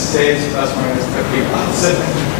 stage plus minus 30%.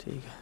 ठीक है।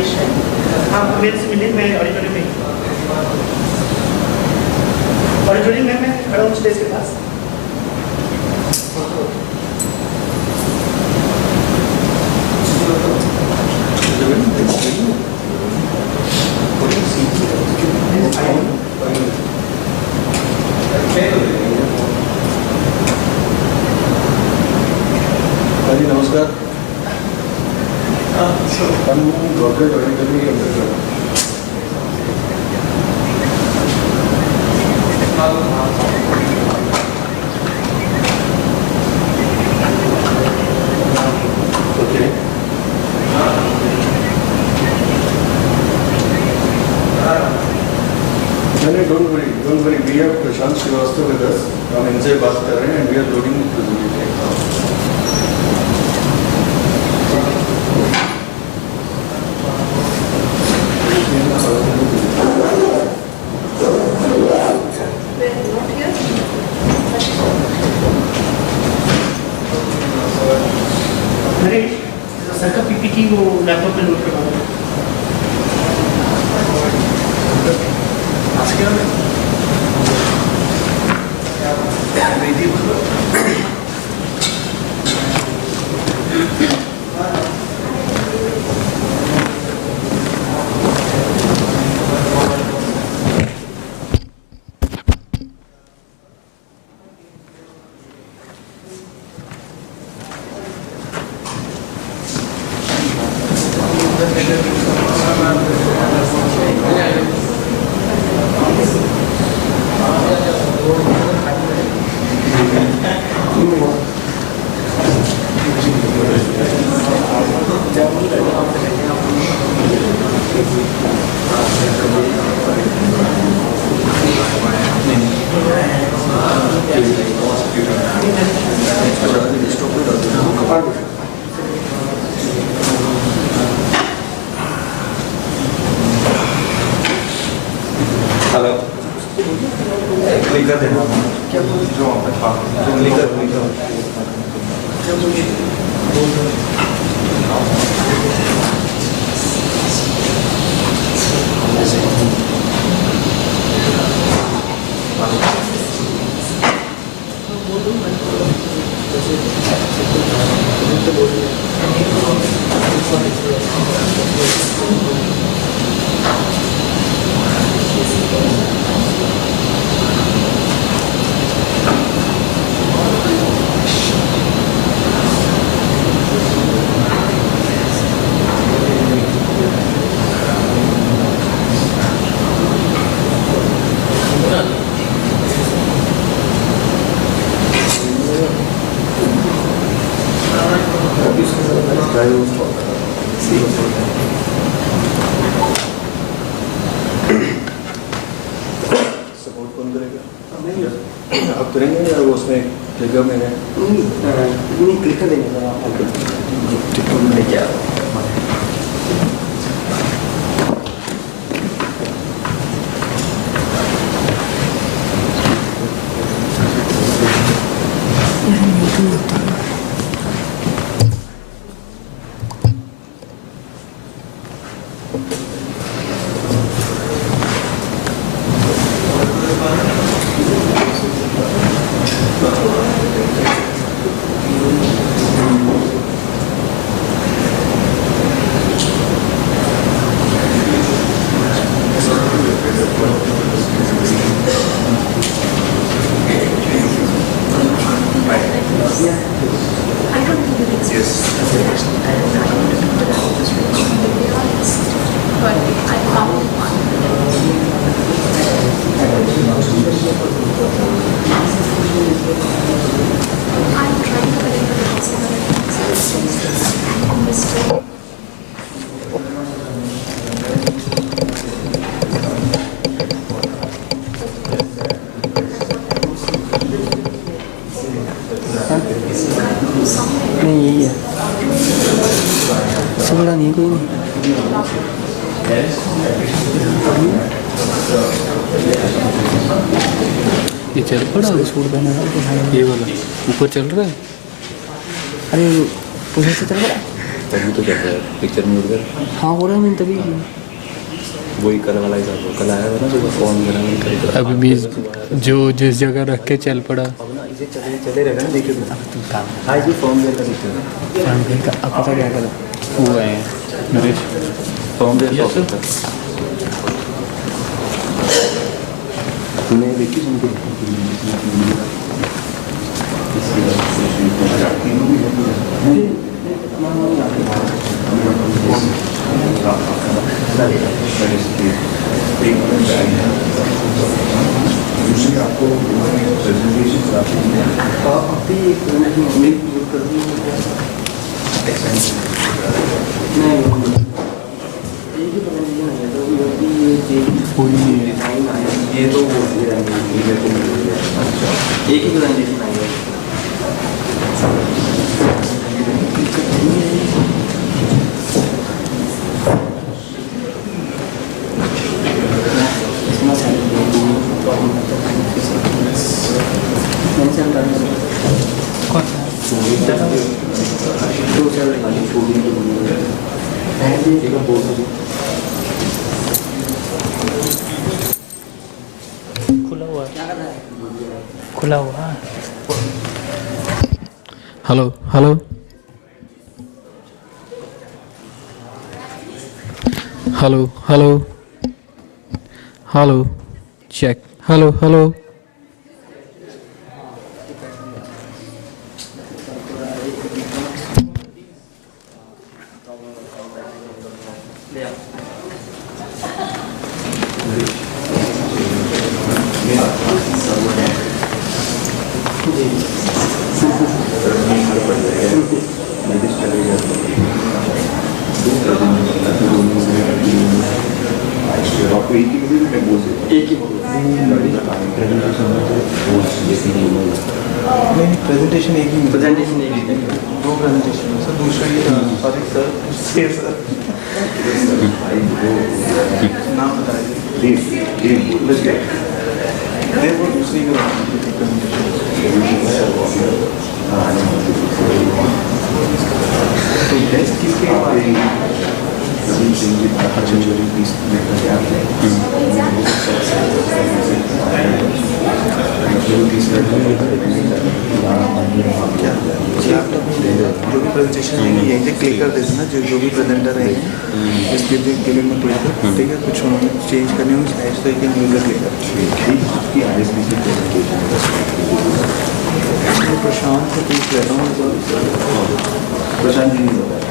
आदेश है। आप मेरे से मिले, मैं ऑडिटोरियम में मैं खड़ा हूँ स्टेज के पास। नमस्कार। हम गवर्नमेंट ऑडिटोरियम के अंदर don't worry we have Prashant Srivastava with us. हम इनसे बात कर रहे हैं and we are loading sir का पीपीटी वो लैपटॉप में लोड करवा दो। हेलो क्लिकर देना क्या जो वहाँ पे था क्लिकर सपोर्ट कौन करेगा? आप करेंगे या वो उसमें क्लिकर में है? नहीं क्लिकर देंगे क्या नहीं यही है, इससे बड़ा नहीं कोई नहीं। ये चल पड़ा सूट पहना है, ये वाला ऊपर चल रहा है। अरे पूछे से चल रहा है। तभी तो चल रहा है पिक्चर में उधर। हाँ हो रहा है, मैंने तभी वही कल वाला ही था, कल आया था ना सुबह फॉर्म भरा। अभी भी जो जिस जगह रख के चल पड़ा। अब ना इसे चले चले रहेगा ना, देखिए तू काम हाँ ये फॉर्म भर का दिक्कत है। अब पता क्या करो वो है नरेश फॉर्म भर का तूने देखी सुन के दूसरी आपको प्रेजेंटेशन ये तो एक ही प्रेजेंटेशन आई है। खुला हुआ। Hello hello hello hello hello check hello hello आपको एक ही प्रेजेंटेशन एक ही प्रेजेंटेशन एक ही दो प्रेजेंटेशन सर, दूसरा ये सॉरी सर नाम बताइए वो दूसरी तो टेस्ट किसके जो भी प्रेजेंटेशन यहीं से क्लिक कर देते ना, जो भी प्रेजेंटर रहेंगे इसके क्लिक में क्लिक कर, ठीक है। कुछ उन्होंने चेंज करने होंगे स्लाइड्स, तो एक न्यूज़ क्लिक कर ISB की प्रेजेंटेशन प्रशांत को पूछ लेता हूँ। प्रशांत जी नहीं बताया,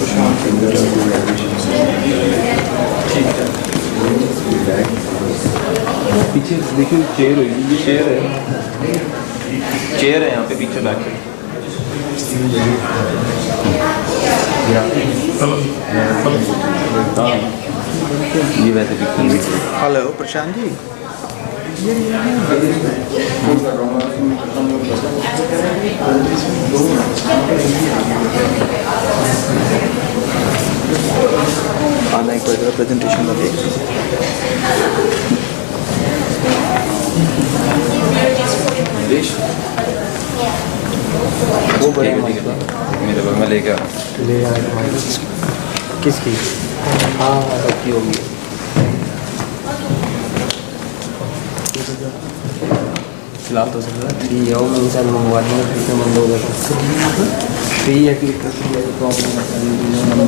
प्रशांत पीछे देखिए चेयर है, ये चेयर है, चेयर है यहाँ पे पीछे बैक ये वैसे पिक्चर। हेलो प्रशांत जी, आना एक बार प्रेजेंटेशन में देख वो बड़े मेरे को मैं लेके आ ले आया किसकी? हाँ रखी होगी। फिलहाल तो सर फ्री है वो, मेरे साथ मंगवा देंगे, फिर से बंद हो गया फ्री है क्लिक करके प्रॉब्लम नंबर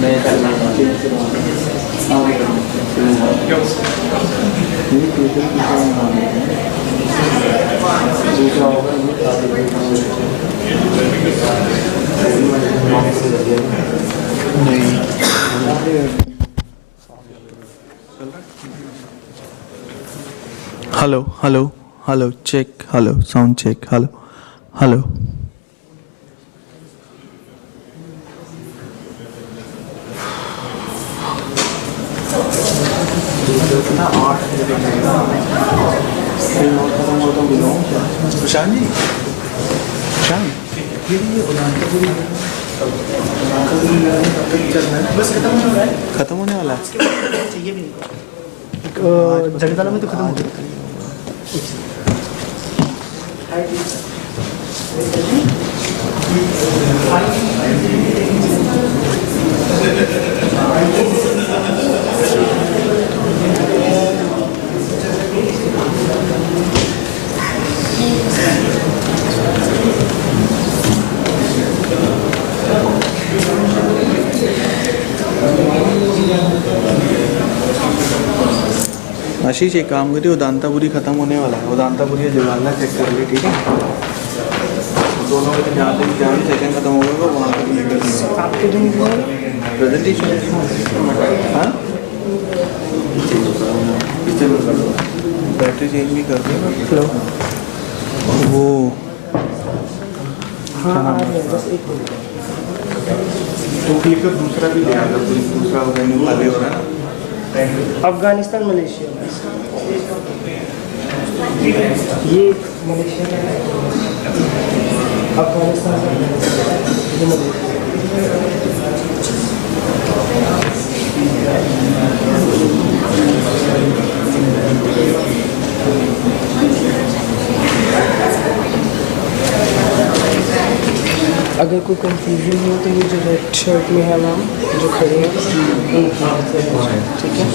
मैं hello hello hello check, hello sound check, hello hello Prashant ji, Prashant बस खत्म होने वाला है, खत्म होने वाला है। चाहिए भी नहीं जगदाला में तो खत्म हो गया। आशीष एक काम करिए, उदांतापुरी खत्म होने वाला है, उदांतापुरी जवाहरलाल चेक कर ली, ठीक है? दोनों में जहाँ से सेकंड खत्म होगा वहाँ पर ये कर देंगे। आपके दिन प्रेजेंटेशन हाँ बैटरी चेंज भी कर दो। वो हाँ बस एक तो क्लिकर दूसरा भी ले आएगा, दूसरा वेन्यू खाली हो रहा है ना। अफगानिस्तान मलेशिया ये मलेशिया का है, अफगानिस्तान ये मलेशिया। अगर कोई कंफ्यूजन हो तो ये जो रेड शर्ट में है मैम जो खड़े हैं ठीक है।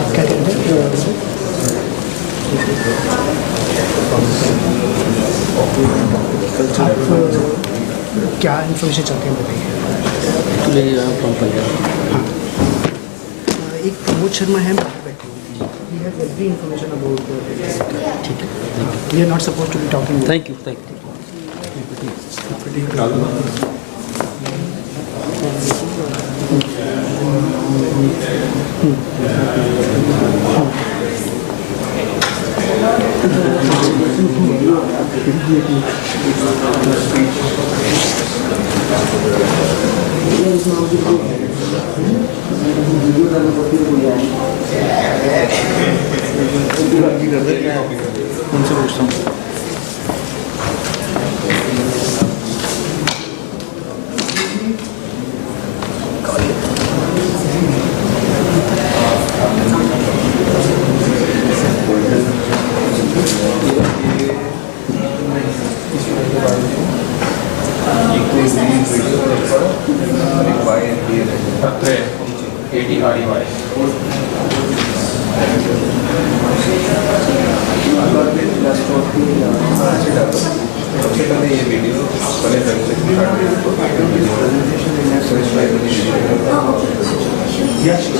आप क्या कहते हैं? क्या इन्फॉर्मेशन चाहते हैं बताइए। फ्रॉम पंजाब। हाँ एक प्रमोद शर्मा है बाहर बैठे हुए, we have every information about, ठीक है, we are not suppose to be talking. Thank you उनसे पूछता हूँ।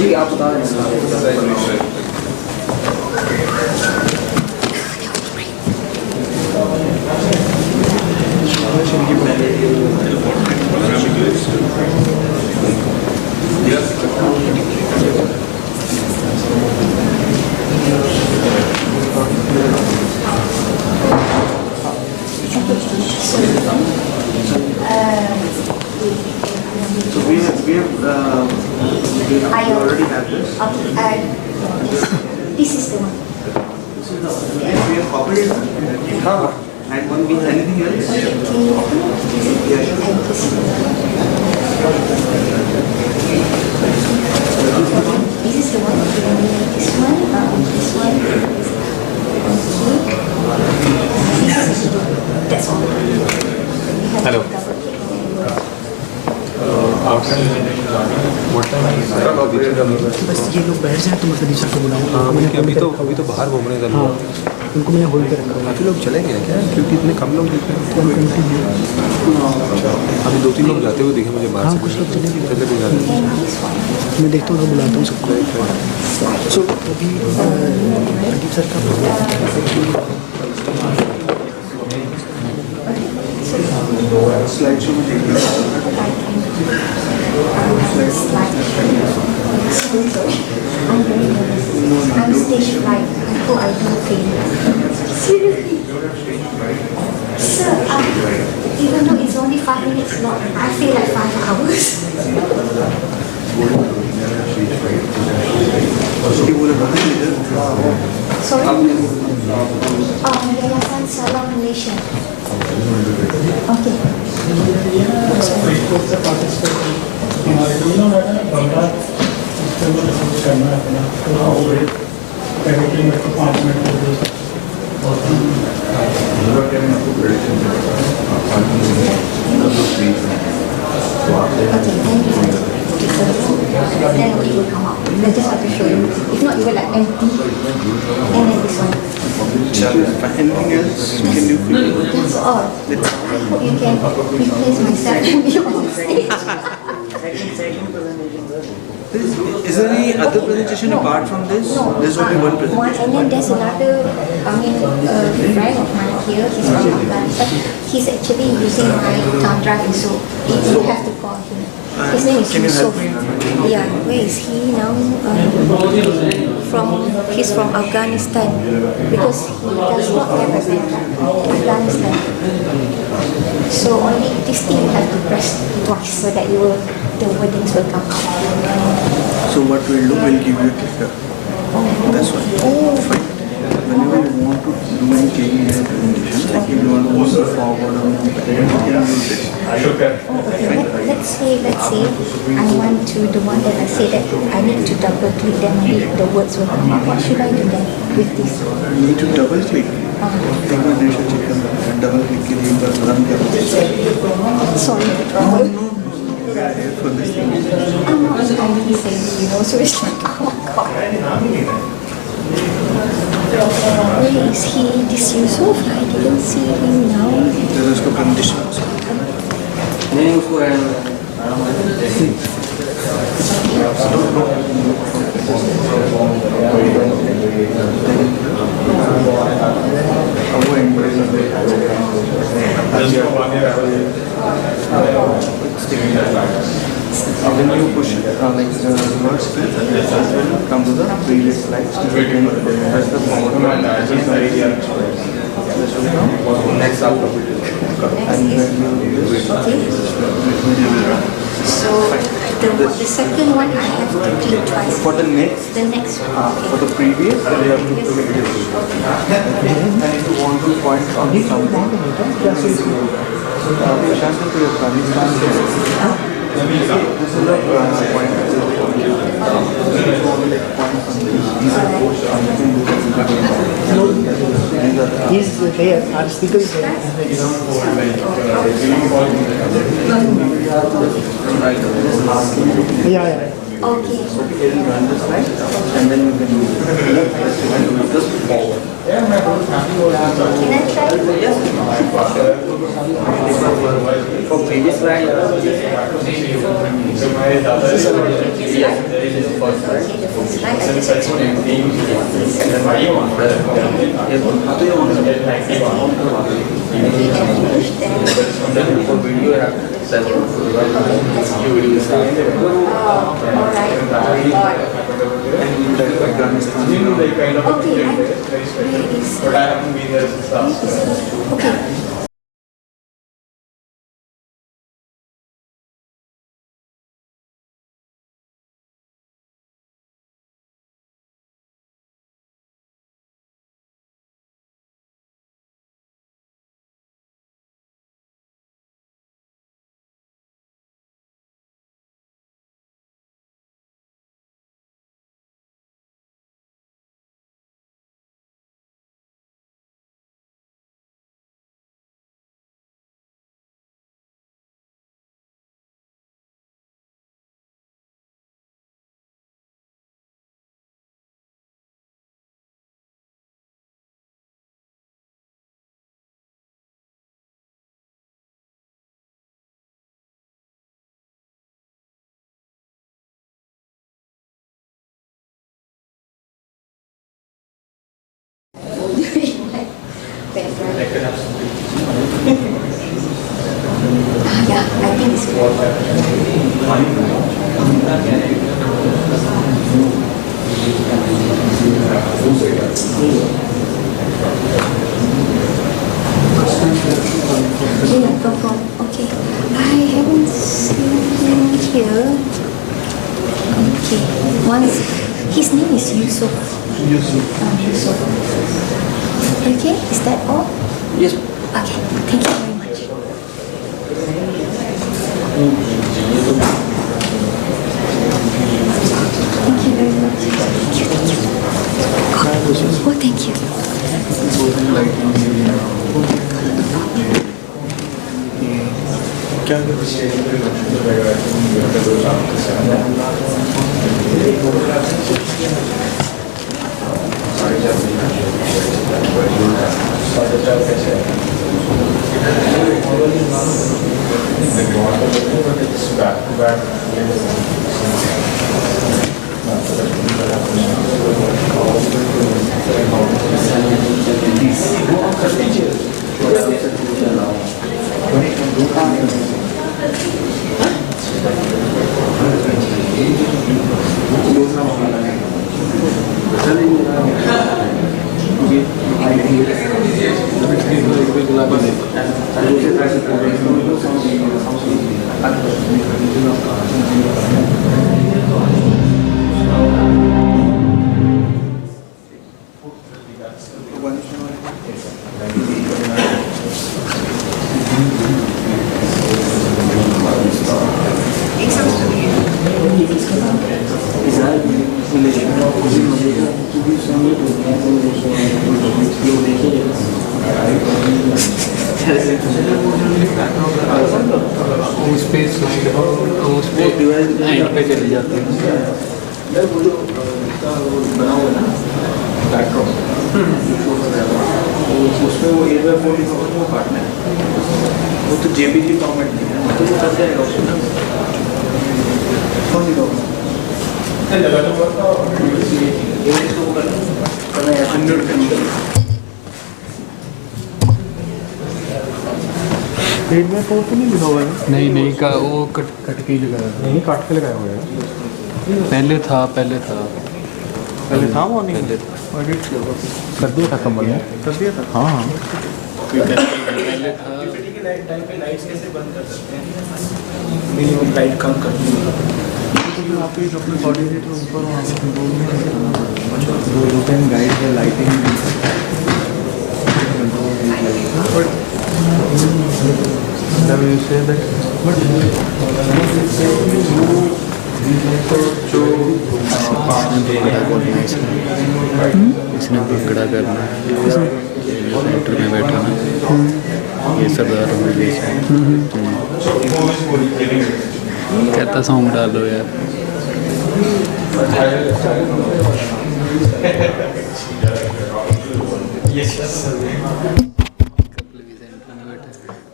जी आप बता रहे हैं। So we already have this. This is the one. This is the one. We have copied it. And one means anything else? Can you open it? Yeah, sure. And this is the one. This is the one. This one. This one. That's all. Hello. बस ये लोग बैठ जाए तो मैं Pradeep sir को बुलाऊँ। हाँ मैंने अभी तो बाहर घूम रहे हैं। हाँ उनको मैंने होल्ड कर रखा है। काफ़ी लोग चले गए क्या, क्योंकि इतने कम लोग दिख रहे हैं। अभी 2-3 लोग जाते हुए दिखे मुझे बाहर हाँ से। कुछ लोग चले भी चले भी जाते हैं। मैं देखता हूँ तो बुलाता हूँ सबको। सो अभी प्रदीप सर का स्लाइड शो में देखिए। I'm stage fright. I hope I don't fail. Seriously? Sir, even though it's only 5 minutes long, I feel like 5 hours. Sorry? Yayasan Salam Malaysia. Okay. Then only will come out. I just want to show you. If not, you will like empty. And then this one. Anything else can you feel? That's all. I hope you can replace myself and be on stage. Is there any other presentation apart from this? There's only one presentation. And then there's another, friend of mine here, he's from Afghanistan. He's actually using my thumb drive, so you have to call him. His name is Can you Yusuf. help me? Yeah, where is he now? He's from Afghanistan because he does not have a center in Afghanistan. So only this thing you have to press twice so that the wordings will come out. So what we'll do, we'll give you a clicker. That's why. Fine. Whenever you want to do any change in your presentation, like if you want to move forward or move back, you can use this. Let's say I want to, the one that I say that I need to double click, then maybe the words will come out. What should I do then with this? You need to double click. Take my initial check and double click के लिए बस run करो. Sorry for trouble. No. For this thing. I'm not only saying, so it's like, oh my god. Where is he? This Yusuf? I didn't see him now. There's उसको presentation. नहीं उसको When you push like the reverse click, come to the previous slide. Press the forward and next up. And then you do this. So the second one I have to click twice. For the next, for the previous, you have to click this. And if you want to point on something, Shanti to Afghanistan. This is the point. He's there. Our speaker is there. Yeah. Okay. So you can run this slide and then you can just forward. Can I try? for previous slide. Okay. Yeah, I think it's okay. I haven't seen him here. Okay. Once his name is Yusuf. Yusuf. Okay, is that all? Yes. Okay, thank you very much. उस पे and पे चली जाती है। उसमें वो area 40,000 वो काटना है, वो तो जेपीजी फॉर्मेट नहीं है, तो वो कर जाएगा उसमें। कौन सी डॉक्यूमेंट? पेट में फोन तो नहीं लिखा हुआ है? नहीं का वो कट के ही लगाया था। नहीं, काट के लगाया हुआ है। पहले था पहले था वो नहीं? पहले एडिट किया हुआ। कर दिया था कमल ने? कर दिया था। हाँ हाँ। पहले था। टाइम पे लाइट्स कैसे बंद कर सकते हैं? मिनिमम लाइट कम कर दी। आप एक अपने कोऑर्डिनेटर ऊपर वहाँ पे दो रुपये गाइड है लाइटिंग इसने पकड़ा करना सेंटर में बैठा ना, ये सरदार कहता सॉन्ग डालो यार।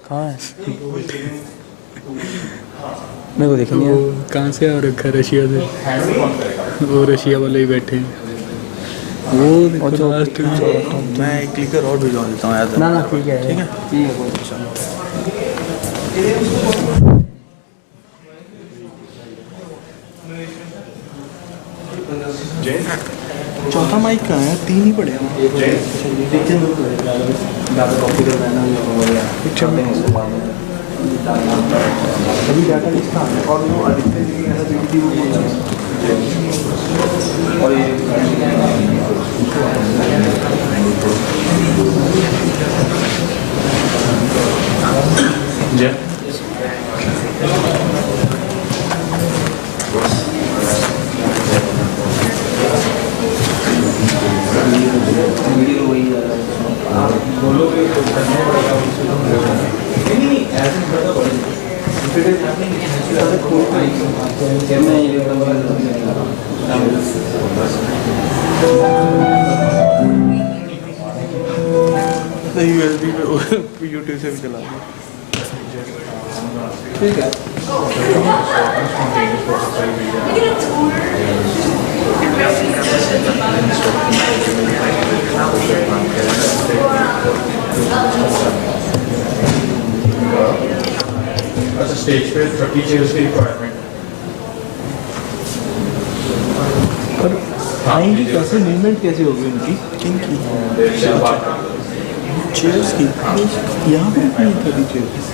कहाँ है? मेरे को देखा नहीं है। कहाँ से आ रखा रशिया से? वो रशिया वाले ही बैठे हैं। वो देखो लास्ट में। मैं एक क्लिकर और भिजवा देता हूँ यार। ना ठीक है ठीक है। चौथा माइक कहाँ है? 3 ही पड़े हैं। अभी डाटा लिखा है और वो अधिकतर और जय USB पे यूट्यूब से भी चला ठीक है। Stage पे 30 chairs की requirement। आएंगी कैसे? मूवमेंट कैसे होगी उनकी? किनकी? चेयर्स की। यहाँ पे नहीं था चेयर्स।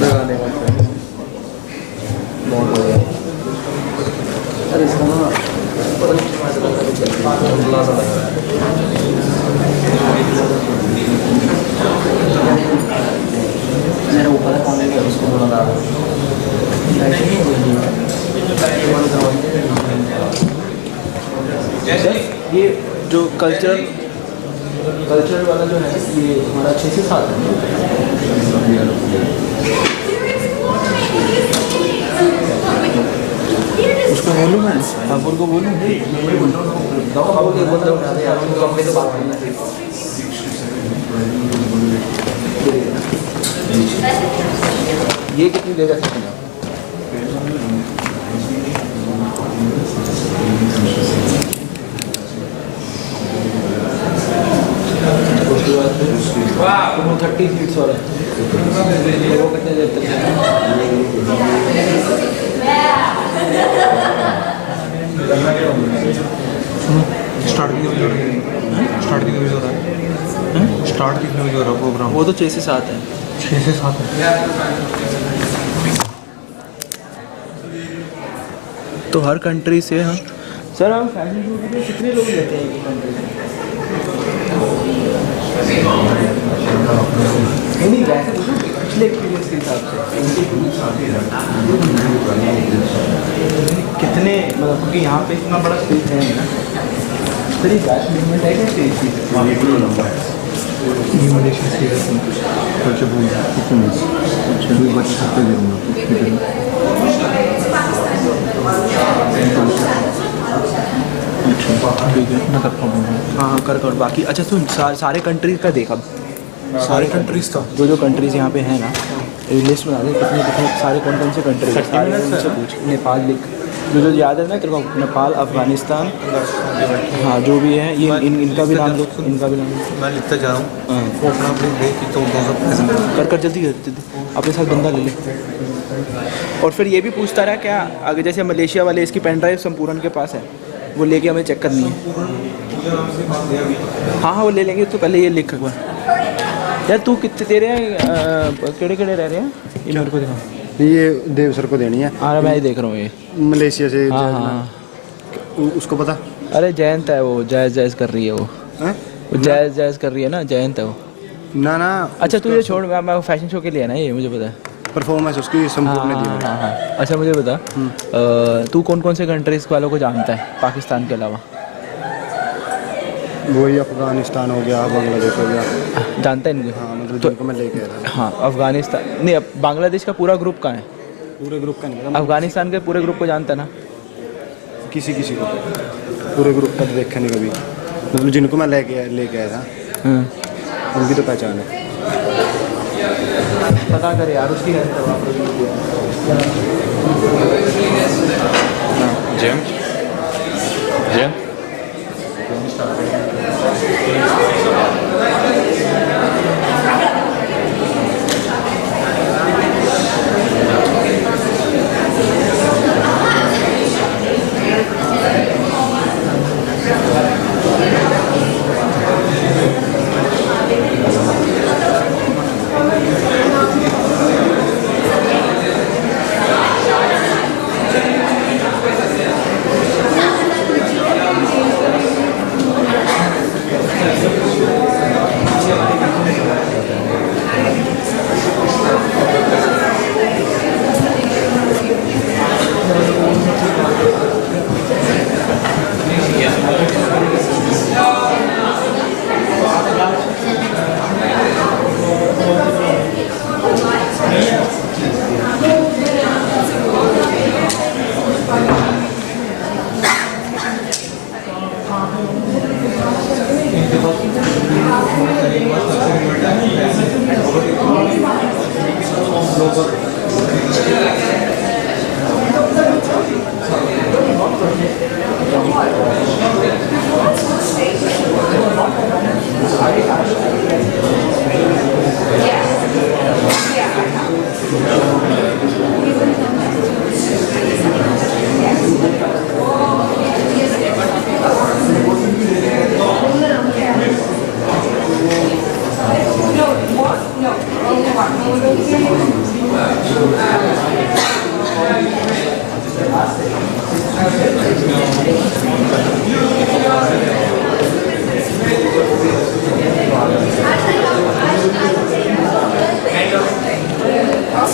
लगाने का बहुत हो गया। अरे इसका ना सा लग रहा है। ये जो कल्चरल वाला जो है ये हमारा 6 से 7 है। उसको बोलूँ मैं ठाकुर को बोलूँ ये कितनी देगा सकते हैं? वो 30 फीट्स वाला है, वो कितने देर तक स्टार्ट कितने बजे हो रहा है? स्टार्ट कितने बजे हो रहा है? स्टार्ट कितने बजे हो रहा है प्रोग्राम? वो तो 6 से 7 है। 6 से 7 है। तो हर कंट्री से हम सर हम फैशन शो के लिए कितने लोग लेते हैं एक कंट्री से? नहीं वैसे तो पिछले एक्सपीरियंस के हिसाब से कितने मतलब क्योंकि यहाँ पे इतना बड़ा स्पेस है ना सर, ये बैच मूवमेंट है क्या स्टेज की? ये मलेशिया से कल्चर बोल रहा है अच्छा भी बच्चे सकते देंगे अच्छा ठीक है मैं करता हूँ। हाँ हाँ कर बाकी अच्छा सुन सारे कंट्रीज का देख अब सारे कंट्रीज का जो कंट्रीज यहाँ पे हैं ना लिस्ट बना दे कितने कितने सारे कौन कौन से कंट्रीज सारे उनसे पूछ। नेपाल लिख जो याद है ना तेरे को, नेपाल अफगानिस्तान हाँ जो भी है ये इनका भी नाम लिख, इनका भी नाम मैं लिखता जा रहा हूँ। वो अपना अपनी देख के तो कर जल्दी अपने साथ बंदा ले ले। और फिर ये भी पूछता रहा क्या आगे जैसे मलेशिया वाले इसकी पेन ड्राइव संपूर्ण के पास है वो लेके हमें चेक करनी है। हाँ वो ले लेंगे तो पहले ये लिख एक बार यार तू कितने तेरे केड़े रह रहे हैं ये मेरे को दिखा। ये देव सर को देनी है। हाँ मैं ही देख रहा हूँ ये मलेशिया से हाँ उसको पता। अरे जयंत है वो जायज़ कर रही है वो जायज़ कर रही है ना जयंत है वो ना अच्छा तू ये छोड़ मैं फैशन शो के लिए है ना ये मुझे पता है परफॉर्मेंस उसकी संपूर्ण दी है। हाँ अच्छा मुझे बता तू कौन कौन से कंट्रीज़ वालों को जानता है पाकिस्तान के अलावा? वही अफगानिस्तान हो गया बांग्लादेश हो गया जानता है इनको? हाँ मतलब जिनको मैं लेके आया था। हाँ अफगानिस्तान नहीं अब बांग्लादेश का पूरा ग्रुप कहाँ है? पूरे ग्रुप का नहीं अफगानिस्तान के पूरे ग्रुप को जानता है ना? किसी को पूरे ग्रुप का तो देखा नहीं कभी मतलब जिनको मैं लेके आया था उनकी तो पहचान है। पता कर यार उसकी हेल्प करवा जैम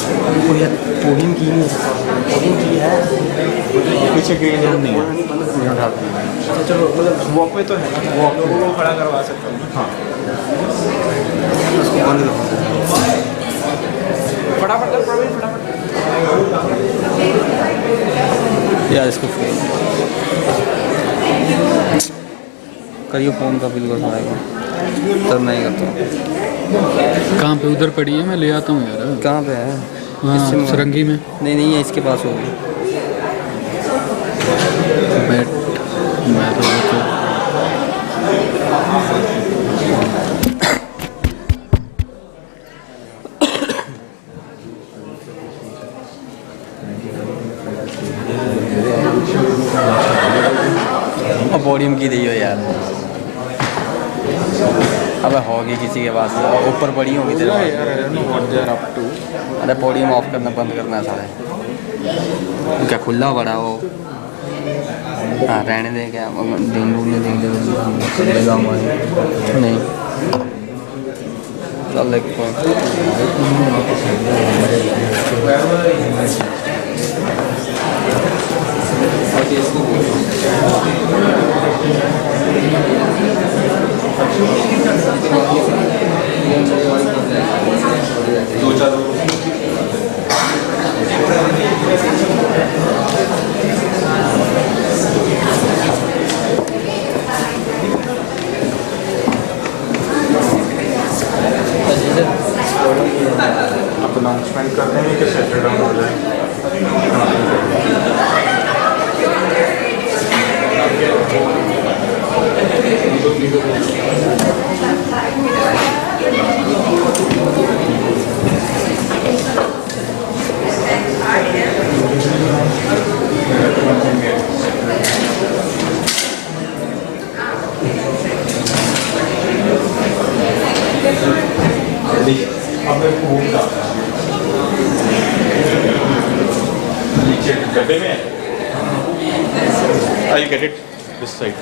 कोई यार पोडियम की नहीं है, पोडियम की है पीछे ग्रीन रूम नहीं है। अच्छा चलो, मतलब वॉक में तो है, वॉक लोगों को खड़ा करवा सकते हैं। हाँ उसको बंद करो। फटाफट कर प्रवीण, फटाफट। यार इसको करियो फ़ोन का बिल को आएगा तब नहीं करता। कहाँ पे? उधर पड़ी है, मैं ले आता हूँ यार। कहाँ पे है? हाँ सरंगी में। नहीं नहीं है, इसके पास होगी। बैठ, मैं तो अब पोडियम की दी हो यार। अब होगी किसी के पास, ऊपर पड़ी होगी तेरे पास। अरे पोडियम ऑफ करना बंद करना है सारे। क्या खुला पड़ा वो? हाँ रहने दे, क्या दिन नहीं चल देख अनाउंसमेंट करते हैं कि सेटल डाउन हो जाए। डब्बे में I get it this side.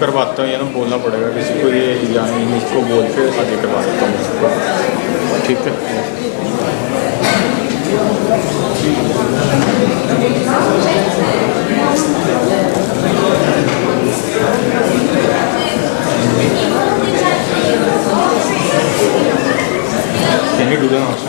करवाता हूँ, या ना बोलना पड़ेगा किसी को, ये यानी इसको बोल के आगे करवा देता हूँ, ठीक है। Can you do that also?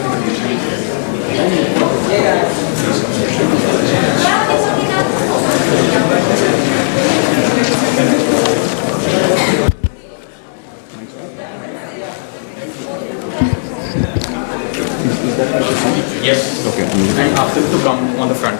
Yes. Okay. And ask them to come on the front.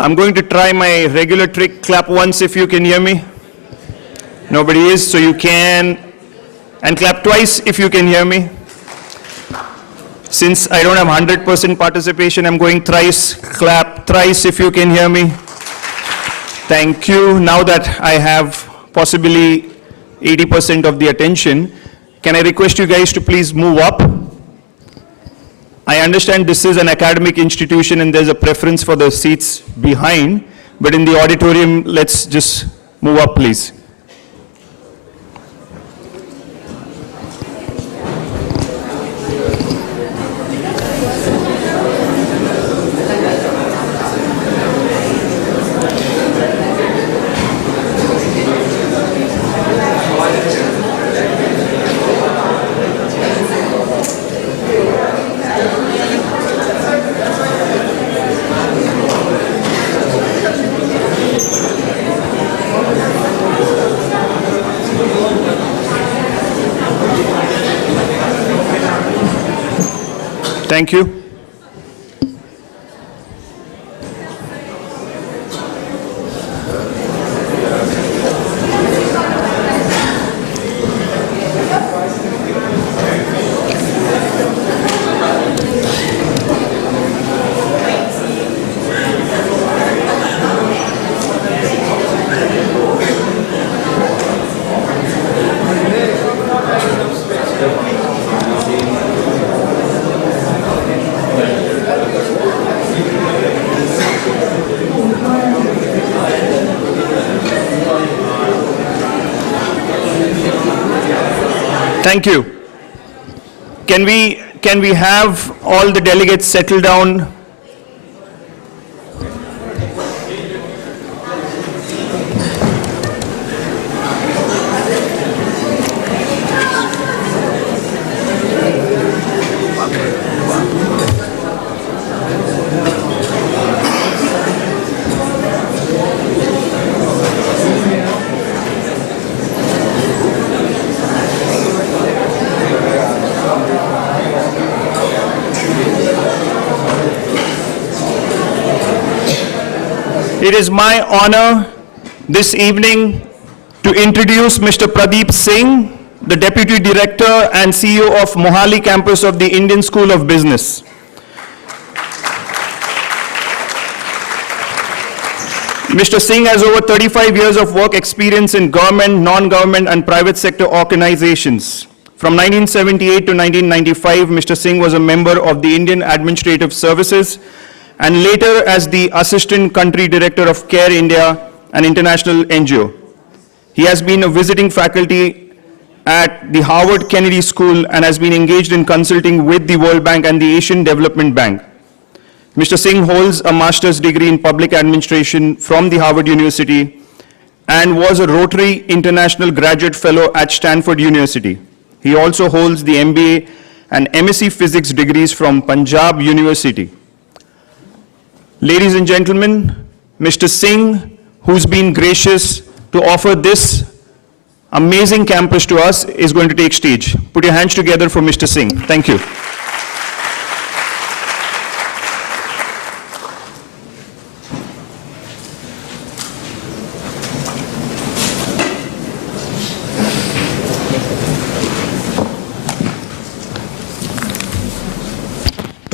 I'm going to try my regular trick, clap once if you can hear me. Nobody is, so you can, and clap twice if you can hear me. Since I don't have 100% participation, I'm going thrice, clap thrice if you can hear me. Thank you. Now that I have possibly 80% of the attention, can I request you guys to please move up? I understand this is an academic institution and there's a preference for the seats behind, but in the auditorium, let's just move up, please. Thank you. Thank you. Can we have all the delegates settle down? It is my honor this evening to introduce Mr. Pradeep Singh, the Deputy Director and CEO of Mohali campus of the Indian School of Business. Mr. Singh has over 35 years of work experience in government, non-government and private sector organizations. From 1978 to 1995, Mr. Singh was a member of the Indian Administrative Services and later as the Assistant Country Director of CARE India, an international NGO. He has been a visiting faculty at the Harvard Kennedy School and has been engaged in consulting with the World Bank and the Asian Development Bank. Mr. Singh holds a master's degree in public administration from the Harvard University and was a Rotary International Graduate Fellow at Stanford University. He also holds the MBA and MSc Physics degrees from Punjab University. Ladies and gentlemen, Mr. Singh, who's been gracious to offer this amazing campus to us, is going to take stage. Put your hands together for Mr. Singh. Thank you.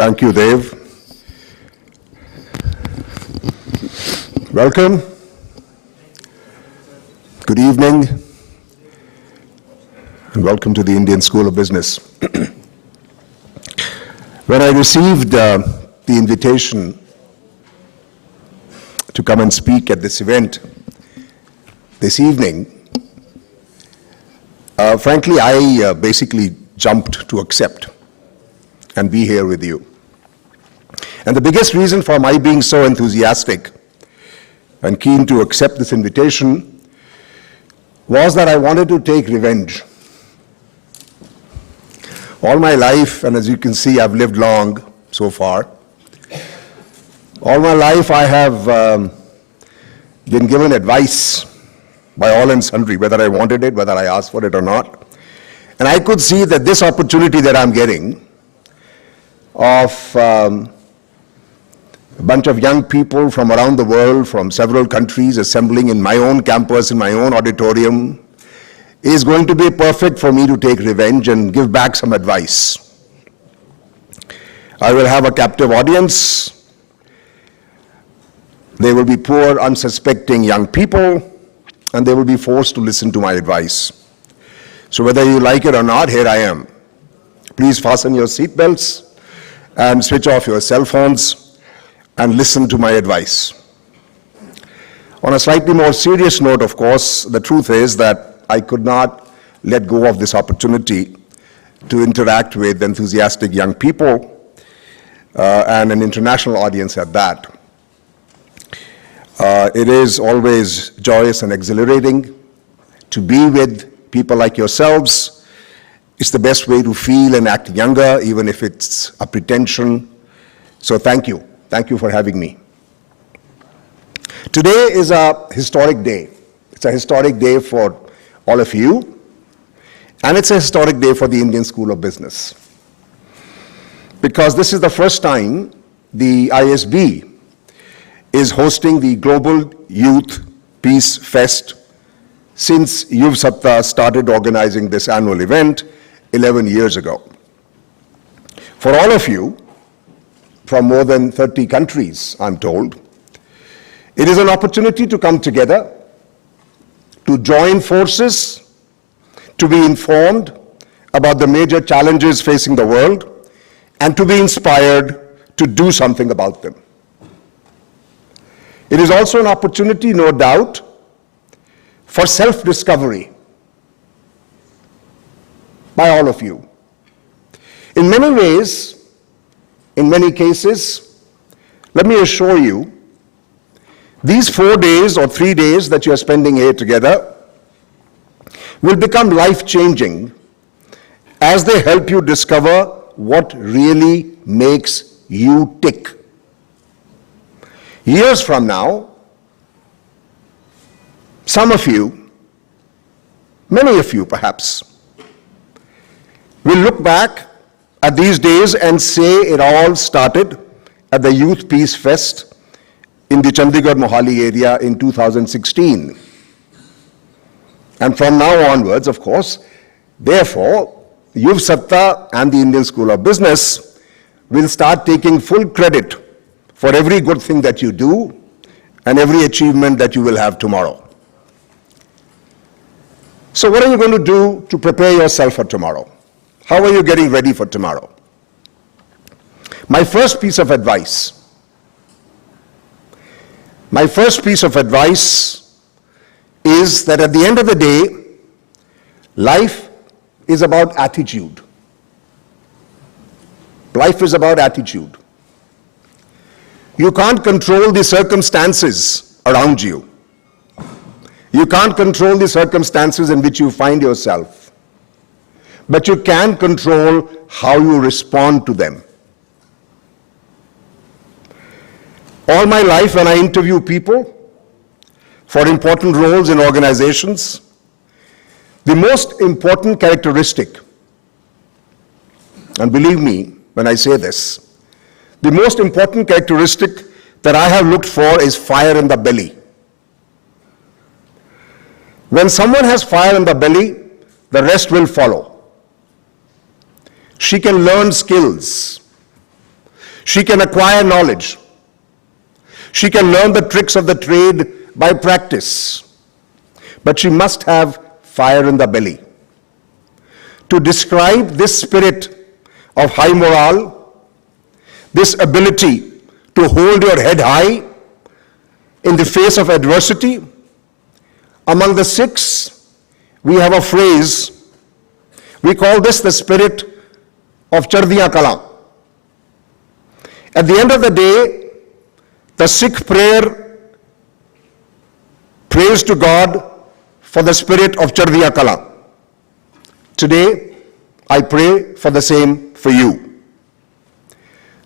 Thank you, Dev. Welcome. Good evening. And welcome to the Indian School of Business. When I received the invitation to come and speak at this event this evening, frankly, I basically jumped to accept and be here with you. And the biggest reason for my being so enthusiastic and keen to accept this invitation was that I wanted to take revenge. All my life, and as you can see, I've lived long so far. All my life I have been given advice by all and sundry, whether I wanted it, whether I asked for it or not. And I could see that this opportunity that I'm getting of a bunch of young people from around the world, from several countries, assembling in my own campus, in my own auditorium, is going to be perfect for me to take revenge and give back some advice. I will have a captive audience. They will be poor, unsuspecting young people, and they will be forced to listen to my advice. So whether you like it or not, here I am. Please fasten your seatbelts and switch off your cell phones and listen to my advice. On a slightly more serious note, of course, the truth is that I could not let go of this opportunity to interact with enthusiastic young people and an international audience at that. It is always joyous and exhilarating to be with people like yourselves. It's the best way to feel and act younger, even if it's a pretension. So thank you. Thank you for having me. Today is a historic day. It's a historic day for all of you, and it's a historic day for the Indian School of Business. Because this is the first time the ISB is hosting the Global Youth Peace Fest since Yuv Satta started organizing this annual event 11 years ago. For all of you, from more than 30 countries, I'm told, it is an opportunity to come together, to join forces, to be informed about the major challenges facing the world, and to be inspired to do something about them. It is also an opportunity, no doubt, for self-discovery by all of you. In many ways, in many cases, let me assure you, these 4 days or 3 days that you are spending here together will become life-changing as they help you discover what really makes you tick. Years from now, some of you, many of you perhaps, will look back at these days and say it all started at the Youth Peace Fest in the Chandigarh Mohali area in 2016. And from now onwards, of course, therefore, Yuv Satta and the Indian School of Business will start taking full credit for every good thing that you do and every achievement that you will have tomorrow. So what are you going to do to prepare yourself for tomorrow? How are you getting ready for tomorrow? My first piece of advice is that at the end of the day, life is about attitude. Life is about attitude. You can't control the circumstances around you. You can't control the circumstances in which you find yourself. But you can control how you respond to them. All my life, when I interview people for important roles in organizations, the most important characteristic, and believe me when I say this, the most important characteristic that I have looked for is fire in the belly. When someone has fire in the belly, the rest will follow. She can learn skills. She can acquire knowledge. She can learn the tricks of the trade by practice. But she must have fire in the belly. To describe this spirit of high morale, this ability to hold your head high in the face of adversity, among the Sikhs, we have a phrase. We call this the spirit of Chardiya Kala. At the end of the day, the Sikh prayer prays to God for the spirit of Chardiya Kala. Today, I pray for the same for you.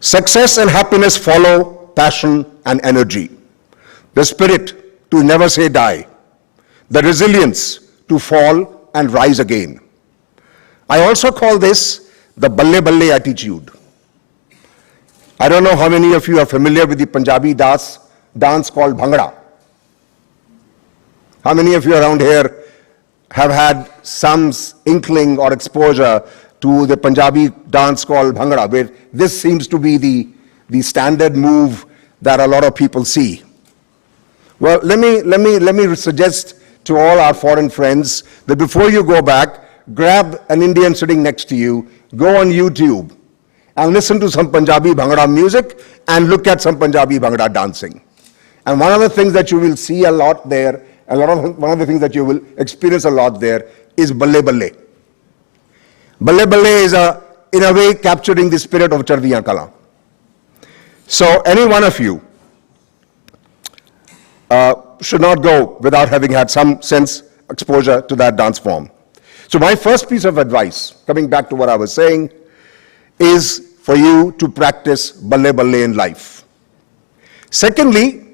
Success and happiness follow passion and energy. The spirit to never say die. The resilience to fall and rise again. I also call this the balle balle attitude. I don't know how many of you are familiar with the Punjabi dance called Bhangra. How many of you around here have had some inkling or exposure to the Punjabi dance called Bhangra, where this seems to be the standard move that a lot of people see? Well, let me suggest to all our foreign friends that before you go back, grab an Indian sitting next to you, go on YouTube and listen to some Punjabi Bhangra music and look at some Punjabi Bhangra dancing. And one of the things that you will see a lot there, one of the things that you will experience a lot there is balle balle. Balle balle is in a way capturing the spirit of Chardiya Kala. So any one of you should not go without having had some sense exposure to that dance form. So my first piece of advice, coming back to what I was saying, is for you to practice balle balle in life. Secondly,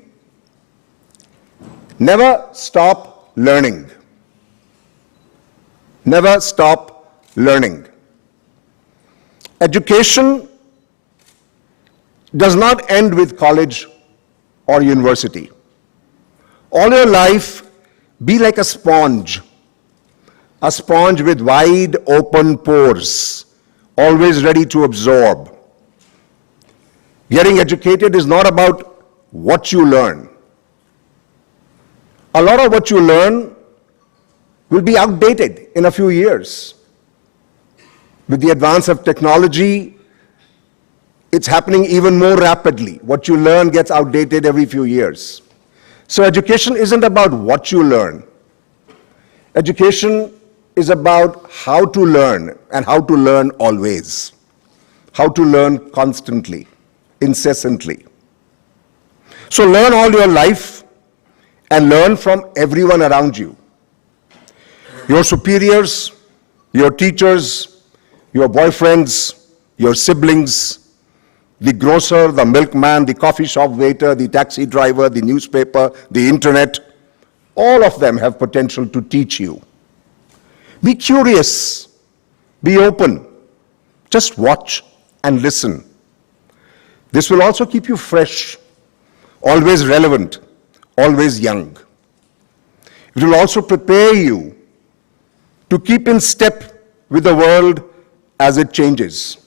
never stop learning. Never stop learning. Education does not end with college or university. All your life, be like a sponge with wide open pores, always ready to absorb. Getting educated is not about what you learn. A lot of what you learn will be outdated in a few years. With the advance of technology, it's happening even more rapidly. What you learn gets outdated every few years. So education isn't about what you learn. Education is about how to learn, and how to learn always. How to learn constantly, incessantly. So learn all your life and learn from everyone around you. Your superiors, your teachers, your boyfriends, your siblings, the grocer, the milkman, the coffee shop waiter, the taxi driver, the newspaper, the internet, all of them have potential to teach you. Be curious, be open, just watch and listen. This will also keep you fresh, always relevant, always young. It will also prepare you to keep in step with the world as it changes,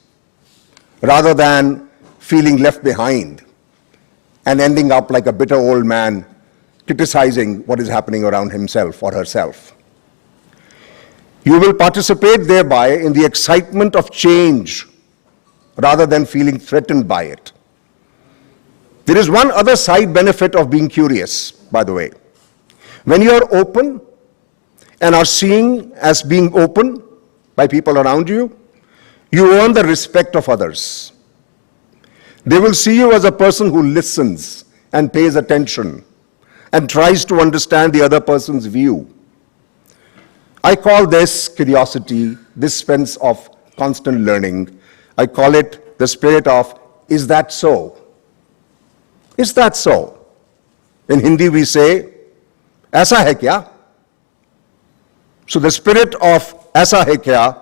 rather than feeling left behind and ending up like a bitter old man criticizing what is happening around himself or herself. You will participate thereby in the excitement of change rather than feeling threatened by it. There is one other side benefit of being curious, by the way. When you are open and are seen as being open by people around you, you earn the respect of others. They will see you as a person who listens and pays attention and tries to understand the other person's view. I call this curiosity, this sense of constant learning, I call it the spirit of, is that so? Is that so? In Hindi we say, aisa hai kya? So the spirit of aisa hai kya,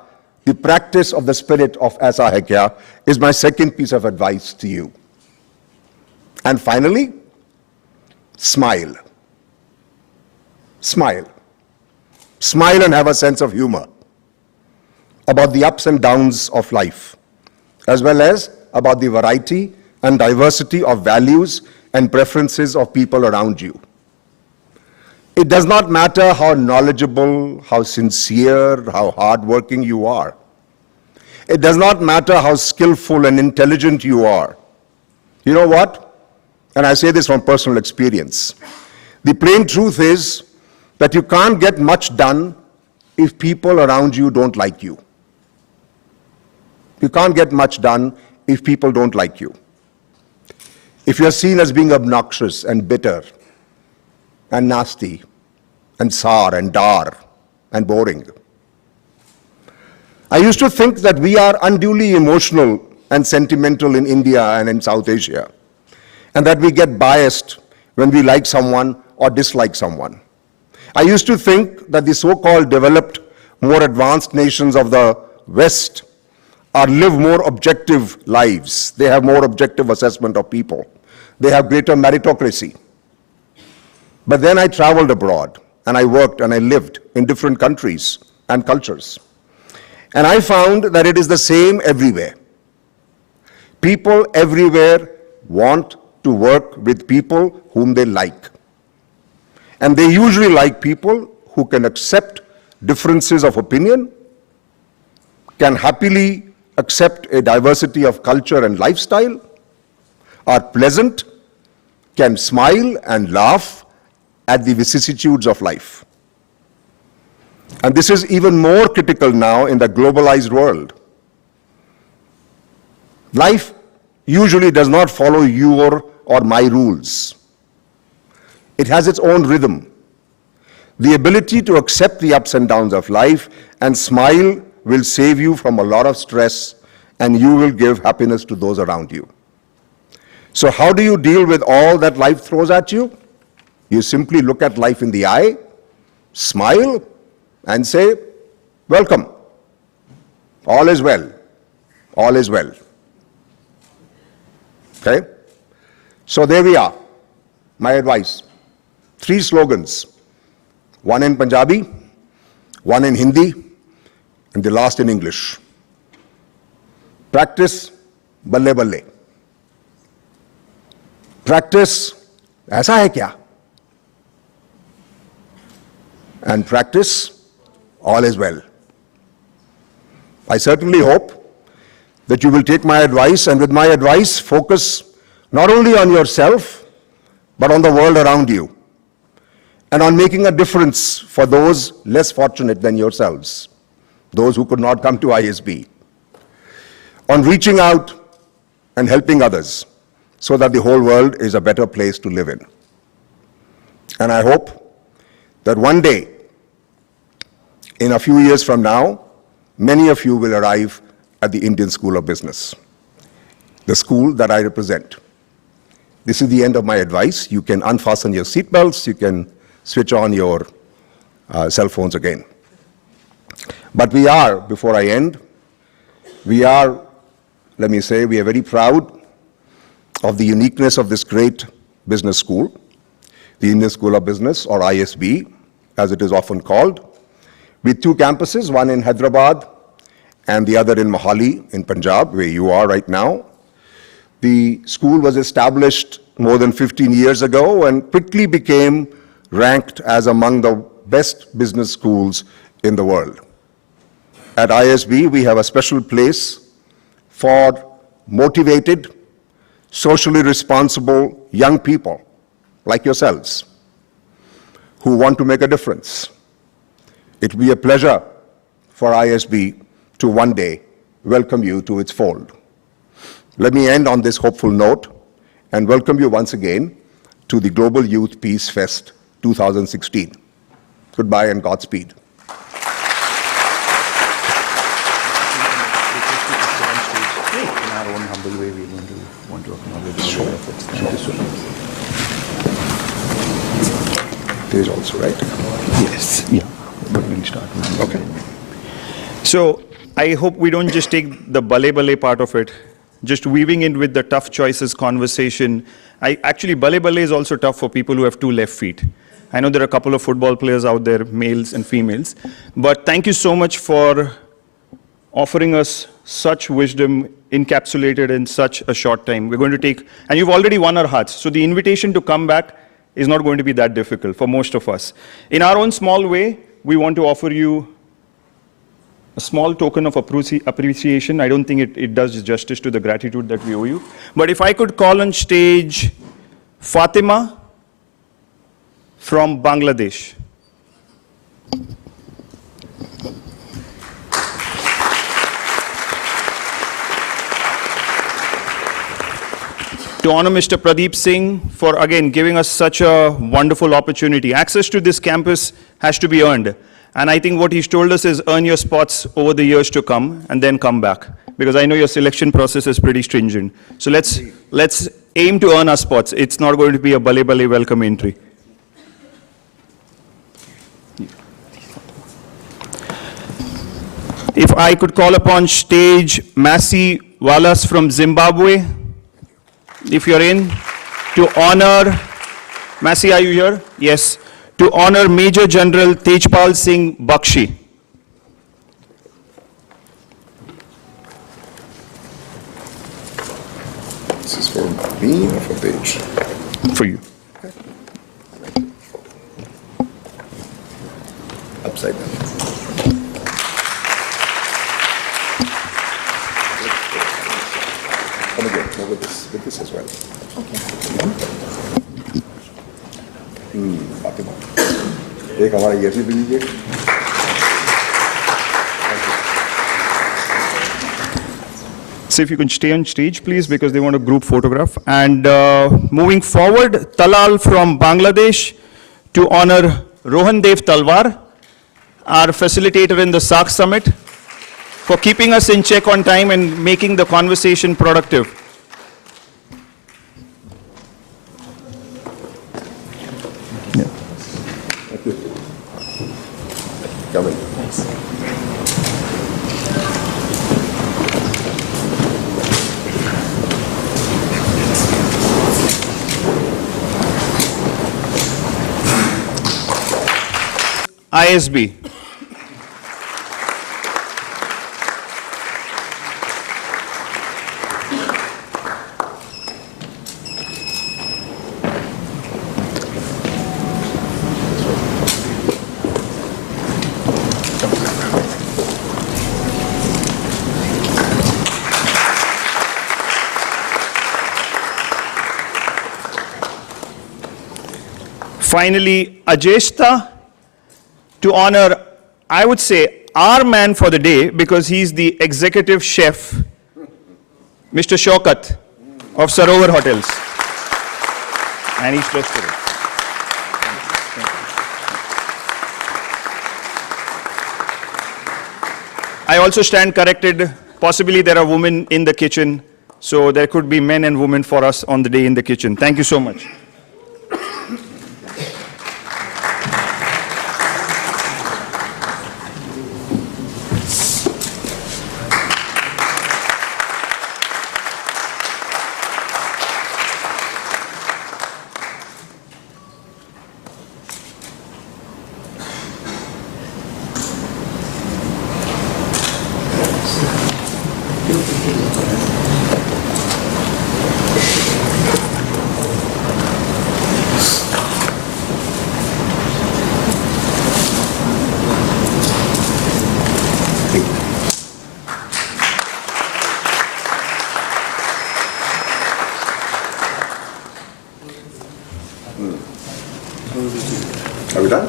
the practice of the spirit of aisa hai kya, is my second piece of advice to you. And finally, smile. Smile. Smile and have a sense of humor about the ups and downs of life, as well as about the variety and diversity of values and preferences of people around you. It does not matter how knowledgeable, how sincere, how hardworking you are. It does not matter how skillful and intelligent you are. You know what? And I say this from personal experience. The plain truth is that you can't get much done if people around you don't like you. You can't get much done if people don't like you. If you're seen as being obnoxious and bitter and nasty and sour and dar and boring. I used to think that we are unduly emotional and sentimental in India and in South Asia, and that we get biased when we like someone or dislike someone. I used to think that the so-called developed, more advanced nations of the West live more objective lives. They have more objective assessment of people. They have greater meritocracy. But then I traveled abroad, and I worked and I lived in different countries and cultures. And I found that it is the same everywhere. People everywhere want to work with people whom they like. And they usually like people who can accept differences of opinion, can happily accept a diversity of culture and lifestyle, are pleasant, can smile and laugh at the vicissitudes of life. And this is even more critical now in the globalized world. Life usually does not follow your or my rules. It has its own rhythm. The ability to accept the ups and downs of life and smile will save you from a lot of stress, and you will give happiness to those around you. So how do you deal with all that life throws at you? You simply look at life in the eye, smile, and say, welcome. All is well. All is well. Okay? So there we are. My advice. 3 slogans. One in Punjabi, one in Hindi, and the last in English. Practice, balle balle. Practice, aisa hai kya? And practice, all is well. I certainly hope that you will take my advice, and with my advice, focus not only on yourself, but on the world around you, and on making a difference for those less fortunate than yourselves, those who could not come to ISB, on reaching out and helping others so that the whole world is a better place to live in. And I hope that one day, in a few years from now, many of you will arrive at the Indian School of Business, the school that I represent. This is the end of my advice. You can unfasten your seatbelts, you can switch on your cell phones again. But we are, before I end, let me say, we are very proud of the uniqueness of this great business school, the Indian School of Business, or ISB, as it is often called, with 2 campuses, one in Hyderabad and the other in Mohali in Punjab, where you are right now. The school was established more than 15 years ago and quickly became ranked as among the best business schools in the world. At ISB, we have a special place for motivated, socially responsible young people like yourselves who want to make a difference. It will be a pleasure for ISB to one day welcome you to its fold. Let me end on this hopeful note and welcome you once again to the Global Youth Peace Fest 2016. Goodbye and Godspeed. In our own humble way, we want to acknowledge your efforts. Thank you so much. There is also, right? Yes. Yeah. But we'll start with Okay. So I hope we don't just take the balle part of it, just weaving in with the tough choices conversation. Actually, balle is also tough for people who have 2 left feet. I know there are a couple of football players out there, males and females. But thank you so much for offering us such wisdom encapsulated in such a short time. We're going to take, and you've already won our hearts, so the invitation to come back is not going to be that difficult for most of us. In our own small way, we want to offer you a small token of appreciation. I don't think it does justice to the gratitude that we owe you. But if I could call on stage Fatima from Bangladesh. To honor Mr. Pradeep Singh for, again, giving us such a wonderful opportunity. Access to this campus has to be earned. And I think what he's told us is earn your spots over the years to come and then come back. Because I know your selection process is pretty stringent. So let's aim to earn our spots. It's not going to be a bale welcome entry. If I could call upon stage Masi Wallace from Zimbabwe, if you're in, to honor, Masi, are you here? Yes. To honor Major General Tejpal Singh Bakshi. This is for me or for Tej? For you. Upside down. Come again, no, with this as well. Fatima. एक हमारा ये भी दीजिए. So if you can stay on stage, please, because they want a group photograph. And moving forward, Talal from Bangladesh to honor Rohan Dev Talwar, our facilitator in the SAARC Summit, for keeping us in check on time and making the conversation productive. Come in. ISB. Finally, Ajeshta, to honor, I would say, our man for the day, because he's the executive chef, Mr. Shaukat of Sarovar Hotels. And he's dressed for it. I also stand corrected. Possibly there are women in the kitchen, so there could be men and women for us on the day in the kitchen. Thank you so much. Are we done?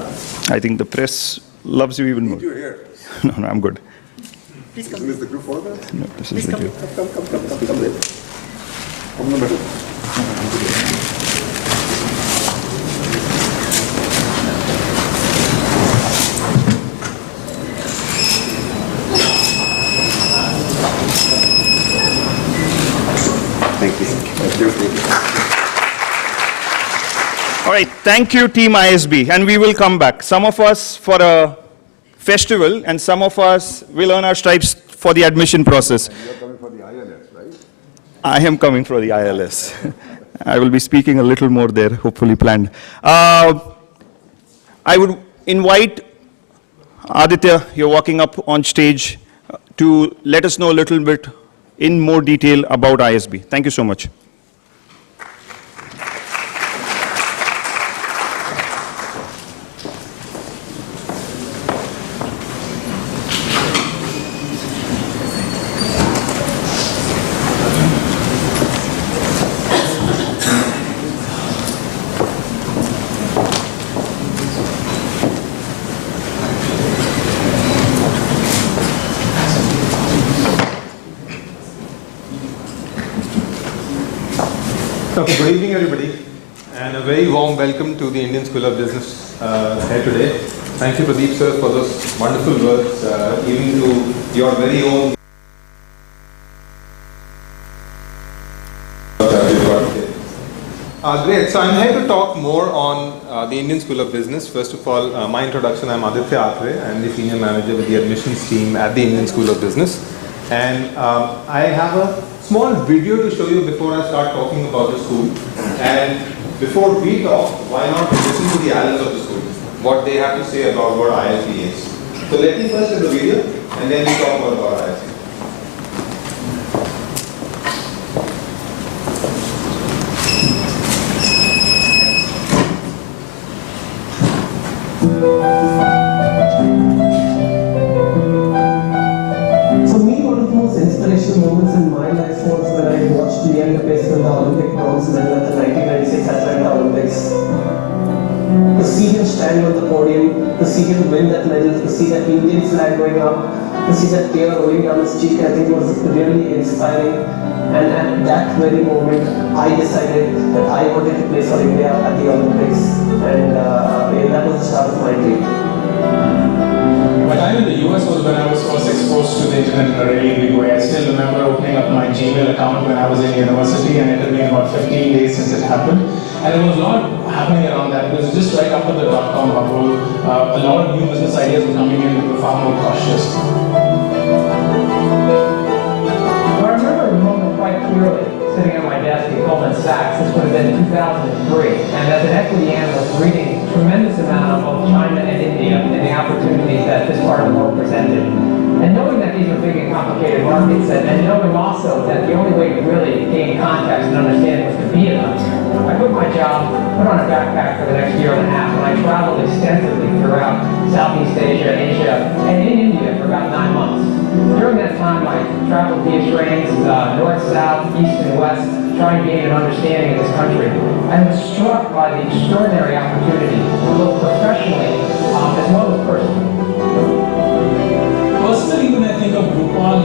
I think the press loves you even more. You're here. No, I'm good. Please come. Isn't this the group photograph? No, this is the deal. Come there. Come on, better. Thank you. Thank you. All right, thank you, Team ISB, and we will come back. Some of us for a festival, and some of us will earn our stripes for the admission process. You're coming for the ILS, right? I am coming for the ILS. I will be speaking a little more there, hopefully planned. I would invite Aditya, you're walking up on stage, to let us know a little bit in more detail about ISB. Thank you so much. Okay, good evening everybody, and a very warm welcome to the Indian School of Business here today. Thank you Pradeep sir for those wonderful words, even to your very own great, so I'm here to talk more on the Indian School of Business. First of all, my introduction, I'm Aditya Atre, I'm the Senior Manager with the Admissions team at the Indian School of Business. And I have a small video to show you before I start talking about the school. And before we talk, why not listen to the adults of the school, what they have to say about what ISB is. So let me first do the video, and then we talk more about ISB. For me, one of the most inspirational moments in my life was when I watched Leander Pace win the Olympic bronze medal at the 1996 Atlanta Olympics. To see him stand on the podium, to see him win that medal, to see that Indian flag going up, to see that tear rolling down his cheek, I think was really inspiring. And at that very moment, I decided that I wanted to play for India at the Olympics, and that was the start of my dream. My time in the US was when I was first exposed to the internet in a really big way. I still remember opening up my Gmail account when I was in university, and it had been about 15 days since it happened. And there was a lot happening around that because just right after the .com bubble, a lot of new business ideas were coming in that were far more cautious. I remember the moment quite clearly, sitting at my desk at Goldman Sachs. This would have been 2003, and as an equity analyst reading a tremendous amount on both China and India and the opportunities that this part of the world presented. And knowing that these are big and complicated markets, and knowing also that the only way to really gain context and understand was to be in them, I quit my job, put on a backpack for the next year and a half, and I traveled extensively throughout Southeast Asia, and in India for about 9 months. During that time, I traveled via trains, north, south, east, and west, trying to gain an understanding of this country. I was struck by the extraordinary opportunity, both professionally as well as personally. Personally, when I think of Groupon,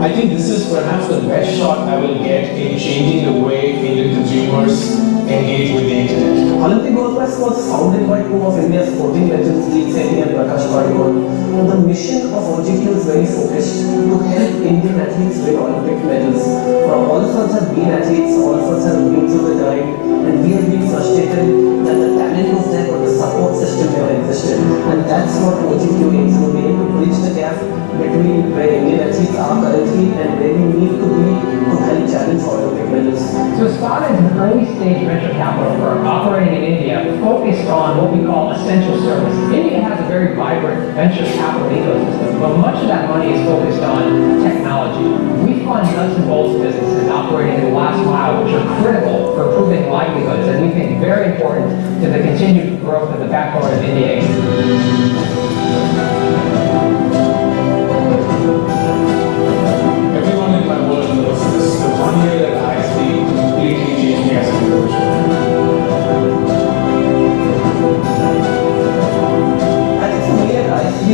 I think this is perhaps the best shot I will get in changing the way Indian consumers engage with the internet. Olympic Gold Quest was founded by two of India's sporting legends, Jeet Sethi and Prakash Padukone. The mission of OGQ is very focused to help Indian athletes win Olympic medals. All of us have been athletes, all of us have been through the grind, and we have been frustrated that the talent was there but the support system never existed. And that's what OGQ aims to be, to bridge the gap between where Indian athletes are currently and where we need to be to help challenge for Olympic medals. So Spada is an early-stage venture capital firm operating in India, focused on what we call essential services. India has a very vibrant venture capital ecosystem, but much of that money is focused on technology. We fund nuts and bolts businesses operating in the last mile, which are critical for improving livelihoods, and we think very important to the continued growth of the backbone of India. Everyone in my world knows this. The 1 year at ISB completely changed me as an individual. I think for me at ISB,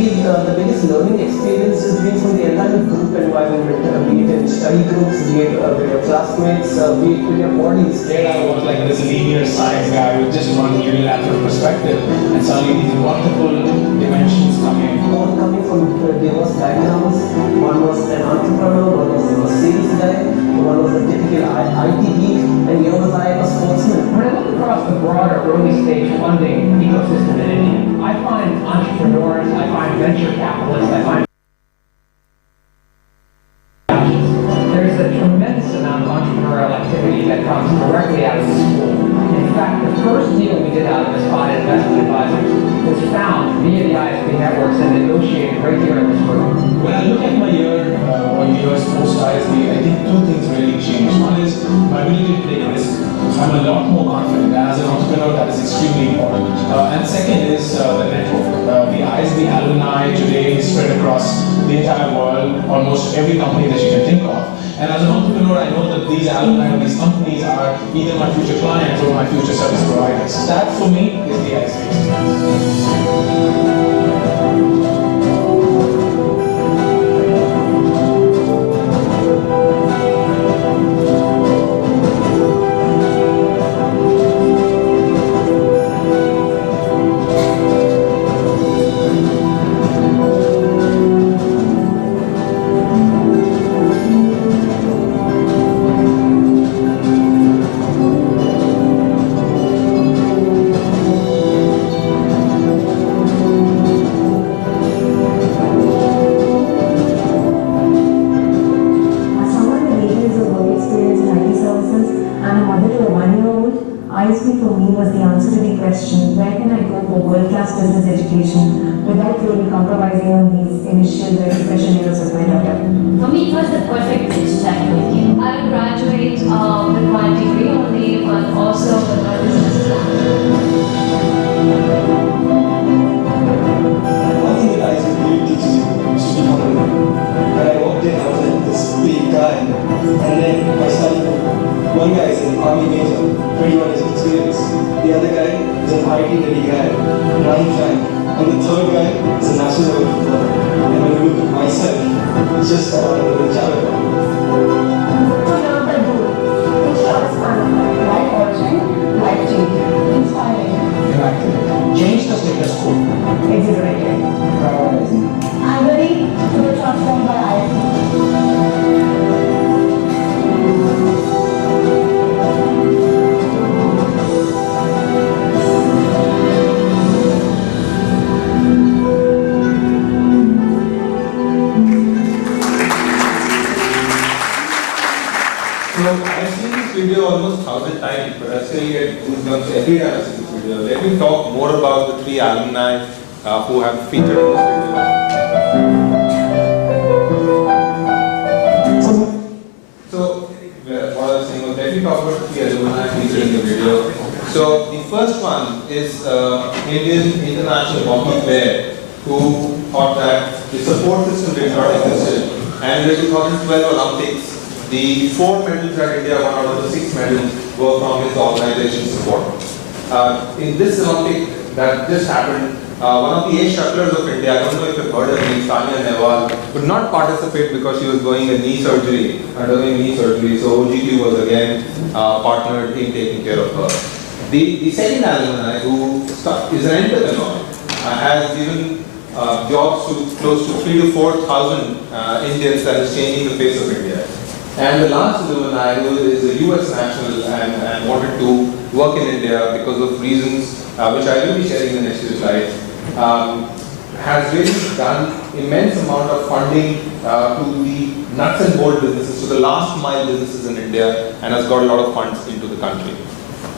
the biggest learning experience has been from the entire group environment, be it in study groups, be it with your classmates, be it with your bodies. There I was like this linear science guy with just one unilateral perspective, and suddenly these multiple dimensions come in. All coming from diverse backgrounds. One was an entrepreneur, one was a sales guy, one was a typical IT geek, and the other was a sportsman. When I look across the broader early-stage funding ecosystem in India, I find entrepreneurs, I find venture capitalists, I find there's a tremendous amount of entrepreneurial activity that comes directly out of the school. In fact, the first deal we did out of the Spada Investment Advisors was found via the ISB networks and negotiated right here in this room. when I look at my year or years post ISB, I think two things really changed. One is my ability to take risk. I'm a lot more confident, and as an entrepreneur, that is extremely important. And second is the network. The ISB alumni today is spread across the entire world, almost every company that you can think of. And as an entrepreneur, I know that these alumni of these companies are either my future clients or my future service providers. That for me is the ISB. ISB for me was the answer to the question, where can I go for world-class business education without really compromising on these initial very special years of my daughter? For me, it was the perfect pitch that with you. I will graduate with one degree only, but also with my business plan. One thing that ISB really teaches you is to be humble. When I walked in, I was like this big guy, and then I started. One guy is an army major, 21 years of experience. The other guy is an IT-ready guy, running track. And the third guy is a national level footballer. And when you look at myself, it's just a little child. Life-changing, inspiring, Change the status quo. exhilarating, Prioritizing. I'm ready to be transformed by ISB. I've seen this video almost 1,000 times, but I still get goosebumps every time I see this video. Let me talk more about the three alumni who have featured in this video. So, what I was saying was, let me talk about the three alumni featured in the video. So, the first one is Indian international hockey player who thought that the support system did not exist. And in the 2012 Olympics, the 4 medals that India won out of the 6 medals were from his organization's support. In this Olympic that just happened, one of the 8 shuttlers of India, I don't know if you've heard of her, Tanya Nehwal, could not participate because she was undergoing knee surgery. So OGQ was again partnered in taking care of her. The second alumni, who is an entrepreneur, has given jobs to close to 3,000 to 4,000 Indians, that is changing the face of India. And the last alumni, who is a US national and wanted to work in India because of reasons which I will be sharing in the next few slides, has really done immense amount of funding to the nuts and bolt businesses, to the last mile businesses in India, and has got a lot of funds into the country.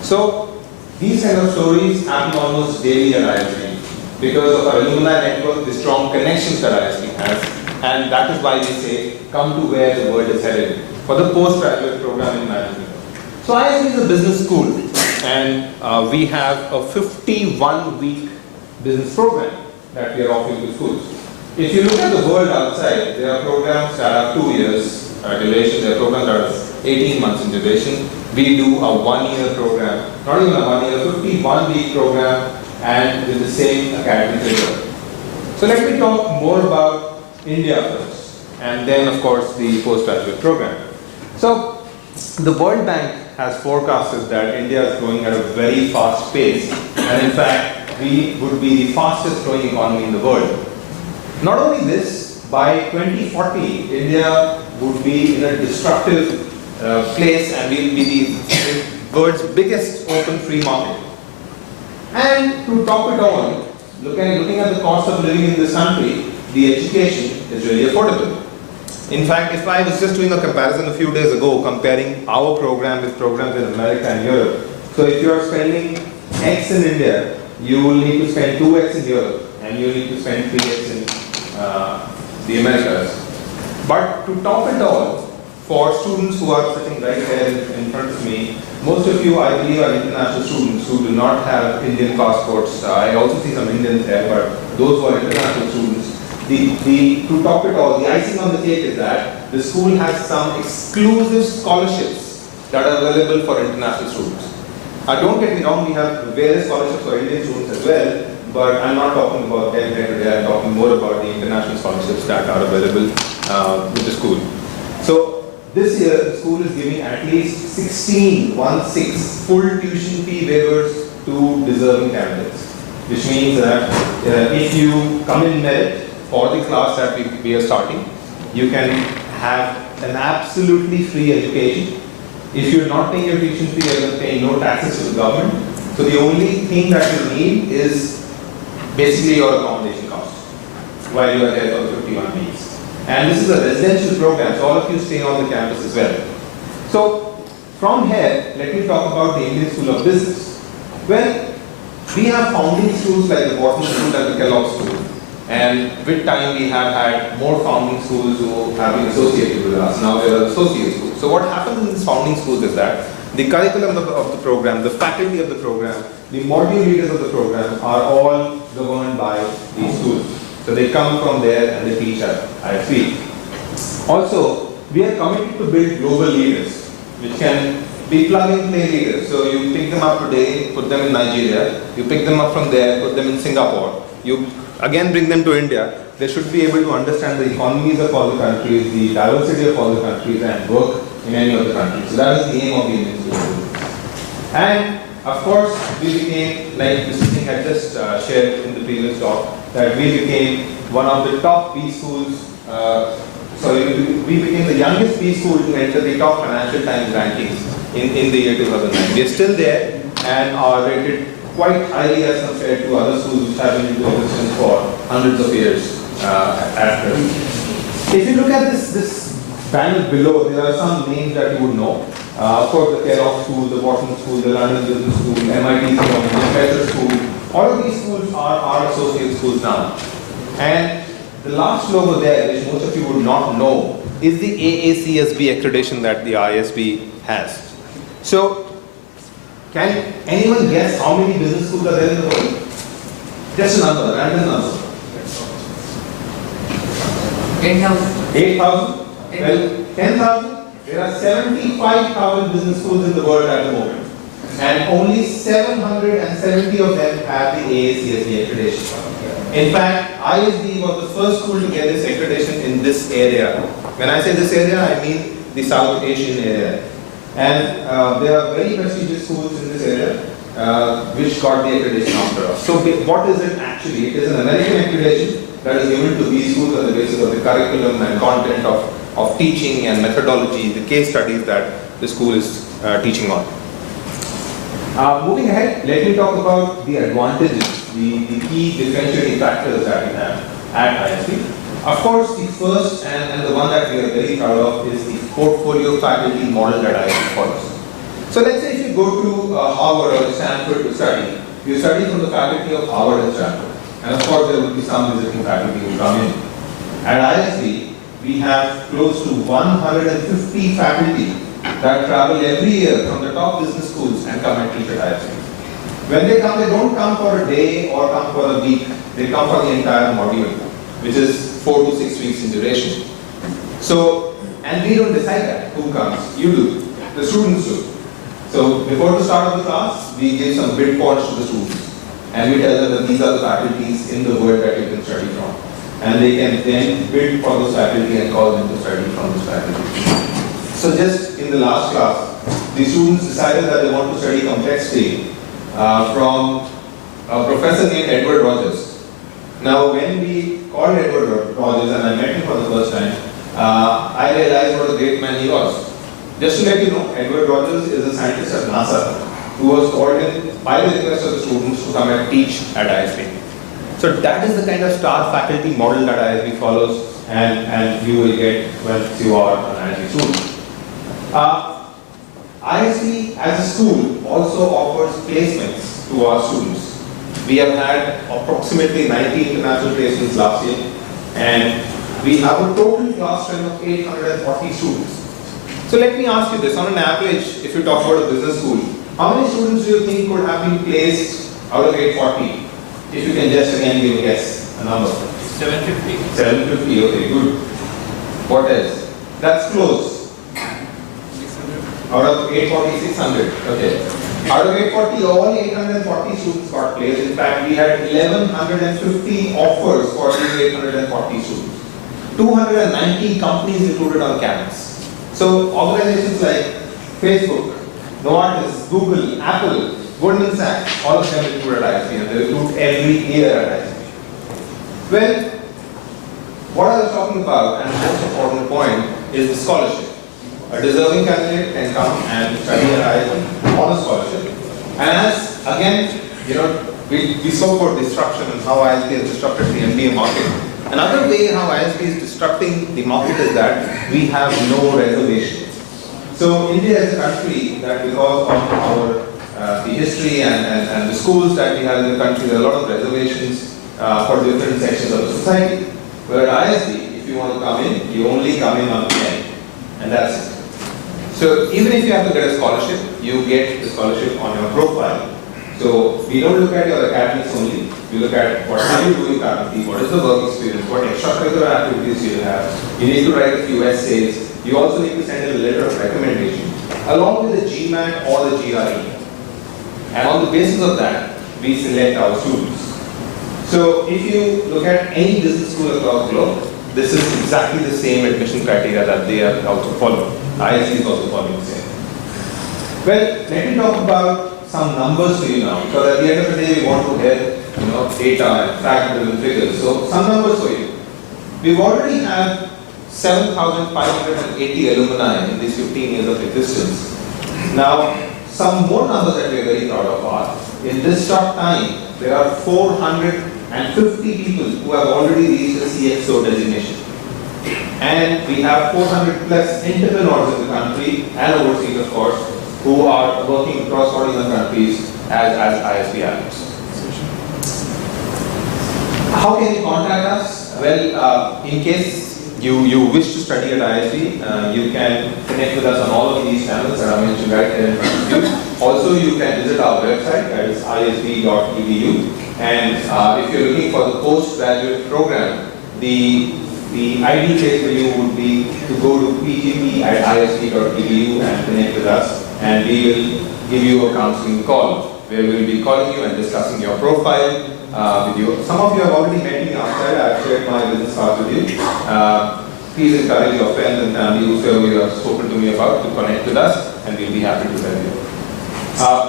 So these kind of stories happen almost daily at ISB because of our alumni network, the strong connections that ISB has. And that is why we say, come to where the world is headed for the postgraduate program in management. So ISB is a business school, and we have a 51-week business program that we are offering to schools. If you look at the world outside, there are programs that are 2 years duration, there are programs that are 18 months in duration. We do a 1-year program, not even a 1 year, 51-week program, and with the same academic rigor. So let me talk more about India first, and then of course the postgraduate program. So the World Bank has forecasted that India is growing at a very fast pace, and in fact we would be the fastest growing economy in the world. Not only this, by 2040 India would be in a disruptive place, and we will be the world's biggest open free market. And to top it all, looking at the cost of living in this country, the education is really affordable. In fact, if I was just doing a comparison a few days ago, comparing our program with programs in America and Europe. So if you are spending X in India, you will need to spend 2X in Europe, and you will need to spend 3X in the Americas. But to top it all, for students who are sitting right there in front of me, most of you, I believe, are international students who do not have Indian passports. I also see some Indians there, but those who are international students, to top it all, the icing on the cake is that the school has some exclusive scholarships that are available for international students. Don't get me wrong, we have various scholarships for Indian students as well, but I'm not talking about them here today, I'm talking more about the international scholarships that are available with the school. So this year, the school is giving at least 16 full tuition fee waivers to deserving candidates, which means that if you come in merit for the class that we are starting, you can have an absolutely free education. If you're not paying your tuition fee, you're going to pay no taxes to the government. So the only thing that you need is basically your accommodation cost while you are there for 51 weeks. And this is a residential program, so all of you stay on the campus as well. So from here, let me talk about the Indian School of Business. Well, we have founding schools like the Wharton School and the Kellogg School. And with time, we have had more founding schools who have been associated with us. Now there are associate schools. So what happens in these founding schools is that the curriculum of the program, the faculty of the program, the module leaders of the program are all governed by these schools. So they come from there and they teach at ISB. Also, we are committed to build global leaders, which can be plug-and-play leaders. So you pick them up today, put them in Nigeria, you pick them up from there, put them in Singapore, you again bring them to India. They should be able to understand the economies of all the countries, the diversity of all the countries, and work in any of the countries. So that is the aim of the Indian School. And of course, we became, like Mr. Singh had just shared in the previous talk, that we became one of the top B schools, we became the youngest B school to enter the top Financial Times rankings in the year 2009. We are still there and are rated quite highly as compared to other schools which have been in existence for hundreds of years at present. If you look at this panel below, there are some names that you would know. Of course, the Kellogg School, the Wharton School, the London Business School, MIT School, the Professor School. All of these schools are associate schools now. And the last logo there, which most of you would not know, is the AACSB accreditation that the ISB has. So, can anyone guess how many business schools are there in the world? Just a number, random number. 8,000. 8,000? Well, 10,000? There are 75,000 business schools in the world at the moment. And only 770 of them have the AACSB accreditation. In fact, ISB was the first school to get this accreditation in this area. When I say this area, I mean the South Asian area. And there are very prestigious schools in this area which got the accreditation after us. So what is it actually? It is an American accreditation that is given to these schools on the basis of the curriculum and content of teaching and methodology, the case studies that the school is teaching on. Moving ahead, let me talk about the advantages, the key differentiating factors that we have at ISB. Of course, the first and the one that we are very proud of is the portfolio faculty model that ISB follows. So let's say if you go to Harvard or Stanford to study, you study from the faculty of Harvard and Stanford. And of course, there will be some visiting faculty who come in. At ISB, we have close to 150 faculty that travel every year from the top business schools and come and teach at ISB. When they come, they don't come for a day or come for a week. They come for the entire module, which is 4 to 6 weeks in duration. So, and we don't decide that, who comes. You do, the students do. So before the start of the class, we give some bid points to the students. And we tell them that these are the faculties in the world that you can study from. And they can then bid for those faculty and call them to study from those faculty. So just in the last class, the students decided that they want to study complexity from a professor named Edward Rogers. Now when we called Edward Rogers and I met him for the first time, I realized what a great man he was. Just to let you know, Edward Rogers is a scientist at NASA who was called in by the request of the students to come and teach at ISB. So that is the kind of star faculty model that ISB follows and you will get once you are an ISB student. ISB as a school also offers placements to our students. We have had approximately 90 international placements last year, and we have a total class strength of 840 students. So let me ask you this, on an average, if you talk about a business school, how many students do you think could have been placed out of 840? If you can just again give a guess, a number. 750. 750, okay, good. What else? That's close. 600. Out of 840, 600, okay. Out of 840, all 840 students got placed. In fact, we had 1150 offers for these 840 students. 290 companies included on campus. So organizations like Facebook, Novartis, Google, Apple, Goldman Sachs, all of them recruit at ISB, and they recruit every year at ISB. Well, what I was talking about, and the most important point, is the scholarship. A deserving candidate can come and study at ISB on a scholarship. And as, again, we spoke about disruption and how ISB has disrupted the MBA market. Another way how ISB is disrupting the market is that we have no reservations. So India is a country that, because of our the history and the schools that we have in the country, there are a lot of reservations for different sections of the society. Where at ISB, if you want to come in, you only come in on 10, and that's it. So even if you have to get a scholarship, you get the scholarship on your profile. So we don't look at your academics only. We look at what are you doing currently, what is the work experience, what extracurricular activities you have. You need to write a few essays. You also need to send in a letter of recommendation, along with the GMAT or the GRE. And on the basis of that, we select our students. So if you look at any business school across the globe, this is exactly the same admission criteria that they are also following. ISB is also following the same. Well, let me talk about some numbers to you now, because at the end of the day, we want to hear data and facts and figures. So some numbers for you. We've already had 7,580 alumni in these 15 years of existence. Now, some more numbers that we are very proud of are, in this short time, there are 450 people who have already reached the CXO designation. And we have 400 plus entrepreneurs in the country and overseas, of course, who are working across 41 countries as ISB alums. How can you contact us? Well, in case you wish to study at ISB, you can connect with us on all of these channels that I mentioned right there in front of you. Also, you can visit our website, that is isb.edu. And if you're looking for the postgraduate program, the ideal place for you would be to go to pgp@isb.edu and connect with us, and we will give you a counseling call where we will be calling you and discussing your profile with you. Some of you have already met me outside. I've shared my business cards with you. Please encourage your friends and family, whoever you have spoken to me about, to connect with us, and we'll be happy to help you.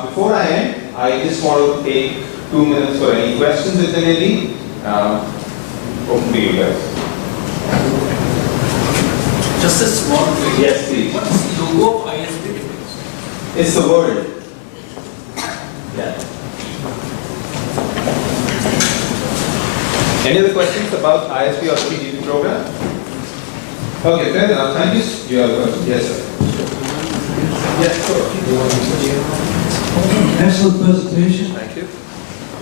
Before I end, I just want to take 2 minutes for any questions if there may be. Open to you guys. Just a small thing. Yes, please. What is the logo of ISB? It's the word. Yeah. Any other questions about ISB or the PGP program? Okay, fair enough. Thank you. You have a question? Yes, sir. Yes, sure. Excellent presentation. Thank you.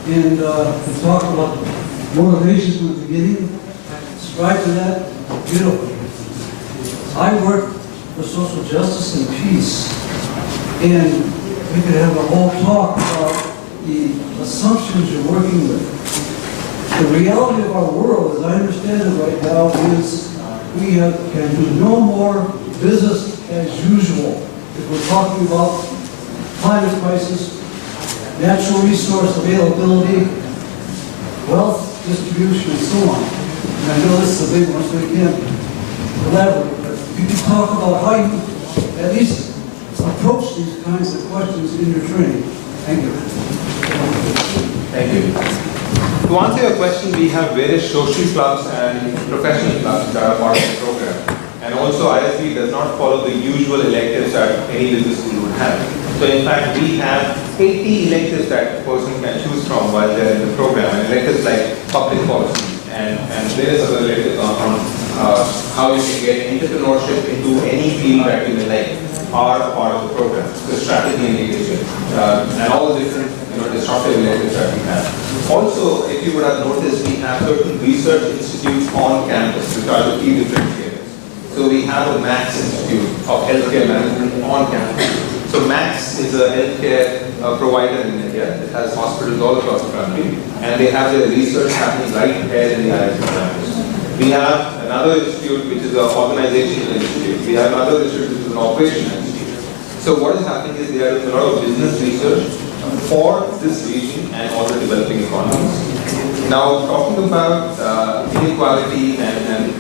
And to talk about motivation from the beginning, subscribe to that, beautiful. I work for social justice and peace, and we could have a whole talk about the assumptions you're working with. The reality of our world, as I understand it right now, is we can do no more business as usual. If we're talking about climate crisis, natural resource availability, wealth distribution, and so on. And I know this is a big one, so we can't elaborate, but you can talk about how you at least approach these kinds of questions in your training. Thank you. Thank you. To answer your question, we have various social clubs and professional clubs that are part of the program. And also ISB does not follow the usual electives that any business school would have. So in fact, we have 80 electives that a person can choose from while they're in the program. And electives like public policy and various other electives on how you can get entrepreneurship into any field that you may like are part of the program. So strategy and leadership and all the different disruptive initiatives that we have. Also, if you would have noticed, we have certain research institutes on campus, which are the key differentiators. So we have a Max Institute of Healthcare Management on campus. So Max is a healthcare provider in India. It has hospitals all across the country, and they have their research happening right here in the ISB campus. We have another institute which is an organizational institute. We have another institute which is an operational institute. So what is happening is there is a lot of business research for this region and all the developing economies. Now, talking about inequality and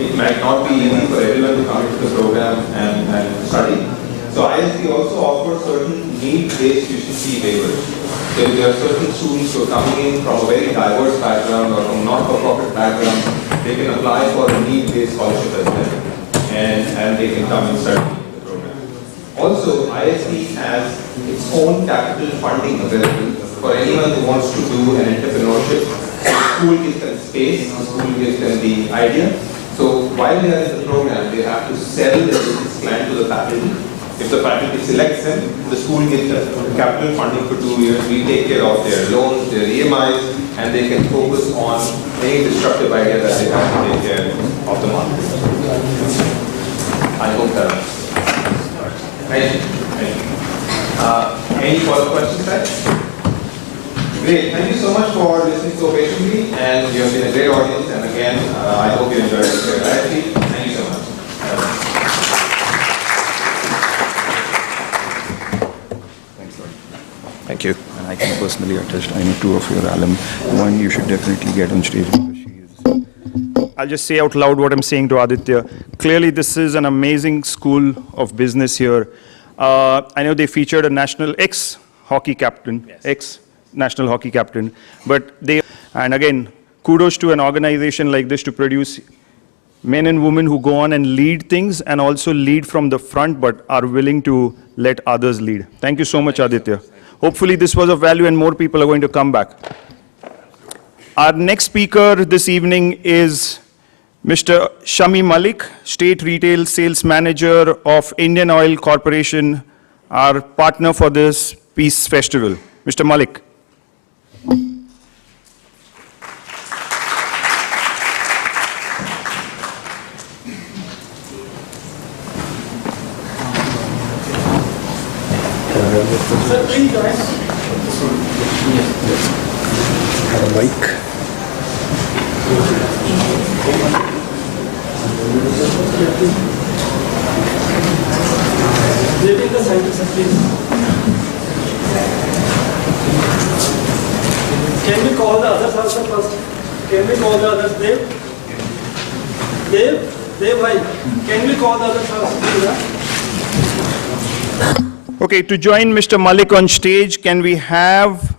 it might not be easy for everyone to come into the program and study. So ISB also offers certain need-based tuition fee waivers. So if there are certain students who are coming in from a very diverse background or from not-for-profit background, they can apply for a need-based scholarship as well, and they can come and study the program. Also, ISB has its own capital funding available for anyone who wants to do an entrepreneurship. The school gives them space, the school gives them the idea. So while they are in the program, they have to sell their business plan to the faculty. If the faculty selects them, the school gives them capital funding for 2 years. We take care of their loans, their EMIs, and they can focus on any disruptive idea that they have to take care of the market. I hope that. Thank you. Thank you. Any further questions, guys? Great. Thank you so much for listening so patiently, and you have been a great audience. And again, I hope you enjoyed it. Thank you so much. Thank you. And I can personally attest, I know 2 of your alum. One you should definitely get on stage because she is. I'll just say out loud what I'm saying to Aditya. Clearly, this is an amazing school of business here. I know they featured a national ex-hockey captain, ex-national hockey captain, but and again, kudos to an organization like this to produce men and women who go on and lead things and also lead from the front, but are willing to let others lead. Thank you so much, Aditya. Hopefully this was of value and more people are going to come back. Our next speaker this evening is Mr. Shami Malik, State Retail Sales Manager of Indian Oil Corporation, our partner for this Peace Festival. Mr. Malik. Sir, please join. Have a mic. Waiting the center, sir, please. Can we call the others also first? Can we call the others? Dev, bhai. Can we call the others also, please? Okay, to join Mr. Malik on stage, can we have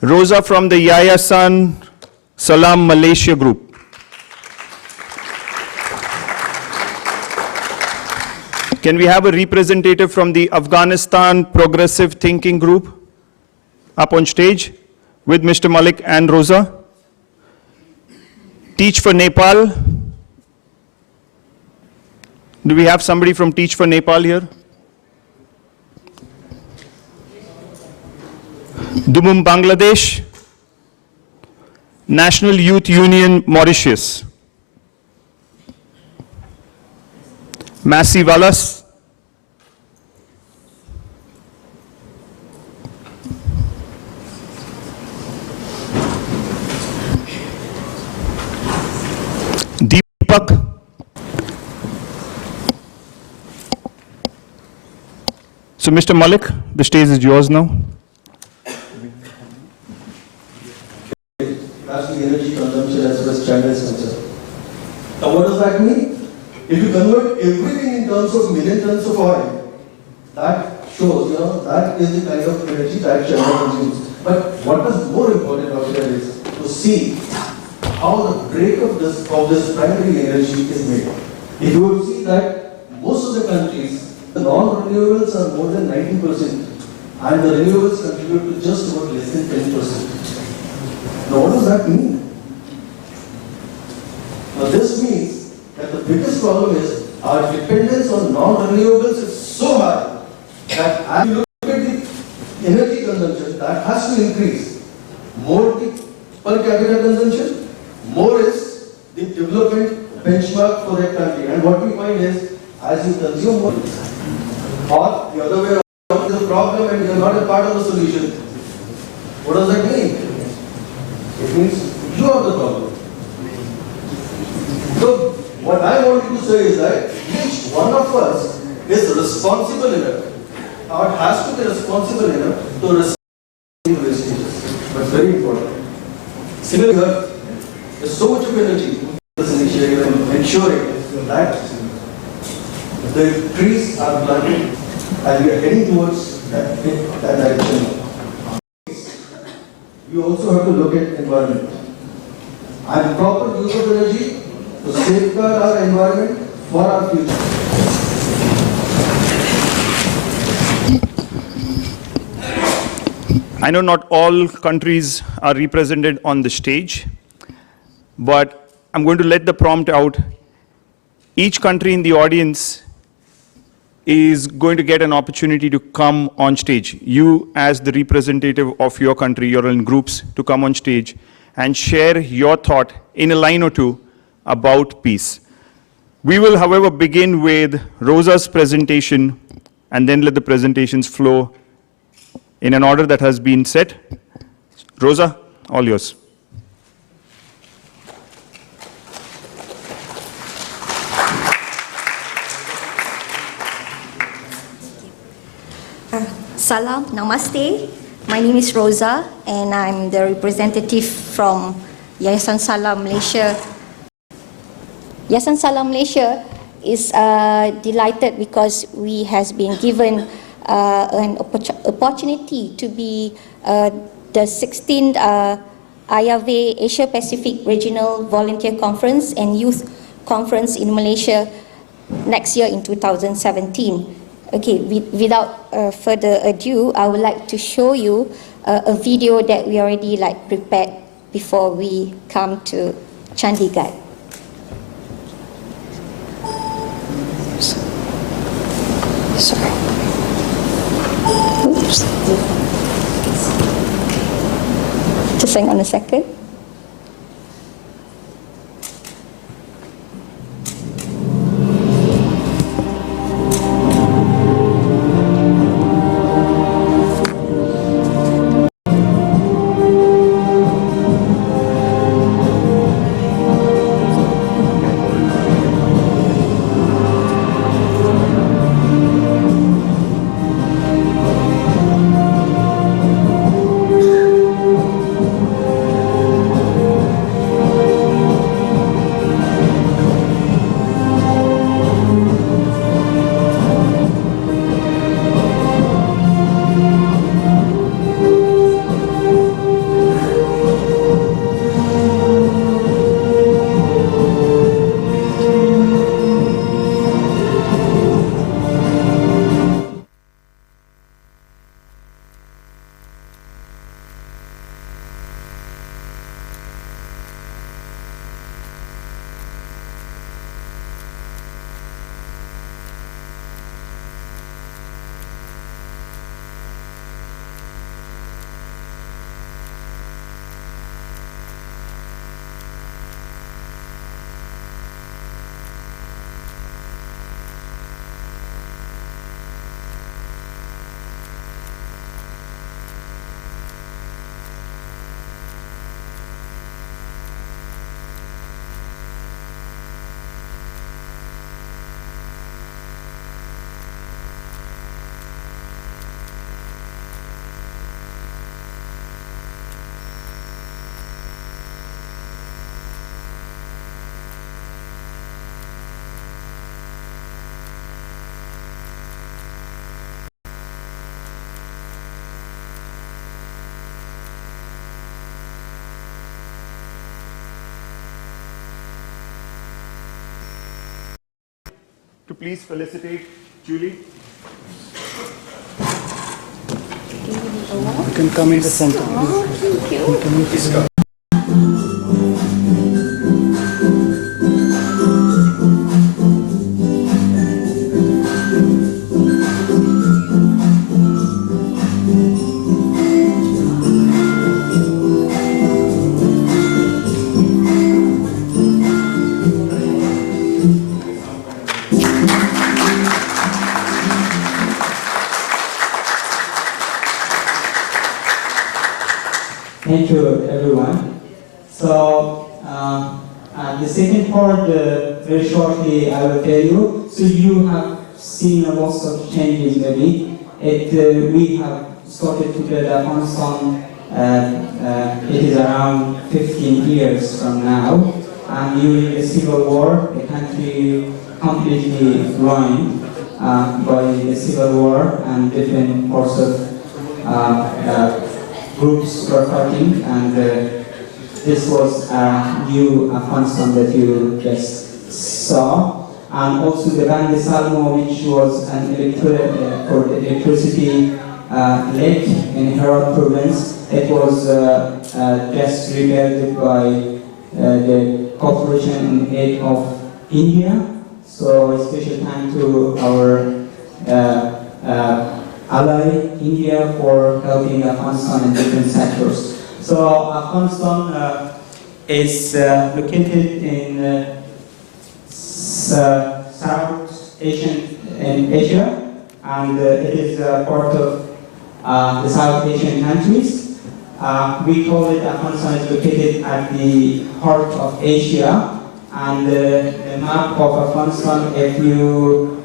Rosa from the Yaya San Salam Malaysia group? Can we have a representative from the Afghanistan Progressive Thinking group up on stage with Mr. Malik and Rosa? Teach for Nepal. Do we have somebody from Teach for Nepal here? Dumum Bangladesh, National Youth Union Mauritius, Massey Wallace, Deepak, so Mr. Malik, the stage is yours now. National energy consumption as well as China is concerned. Now what does that mean? If you convert everything in terms of million tons of oil, that shows, that is the kind of energy that China consumes. But what is more important out here is to see how the break of this primary energy is made. If you will see that most of the countries, the non-renewables are more than 90%, and the renewables contribute to just about less than 10%. Now what does that mean? Now this means that the biggest problem is our dependence on non-renewables is so high that as you look at the energy that has to increase. More the per capita consumption, more is the development benchmark for that country. And what we find is, as you consume more, or the other way around, is a problem and you are not a part of the solution. What does that mean? It means you are the problem. So, what I want to say is that each one of us is responsible enough, or has to be responsible enough to respond to wastages. But very important. Similarly, there's so much of energy in this initiative and ensuring that the trees are planted and we are heading towards that direction. You also have to look at environment and proper use of energy to safeguard our environment for our future. I know not all countries are represented on the stage, but I'm going to let the prompt out. Each country in the audience is going to get an opportunity to come on stage. You, as the representative of your country, you're in groups to come on stage and share your thought in a line or two about peace. We will, however, begin with Rosa's presentation and then let the presentations flow in an order that has been set. Rosa, all yours. Salam, namaste. My name is Rosa and I'm the representative from Yayasan Salam Malaysia. Yayasan Salam Malaysia is delighted because we has been given an opportunity to be the 16th IAV Asia Pacific Regional Volunteer Conference and Youth Conference in Malaysia next year in 2017. Okay, without further ado, I would like to show you a video that we already prepared before we come to Chandigarh. Sorry. Oops. Just hang on a second. To please felicitate Julie. You can come in the center. Thank you. thank you, everyone. So, the second part, very shortly, I will tell you. So you have seen a lot of changes, maybe. We have started to build Afghanistan. It is around 15 years from now, and during the civil war, the country completely ruined by the civil war, and different parts of groups were fighting, and this was a new Afghanistan that you just saw. And also the Band Salmo, which was an for the electricity lake in Herat province, it was just rebuilt by the cooperation in aid of India. So a special thank to our ally India for helping Afghanistan in different sectors. So Afghanistan is located in South Asia, and it is part of the South Asian countries. We call it Afghanistan is located at the heart of Asia, and the map of Afghanistan, if you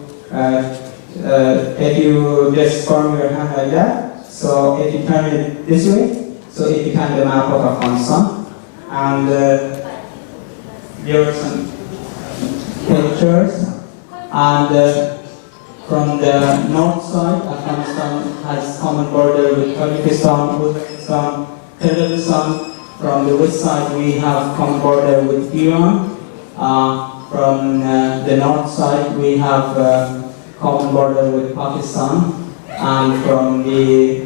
just form your hand like that, so if you turn it this way, so it becomes the map of Afghanistan. And there are some pictures, and from the north side, Afghanistan has common border with Pakistan, Uzbekistan, Kyrgyzstan. From the west side, we have common border with Iran. From the north side, we have common border with Pakistan, and from the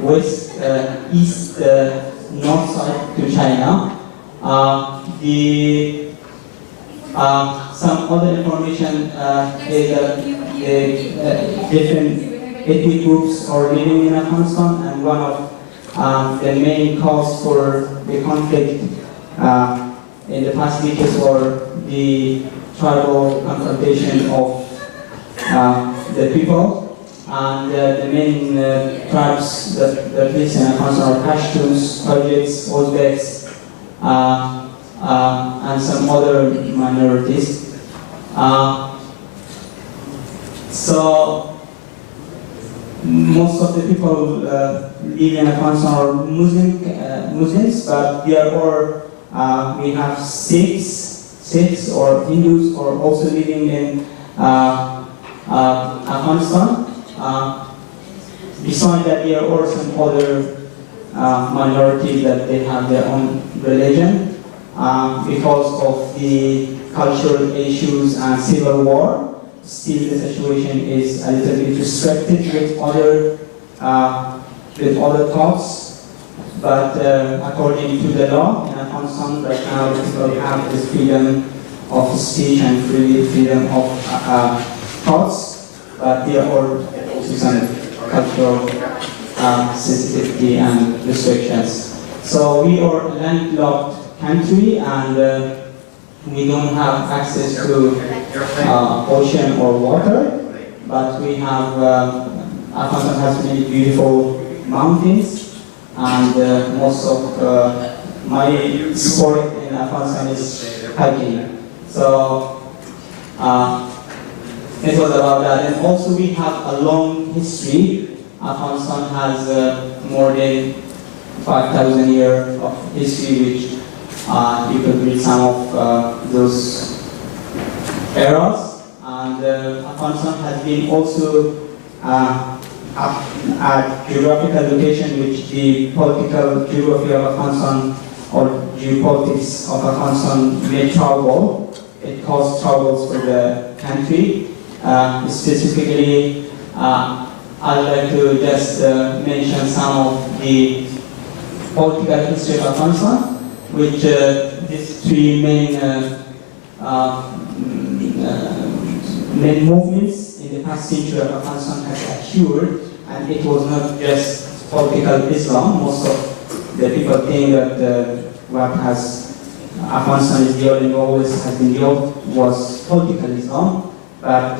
west, east, north side to China. Some other information is that different ethnic groups are living in Afghanistan, and one of the main cause for the conflict in the past decades were the tribal confrontation of the people. And the main tribes that live in Afghanistan are Pashtuns, Tajiks, Uzbeks, and some other minorities. So most of the people live in Afghanistan are Muslims, but there are we have Sikhs or Hindus are also living in Afghanistan. Besides that, there are some other minorities that they have their own religion because of the cultural issues and civil war. Still, the situation is a little bit restricted with other thoughts. But according to the law in Afghanistan, right now people have this freedom of speech and freedom of thoughts, but there are also some cultural sensitivity and restrictions. So we are a landlocked country, and we don't have access to ocean or water, but we have, Afghanistan has many beautiful mountains, and most of my sport in Afghanistan is hiking. So it was about that. And also we have a long history. Afghanistan has more than 5,000 years of history, which you could read some of those eras. And Afghanistan has been also a geographical location which the political geography of Afghanistan or geopolitics of Afghanistan made trouble. It caused troubles for the country. Specifically, I'd like to just mention some of the political history of Afghanistan, which these three main movements in the past century of Afghanistan has occurred, and it was not just political Islam. Most of the people think that what has Afghanistan is dealing and always has been dealt was political Islam. But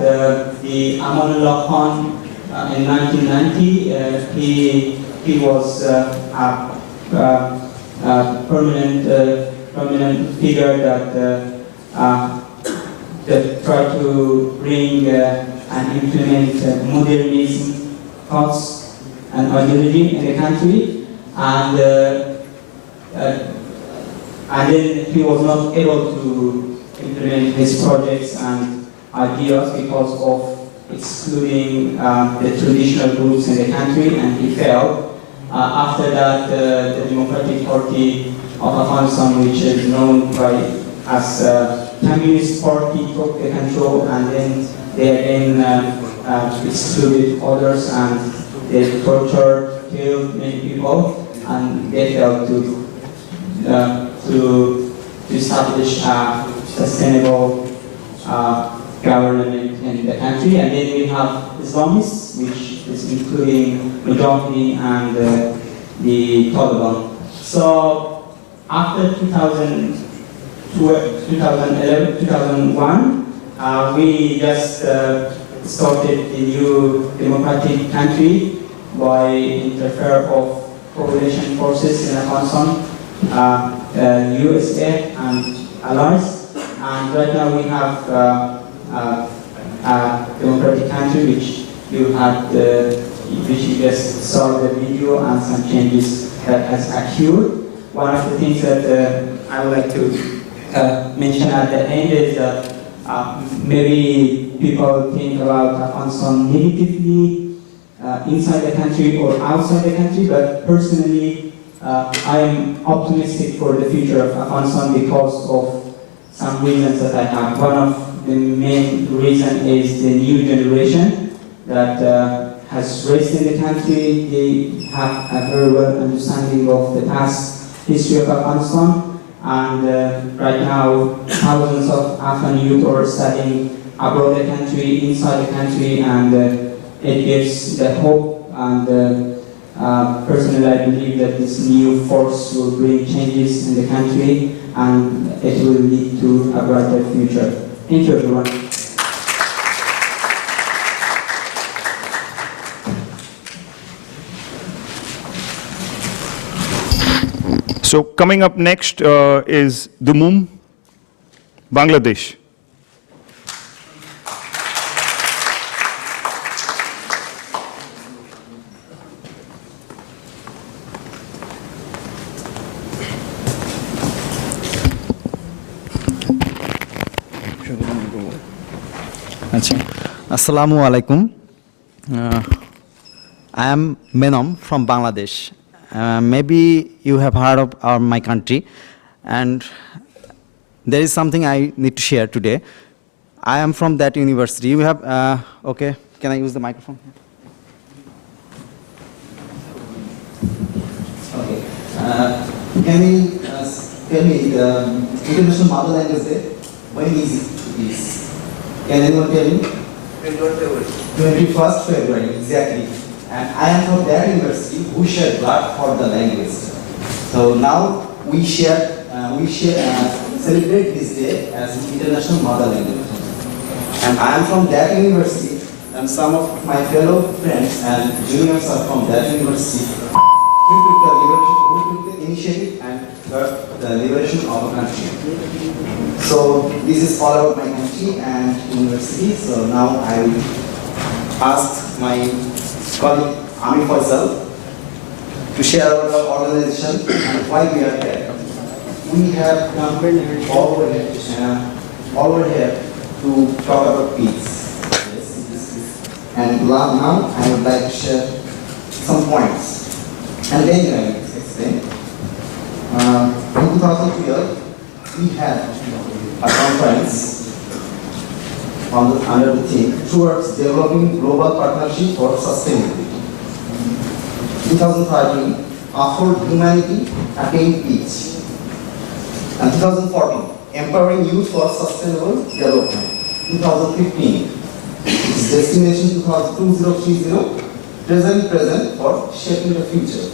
the Amanullah Khan in 1990, he was a prominent figure that try to bring and implement modernism thoughts and ideology in the country, and then he was not able to implement his projects and ideas because of excluding the traditional groups in the country, and he failed. After that, the Democratic Party of Afghanistan, which is known as Communist Party, took the control, and then they again excluded others, and they tortured, killed many people, and they failed to establish a sustainable government in the country. And then we have Islamists, which is including Mujahideen and the Taliban. So after 2011, 2001, we just started the new democratic country by interfere of coalition forces in Afghanistan, USA and allies, and right now we have a democratic country which you just saw the video and some changes that has occurred. One of the things that I would like to mention at the end is that maybe people think about Afghanistan negatively inside the country or outside the country, but personally I am optimistic for the future of Afghanistan because of some reasons that I have. One of the main reason is the new generation that has raised in the country. They have a very well understanding of the past history of Afghanistan, and right now thousands of Afghan youth are studying abroad the country, inside the country, and it gives the hope, and personally I believe that this new force will bring changes in the country and it will lead to a brighter future. Thank you, everyone. So coming up next is Dumum, Bangladesh. Assalamu alaikum. I am Menom from Bangladesh. Maybe you have heard of my country, and there is something I need to share today. I am from that university. You have, okay, can I use the microphone? Okay. Can you tell me the International Mother Language Day? When is it? Can anyone tell me? 21st February, exactly. And I am from that university who shed blood for the language. So now we celebrate this day as International Mother Language. And I am from that university, and some of my fellow friends and juniors are from that university who took the initiative and got the liberation of a country. So this is all about my country and university. So now I will ask my colleague Ami Faisal to share about our organization and why we are here. We have come over here to talk about peace. And now I would like to share some points. And then I will explain. In 2012, we had a conference under the theme towards developing global partnership for sustainability. 2013, afford humanity, attain peace. And 2014, empowering youth for sustainable development. 2015, its destination 2030, present for shaping the future.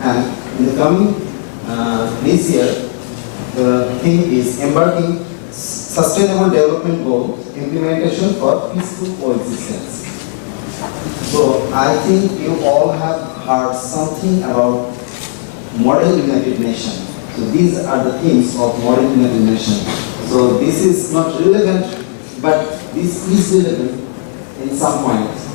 And in the coming this year, the theme is embarking sustainable development goal implementation for peaceful coexistence. So I think you all have heard something about model United Nation. So these are the themes of model United Nation. So this is not relevant, but this is relevant in some points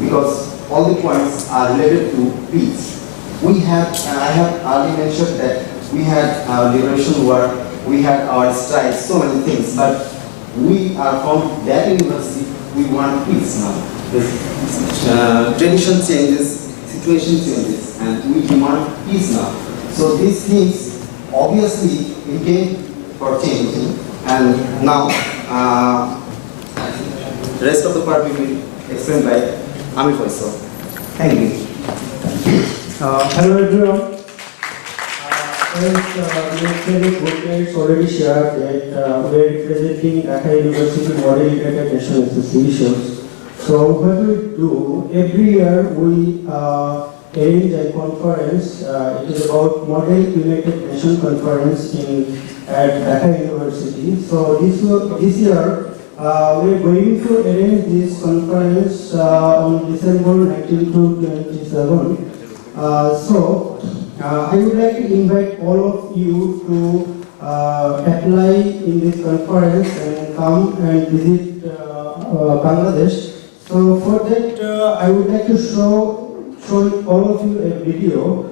because all the points are related to peace. We have, I have already mentioned that we had our liberation war, we had our strikes, so many things, but we are from that university, we want peace now. The tradition changes, situation changes, and we demand peace now. So these things obviously became for change, and now the rest of the part will be explained by Amir Faisal. Thank you. Hello everyone. As Lieutenant Bhutner already shared that we are representing Dhaka University Model United Nation Associations. So what we do, every year we arrange a conference. It is about Model United Nation Conference at Dhaka University. So this year we are going to arrange this conference on December 19 to 27. I would like to invite all of you to apply in this conference and come and visit Bangladesh. So for that, I would like to show all of you a video.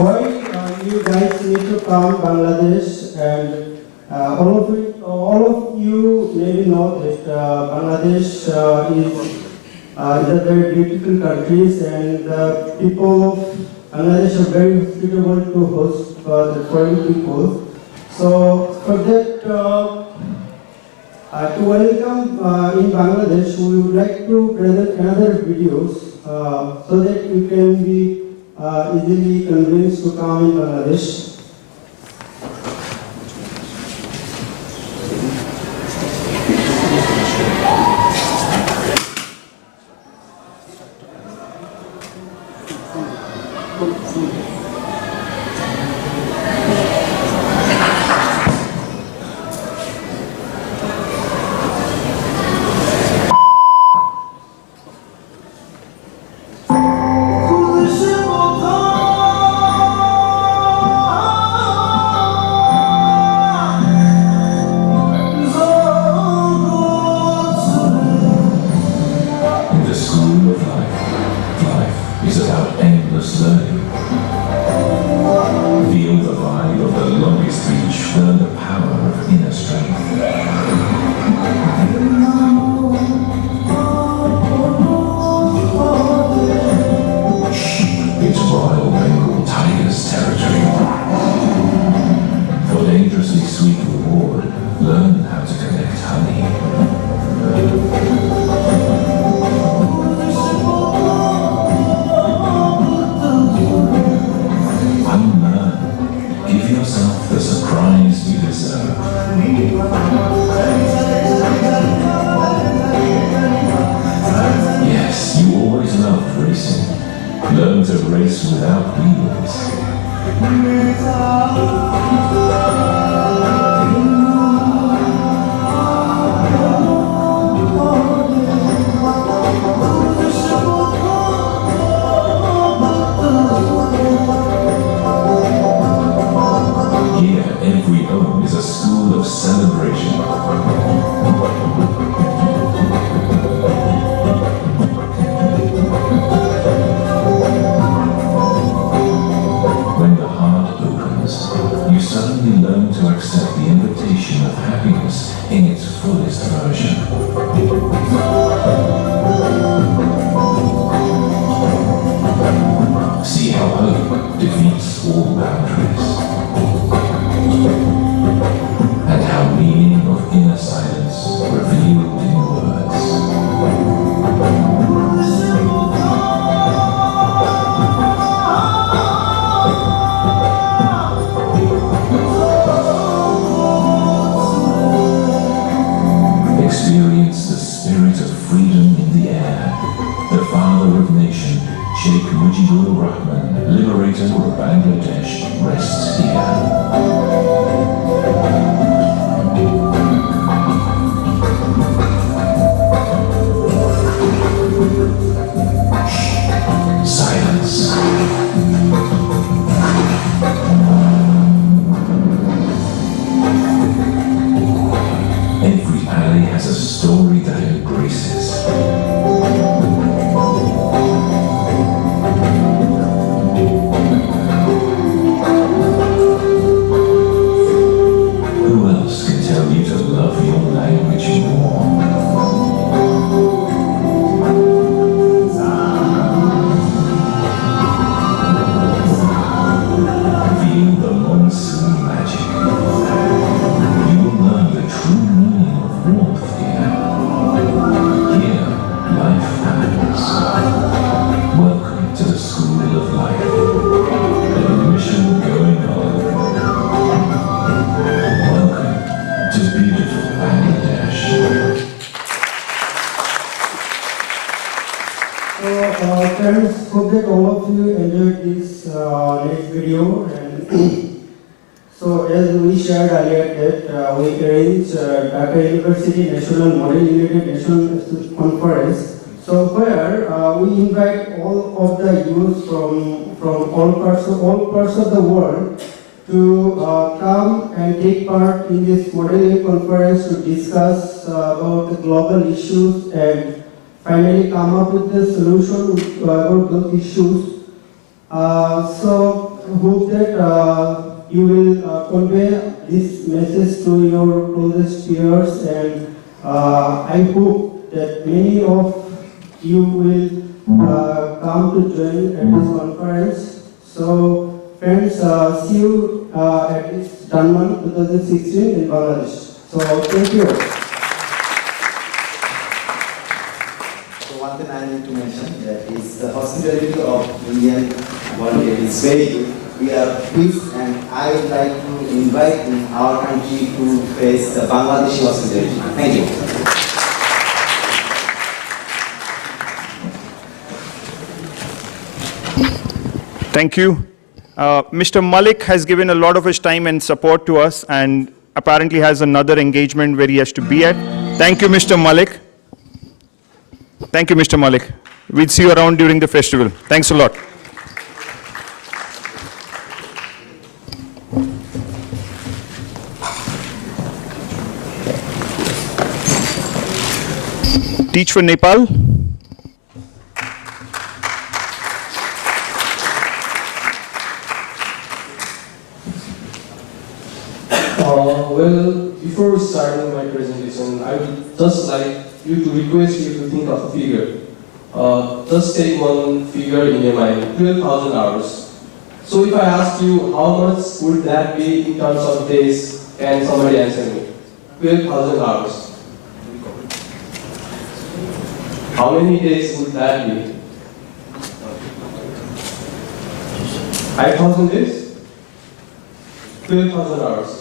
Why you guys need to come Bangladesh, and all of you maybe know that Bangladesh is a very beautiful country, and the people of Bangladesh are very suitable to host the foreign people. So for that, to welcome in Bangladesh, we would like to present another videos so that you can be easily convinced to come in Bangladesh. Here, every home is a school of self its fullest version. See how hope defeats all boundaries, and how meaning of inner silence revealed in experience the spirit of freedom in the air. The father of nation, Sheikh Mujibur Rahman, liberator of Bangladesh, rests here. Silence. Every alley has a story that embraces. Who else can tell you to love your language more? Feel the monsoon magic. You will learn the true meaning of warmth here. Here, life happens. Welcome to the school of life. Admission going on. Welcome to beautiful Bangladesh. So, friends, hope that all of you enjoyed this next video. And so, as we shared earlier, that we arranged Dhaka University National Model United National Conference. So, where we invite all of the youth from all parts of the world to come and take part in this modeling conference to discuss about the global issues and finally come up with the solution about those issues. So hope that you will convey this message to your closest peers, and I hope that many of you will come to join at this conference. So friends, see you at this Dhanman 2016 in Bangladesh. So thank you. So one thing I need to mention that is the hospitality of Indian volunteers is very good. We are pleased, and I would like to invite in our country to face the Bangladeshi hospitality. Thank you. Thank you. Mr. Malik has given a lot of his time and support to us, and apparently has another engagement where he has to be at. Thank you, Mr. Malik. Thank you, Mr. Malik. We'll see you around during the festival. Thanks a lot. Teach for Nepal. Well, before starting my presentation, I would just like you to request you to think of a figure. Just take one figure in your mind, 12,000 hours. So if I ask you how much would that be in terms of days, can somebody answer me? 12,000 hours. How many days would that be? 5,000 days? 12,000 hours.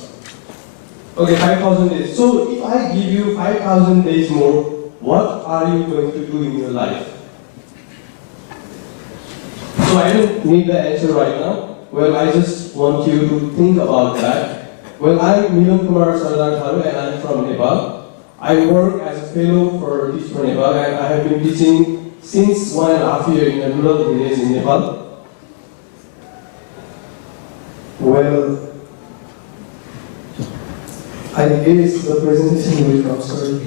Okay, 5,000 days. So if I give you 5,000 days more, what are you going to do in your life? So I don't need the answer right now. Well, I just want you to think about that. Well, I'm Milan Kumar Sardar Tharu, and I'm from Nepal. I work as a fellow for Teach for Nepal, and I have been teaching since 1.5 years in a rural village in Nepal. Well, I guess the presentation will come, sorry.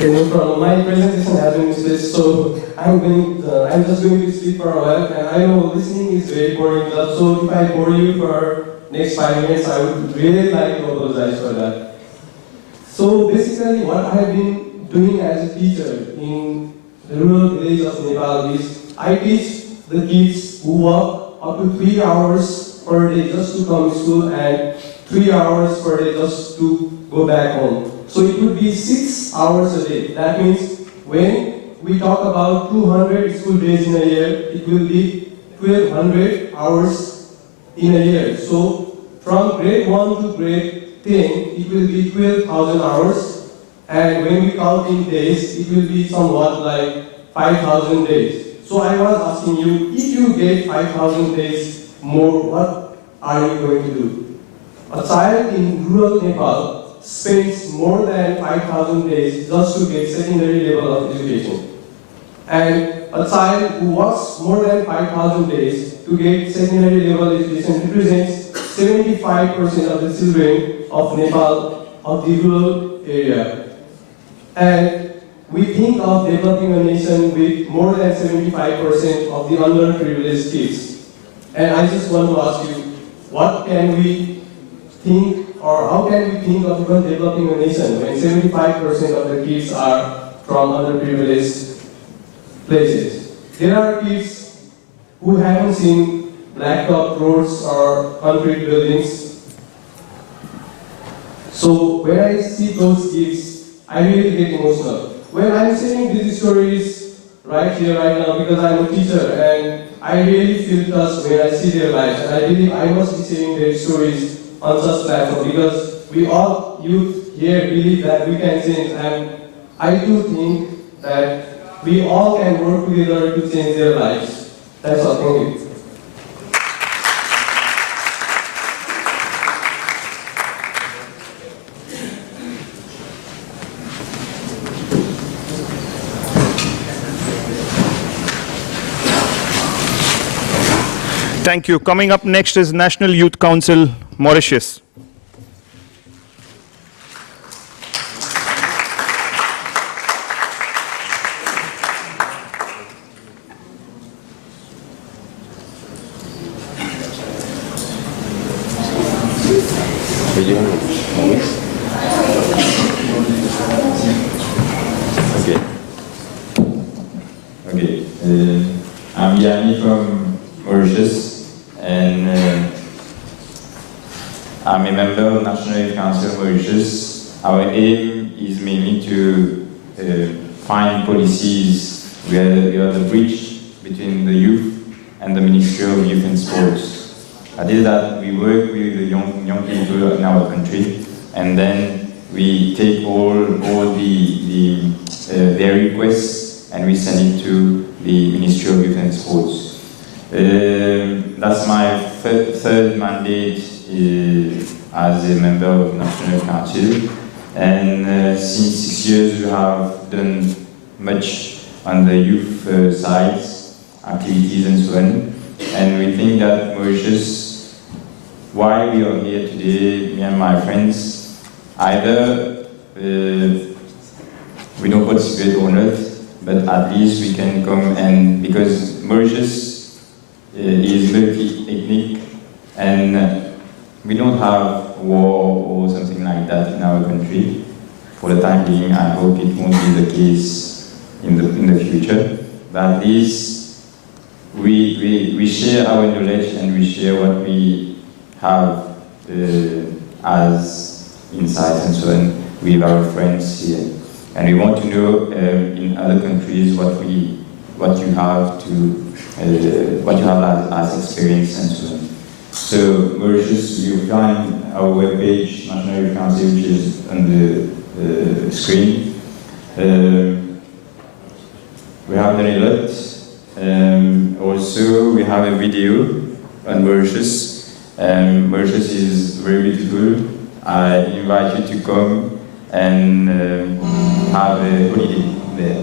Okay, no problem. My presentation has been finished, so I'm just going to sleep for a while. And I know listening is very boring job, so if I bore you for next 5 minutes, I would really like to apologize for that. So basically, what I have been doing as a teacher in the rural village of Nepal is I teach the kids who walk up to 3 hours per day just to come to school and 3 hours per day just to go back home. So it would be 6 hours a day. That means when we talk about 200 school days in a year, it will be 1200 hours in a year. So from grade 1 to grade 10, it will be 12,000 hours. And when we count in days, it will be somewhat like 5,000 days. So I was asking you, if you get 5,000 days more, what are you going to do? A child in rural Nepal spends more than 5,000 days just to get secondary level of education. And a child who works more than 5,000 days to get secondary level education represents 75% of the children of Nepal of the rural area. And we think of developing a nation with more than 75% of the underprivileged kids. And I just want to ask you, what can we think, or how can we think of even developing a nation when 75% of the kids are from underprivileged places? There are kids who haven't seen blacktop roads or concrete buildings. So when I see those kids, I really get emotional. When I'm sharing these stories right here, right now, because I'm a teacher, and I really feel touched when I see their lives, and I believe I must be sharing their stories on such platform, because we all youth here believe that we can change, and I do think that we all can work together to change their lives. That's all. Thank you. Thank you. Coming up next is National Youth Council, Mauritius. Okay. I'm Yanni from Mauritius, and I'm a member of National Youth Council Mauritius. Our aim is mainly to find policies where we are the bridge between the youth and the Ministry of Youth and Sports. I did that. We work with the young people in our country, and then we take all their requests and we send it to the Ministry of Youth and Sports. That's my third mandate as a member of National Council, and since 6 years we have done much on the youth side, activities and so on, and we think that Mauritius, why we are here today, me and my friends, either we don't participate or not, but at least we can come, and because Mauritius is multi-ethnic, and we don't have war or something like that in our country. For the time being, I hope it won't be the case in the future. But at least we share our knowledge and we share what we have as insights and so on with our friends here. And we want to know in other countries what you have as experience and so on. So Mauritius, you find our webpage, National Youth Council, which is on the screen. We have done a lot. Also, we have a video on Mauritius. Mauritius is very beautiful. I invite you to come and have a holiday there.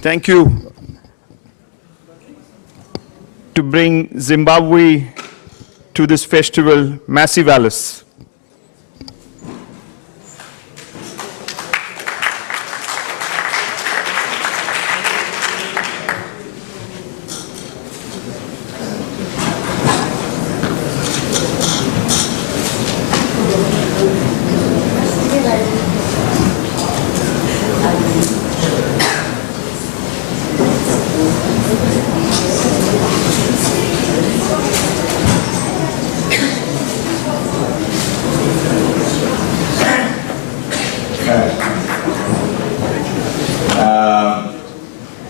Thank you. To bring Zimbabwe to this festival, Massive Alice.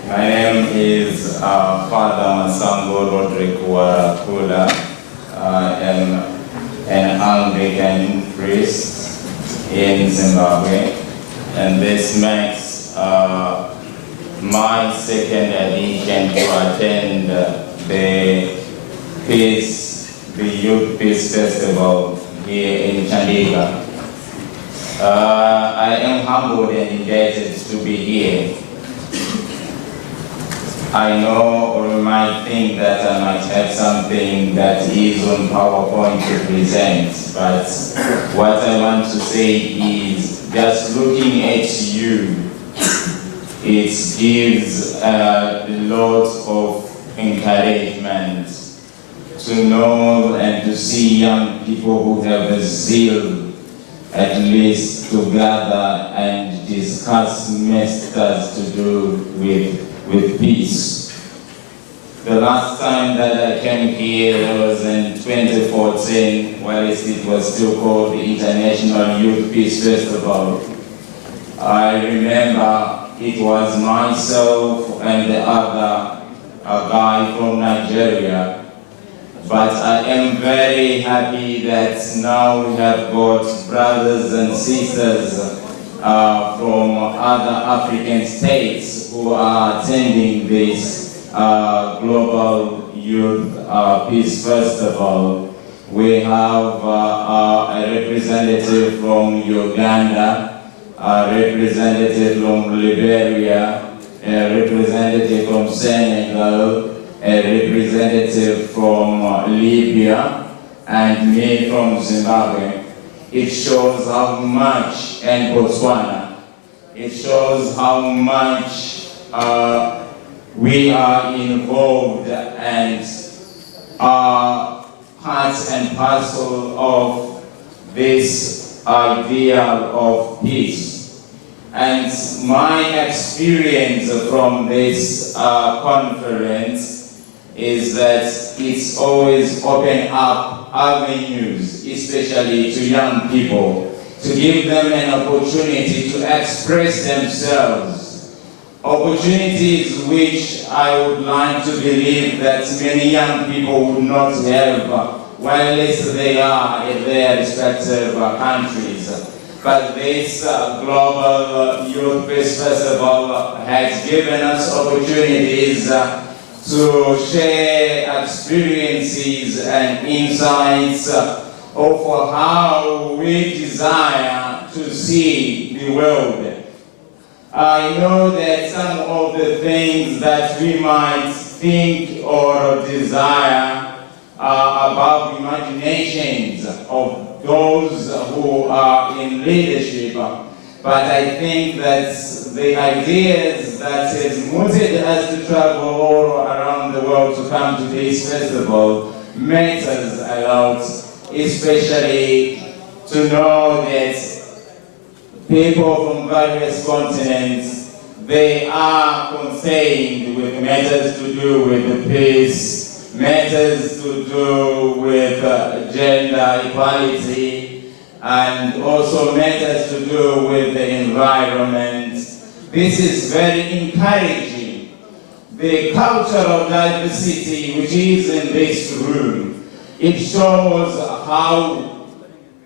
My name is Father Masango Roderick Warakula. I am an Anglican priest in Zimbabwe, and this makes my second edition to attend the Youth Peace Festival here in Chandigarh. I am humbled and indebted to be here. I know or you might think that I might have something that is on PowerPoint to present, but what I want to say is just looking at you, it gives a lot of encouragement to know and to see young people who have a zeal at least to gather and discuss matters to do with peace. The last time that I came here was in 2014, whilst it was still called the International Youth Peace Festival. I remember it was myself and the other, a guy from Nigeria. But I am very happy that now we have got brothers and sisters from other African states who are attending this Global Youth Peace Festival. We have a representative from Uganda, a representative from Liberia, a representative from Senegal, a representative from Libya, and me from Zimbabwe. It shows how much, and Botswana, it shows how much we are involved and are part and parcel of this ideal of peace. And my experience from this conference is that it's always open up avenues, especially to young people, to give them an opportunity to express themselves. Opportunities which I would like to believe that many young people would not have whilst they are in their respective countries. But this Global Youth Peace Festival has given us opportunities to share experiences and insights of how we desire to see the world. I know that some of the things that we might think or desire are above imaginations of those who are in leadership, but I think that the ideas that has motivated us to travel all around the world to come to this festival matters a lot, especially to know that people from various continents, they are concerned with matters to do with peace, matters to do with gender equality, and also matters to do with the environment. This is very encouraging. The cultural diversity which is in this room, it shows how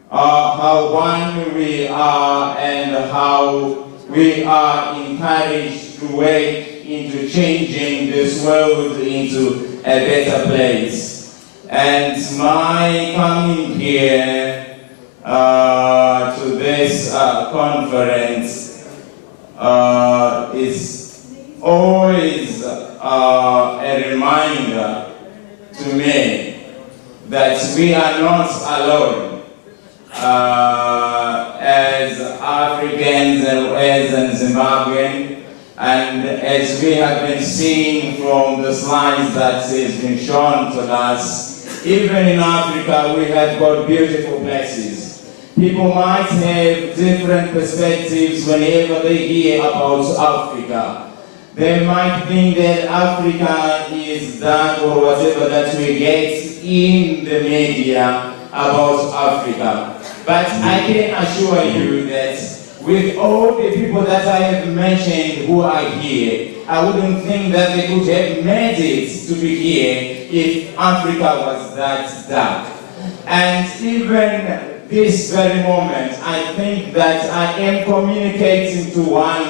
one we are and how we are encouraged to work into changing this world into a better place. And my coming here to this conference we are not alone. As Africans and as Zimbabwean, and as we have been seeing from the slides that has been shown to us, even in Africa we have got beautiful places. People might have different perspectives whenever they hear about Africa. They might think that Africa is that or whatever that we get in the media about Africa. But I can assure you that with all the people that I have mentioned who are here, I wouldn't think that they could have made it to be here if Africa was that dark. And even this very moment, I think that I am communicating to one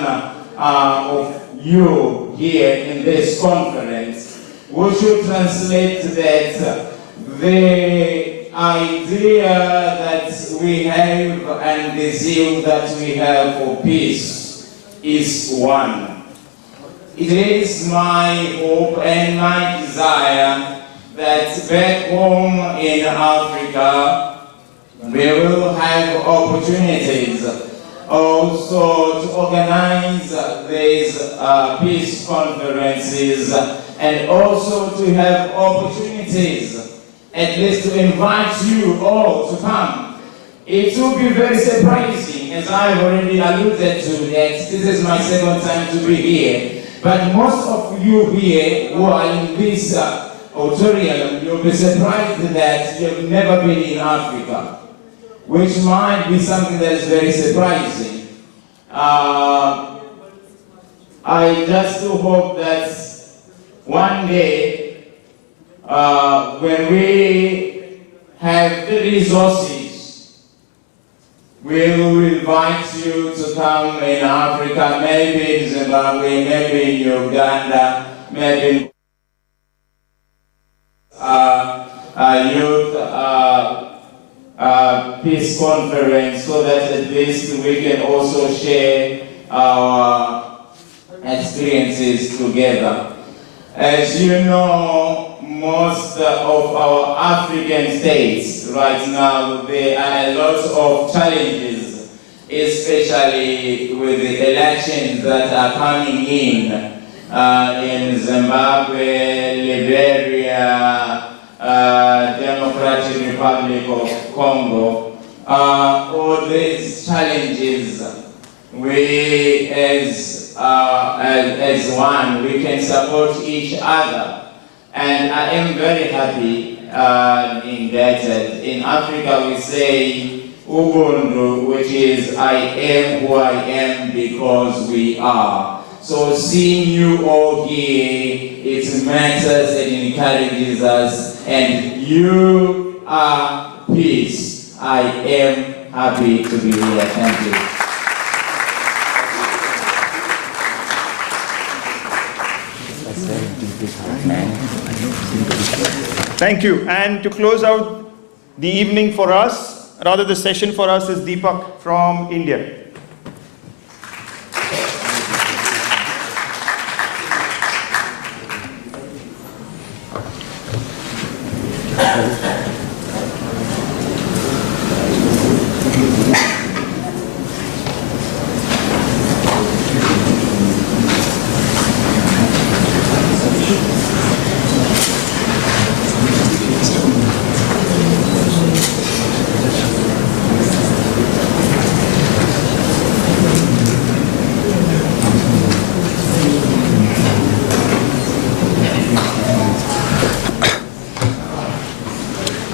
of you here in this conference, we should translate that the idea that we have and the zeal that we have for peace is one. It is my hope and my desire that back home in Africa we will have opportunities also to organize these peace conferences and also to have opportunities at least to invite you all to come. It will be very surprising, as I've already alluded to, that this is my second time to be here. But most of you here who are in this auditorium, you'll be surprised that you've never been in Africa, which might be something that is very surprising. I just hope that one day, when we have the resources, we will invite you to come in Africa, maybe in Zimbabwe, maybe in Uganda, maybe in youth peace conference, so that at least we can also share our experiences together. As you know, most of our African states right now, there are a lot of challenges, especially with the elections that are coming in Zimbabwe, Liberia, Democratic Republic of Congo. All these challenges, we as one, we can support each other. And I am very happy in that. In Africa we say Ubuntu, which is I am who I am because we are. So seeing you all here, it matters and encourages us, and you are peace. I am happy to be here. Thank you. Thank you. And to close out the evening for us, rather the session for us, is Deepak from India.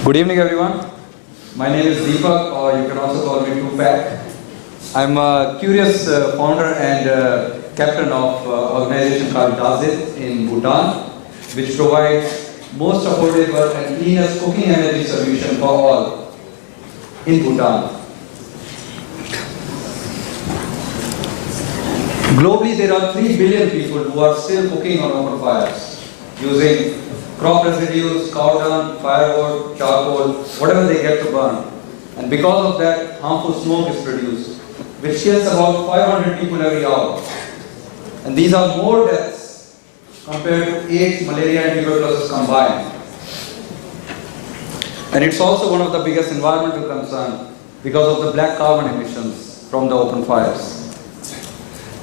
Good evening, everyone. My name is Deepak, or you can also call me Tupac. I'm a curious founder and captain of an organization called Dazit in Bhutan, which provides most affordable and cleanest cooking energy solution for all in Bhutan. Globally, there are 3 billion people who are still cooking on open fires, using crop residues, cow dung, firewood, charcoal, whatever they get to burn. And because of that, harmful smoke is produced, which kills about 500 people every hour. And these are more deaths compared to AIDS, malaria and tuberculosis combined. And it's also one of the biggest environmental concerns because of the black carbon emissions from the open fires.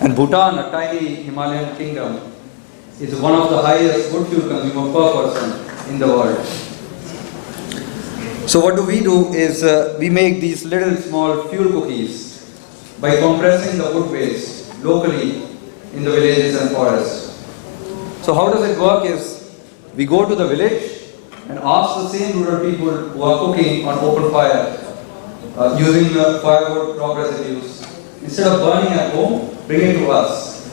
And Bhutan, a tiny Himalayan kingdom, is one of the highest wood fuel consumer per person in the world. So what do is we make these little small fuel cookies by compressing the wood waste locally in the villages and forests. So how does it work is we go to the village and ask the same rural people who are cooking on open fire using firewood crop residues, instead of burning at home, bring it to us.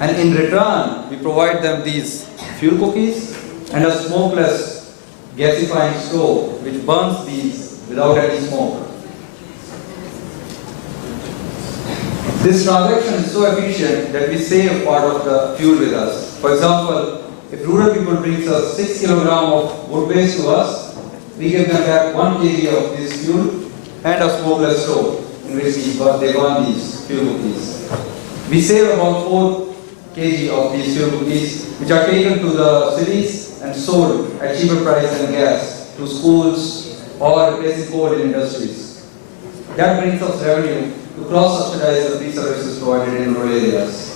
And in return, we provide them these fuel cookies and a smokeless gasifying stove which burns these without any smoke. This transaction is so efficient that we save part of the fuel with us. For example, if rural people brings us 6 kilograms of wood waste to us, we give them back 1 kg of this fuel and a smokeless stove in which they burn these fuel cookies. We save about 4 kg of these fuel cookies, which are taken to the cities and sold at cheaper price than gas to schools or replacing coal in industries. That brings us revenue to cross-subsidize the free services provided in rural areas.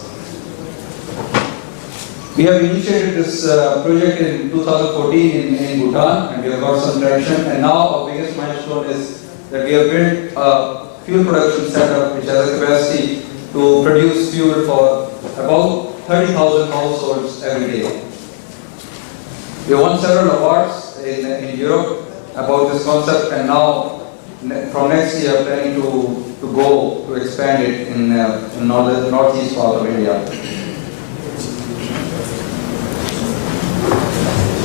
We have initiated this project in 2014 in Bhutan, and we have got some traction. And now our biggest milestone is that we have built a fuel production setup which has a capacity to produce fuel for about 30,000 households every day. We have won several awards in Europe about this concept, and now from next year planning to go to expand it in northeast part of India.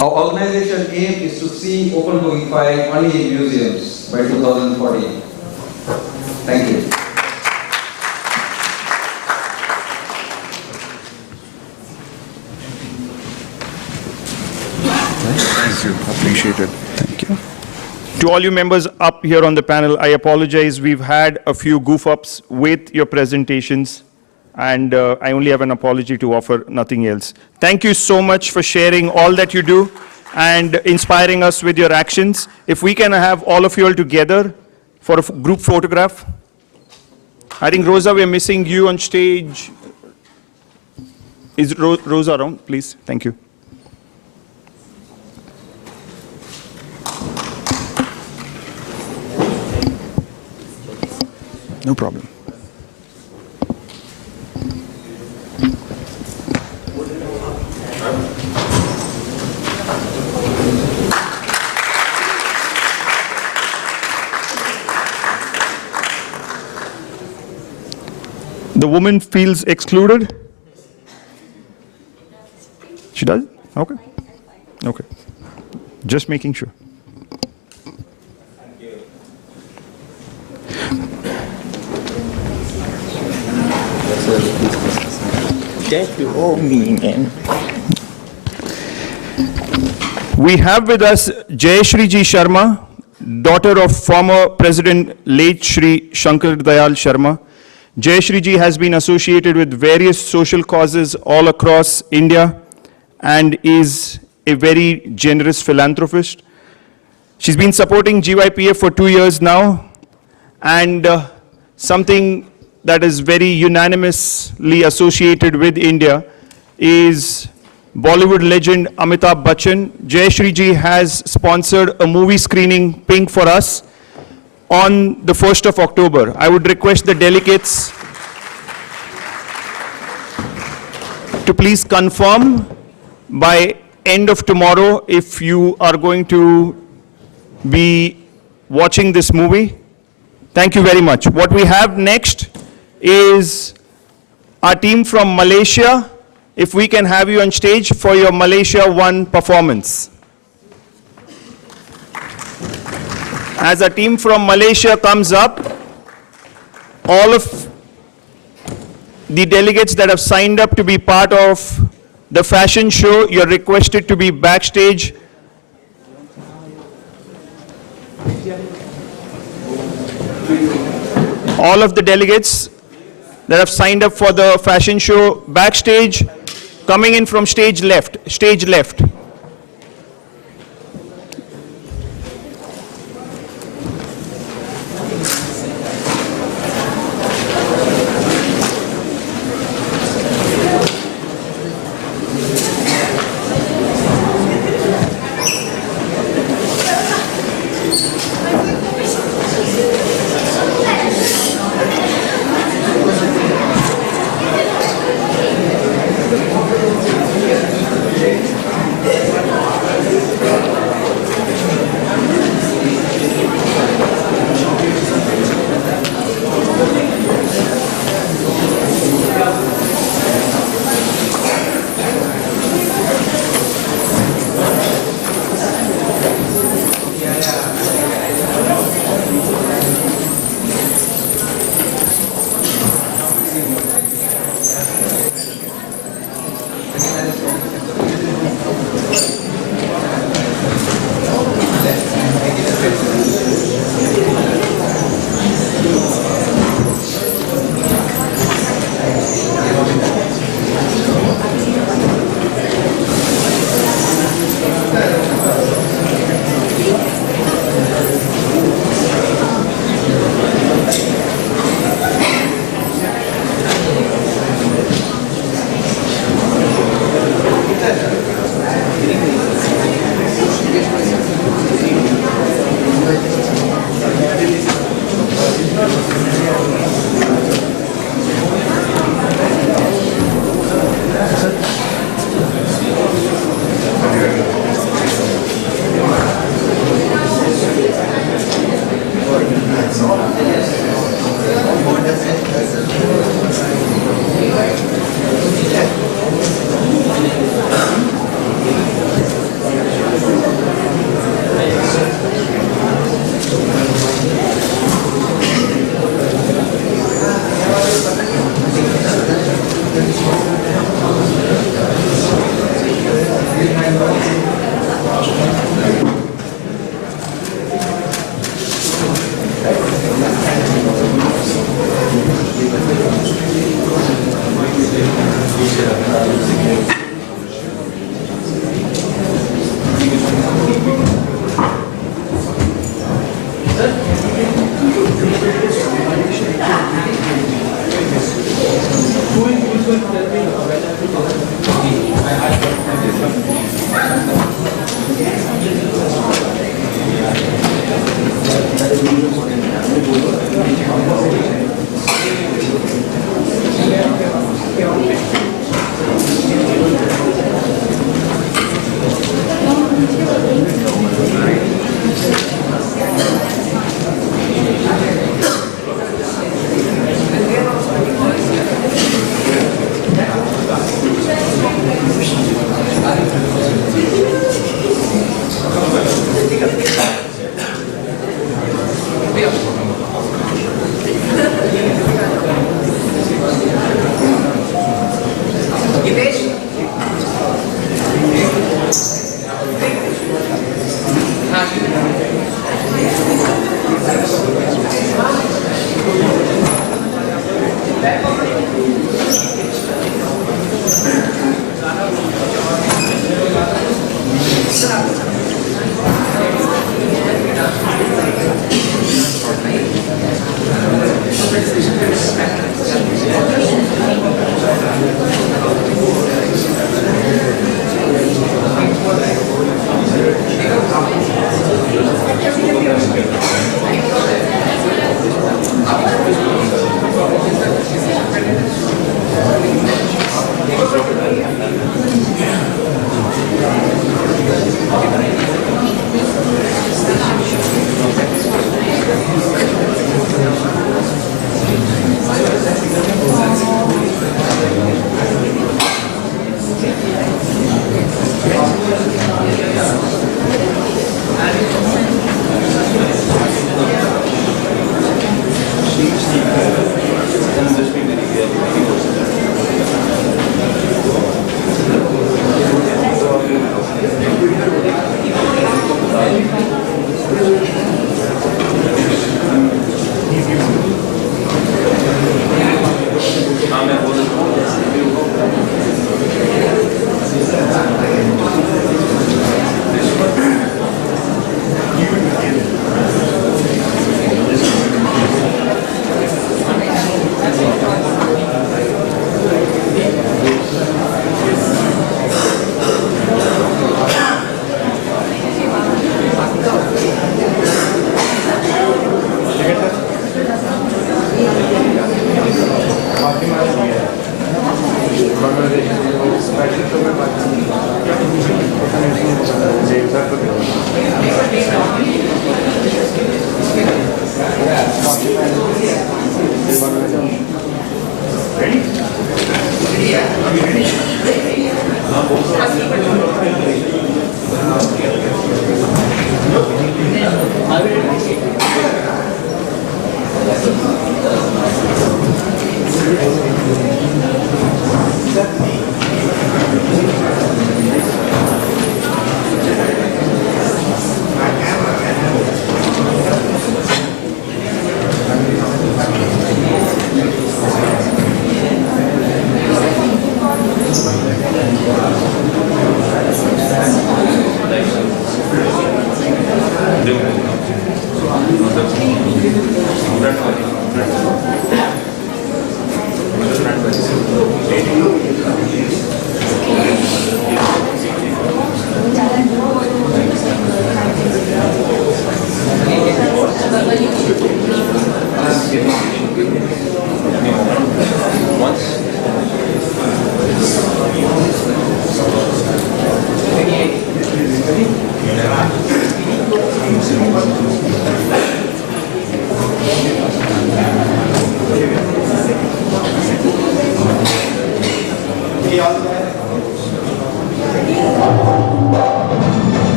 Our organization aim is to see open cooking fire only in museums by 2014. Thank you. Thank you. Appreciate it. Thank you. To all you members up here on the panel, I apologize. We've had a few goof-ups with your presentations, and I only have an apology to offer, nothing else. Thank you so much for sharing all that you do and inspiring us with your actions. If we can have all of you all together for a group photograph. I think, Rosa, we're missing you on stage. Is Rosa around, please? Thank you. No problem. The woman feels excluded? She does? Okay. Okay. Just making sure. That you owe me, man. We have with us Jayashri Ji Sharma, daughter of former President late Shri Shankar Dayal Sharma. Jayashri Ji has been associated with various social causes all across India and is a very generous philanthropist. She's been supporting GYPF for 2 years now, and something that is very unanimously associated with India is Bollywood legend Amitabh Bachchan. Jayashri Ji has sponsored a movie screening, Pink, for us on the 1st of October. I would request the delegates to please confirm by end of tomorrow if you are going to be watching this movie. Thank you very much. What we have next is our team from Malaysia. If we can have you on stage for your Malaysia 1 performance. As a team from Malaysia comes up, all of the delegates that have signed up to be part of the fashion show, you're requested to be backstage. All of the delegates that have signed up for the fashion show, backstage, coming in from stage left, stage left.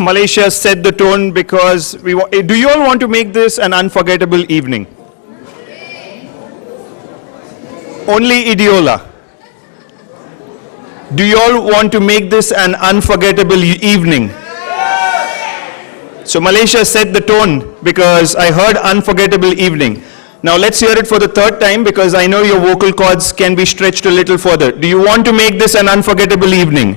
Malaysia set the tone because do you all want to make this an unforgettable evening? Only Idiola. Do you all want to make this an unforgettable evening? So Malaysia set the tone because I heard unforgettable evening. Now let's hear it for the third time because I know your vocal cords can be stretched a little further. Do you want to make this an unforgettable evening?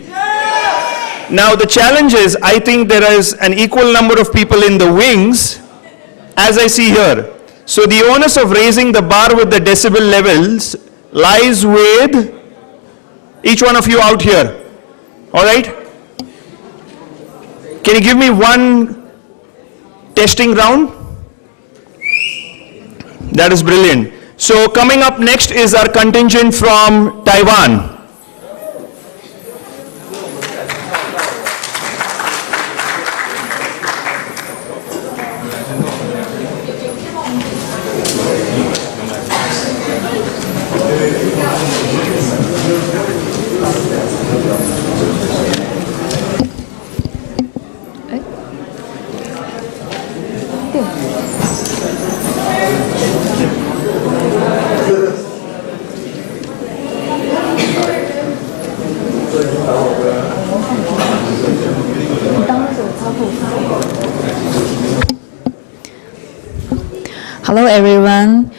Now the challenge is, I think there is an equal number of people in the wings as I see here. So the onus of raising the bar with the decibel levels lies with each one of you out here. All right? Can you give me one testing round? That is brilliant. So coming up next is our contingent from Taiwan. Hello everyone,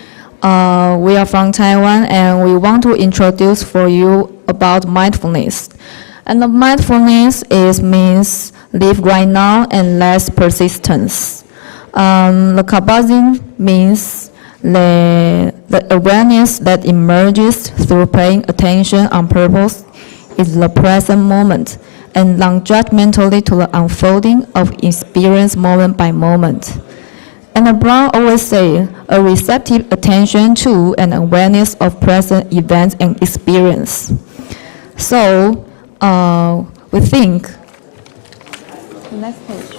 we are from Taiwan and we want to introduce for you about mindfulness. And the mindfulness means live right now and less persistence. The Kabazin means the awareness that emerges through paying attention on purpose is the present moment and non-judgmentally to the unfolding of experience moment by moment. And Brown always say, a receptive attention to and awareness of present events and experience. So, we think, next page.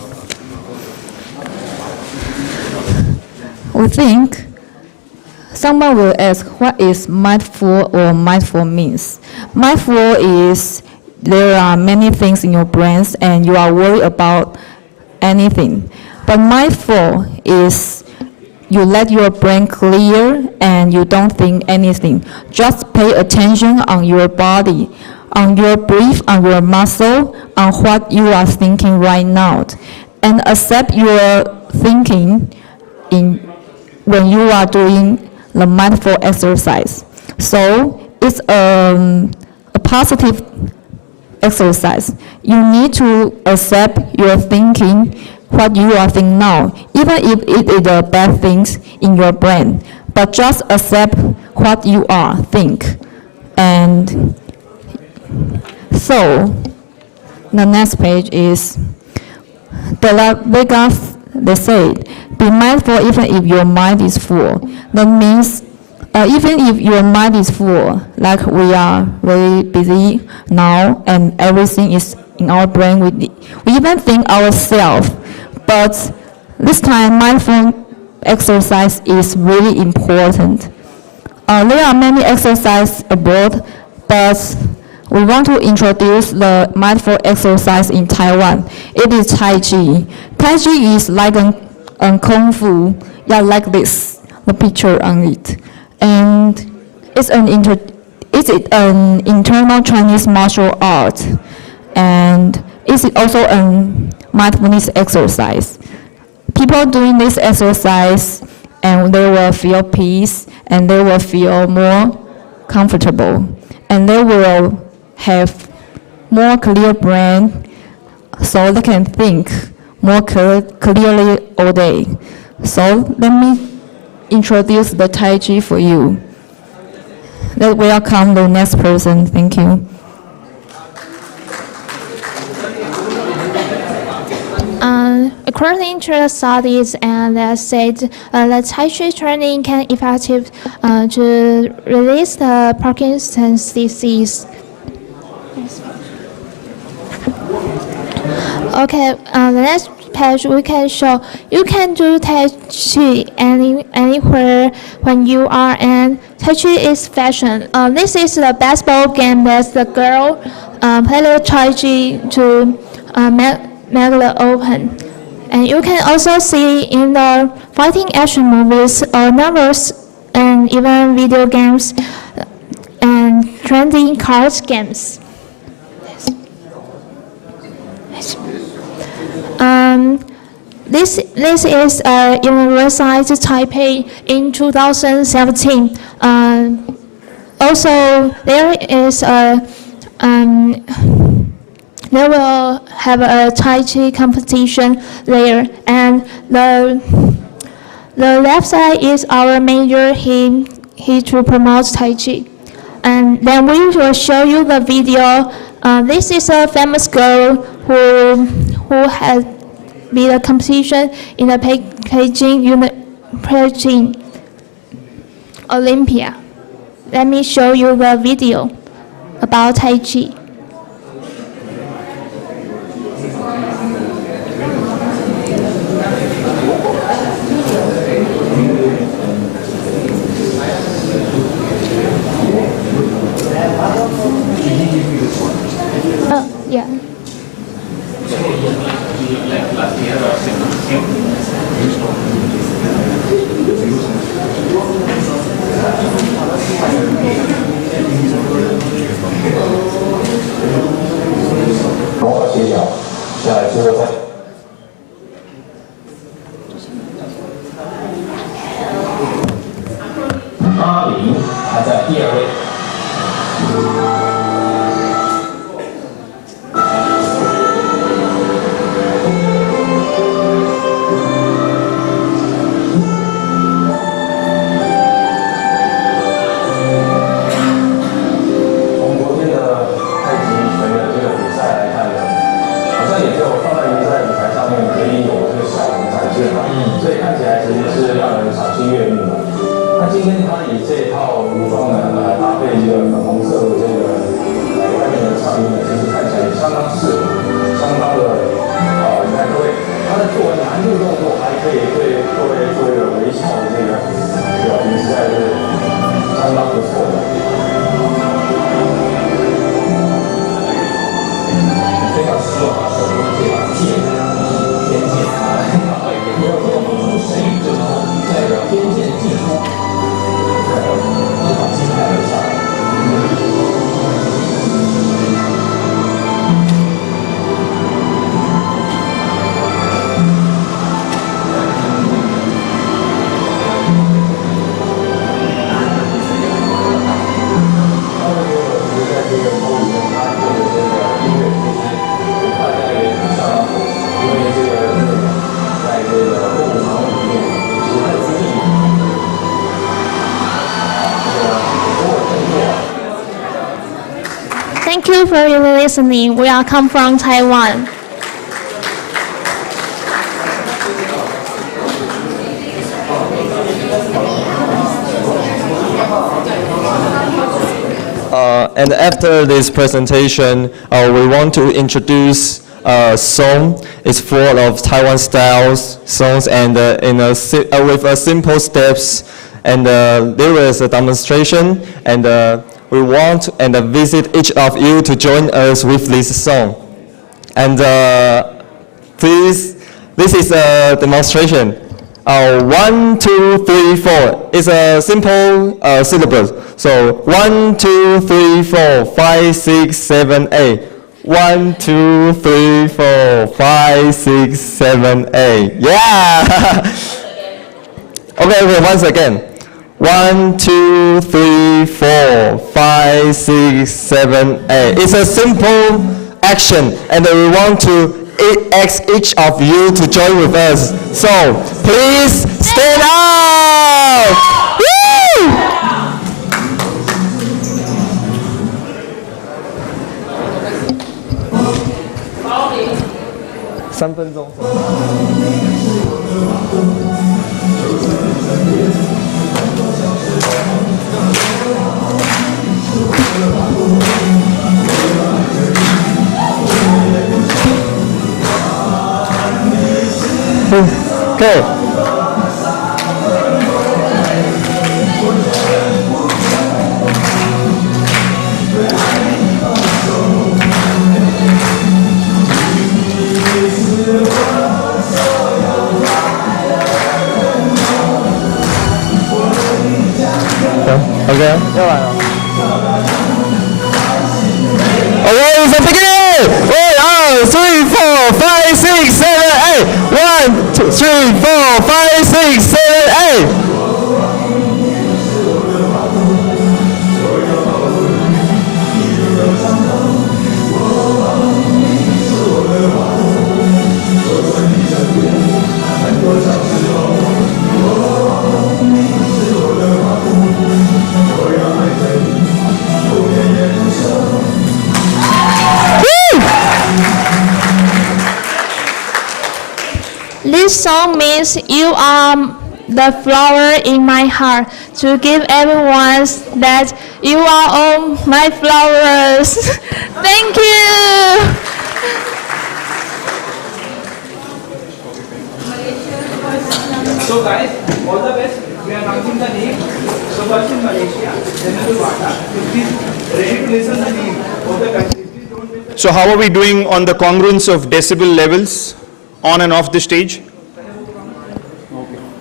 We think someone will ask, what is mindful or mindful means? Mindful is there are many things in your brains and you are worried about anything. But mindful is you let your brain clear and you don't think anything. Just pay attention on your body, on your breath, on your muscle, on what you are thinking right now. And accept your thinking when you are doing the mindful exercise. So it's a positive exercise. You need to accept your thinking, what you are thinking now, even if it is the bad things in your brain, but just accept what you are think. And so the next page is De La Vegas, they said, be mindful even if your mind is full. That means even if your mind is full, like we are very busy now and everything is in our brain, we even think ourselves. But this time, mindful exercise is really important. There are many exercises abroad, but we want to introduce the mindful exercise in Taiwan. It is Tai Chi. Tai Chi is like a Kung Fu, yeah, like this, the picture on it. And it's an internal Chinese martial art. And it's also a mindfulness exercise. People doing this exercise and they will feel peace and they will feel more comfortable and they will have more clear brain so they can think more clearly all day. So let me introduce the Tai Chi for you. Let's welcome the next person. Thank you. According to the studies, and they said the Tai Chi training can effective to release the Parkinson's disease. Okay, the next page we can show you can do Tai Chi anywhere when you are, and Tai Chi is fashion. This is the basketball game that the girl play the Tai Chi to regular open. And you can also see in the fighting action movies or novels and even video games and trendy card games. This is University Taipei in 2017. Also, they will have a Tai Chi competition there, and the left side is our major he to promote Tai Chi. And then we will show you the video. This is a famous girl who had been a competition in the Beijing Olympia. Let me show you the video about Tai Chi. Yeah.80排在第2位。从昨天的太极拳的这个比赛来看呢，好像也只有放在比赛舞台上面可以有这个小红展现嘛，所以看起来其实是让人赏心悦目的。那今天他以这套服装呢，搭配这个粉红色的这个外面的上衣呢，其实看起来也相当适合，相当的你看各位，他在做完难度动作，还可以对各位做一个微笑的这个表情，实在是相当不错的。非常希望他手中的这把剑，天剑没有说不出神语就能在这天剑技出。Thank you for your listening. We are come from Taiwan. And after this presentation, we want to introduce a song. It's full of Taiwan styles songs and with simple steps. And there is a demonstration, and we want and visit each of you to join us with this song. And please, this is a demonstration. 1, 2, 3, 4. It's a simple syllabus. So 1, 2, 3, 4, 5, 6, 7, 8. 1, 2, 3, 4, 5, 6, 7, 8. Yeah. Okay, once again. 1, 2, 3, 4, 5, 6, 7, 8. It's a simple action, and we want to ask each of you to join with us. So please stand up! Woo! 3分钟。Okay. 的。Away from beginning! 1, 2, 3, 4, 5, 6, 7, 8. 1, 2, 3, 4, 5, 6, 7, 8. This song means you are the flower in my heart, to give everyone that you are all my flowers. Thank you. So guys, all the best. We are announcing the name. So first in Malaysia, then in Rwanda. Please ready to listen the name of the country. So how are we doing on the congruence of decibel levels on and off the stage?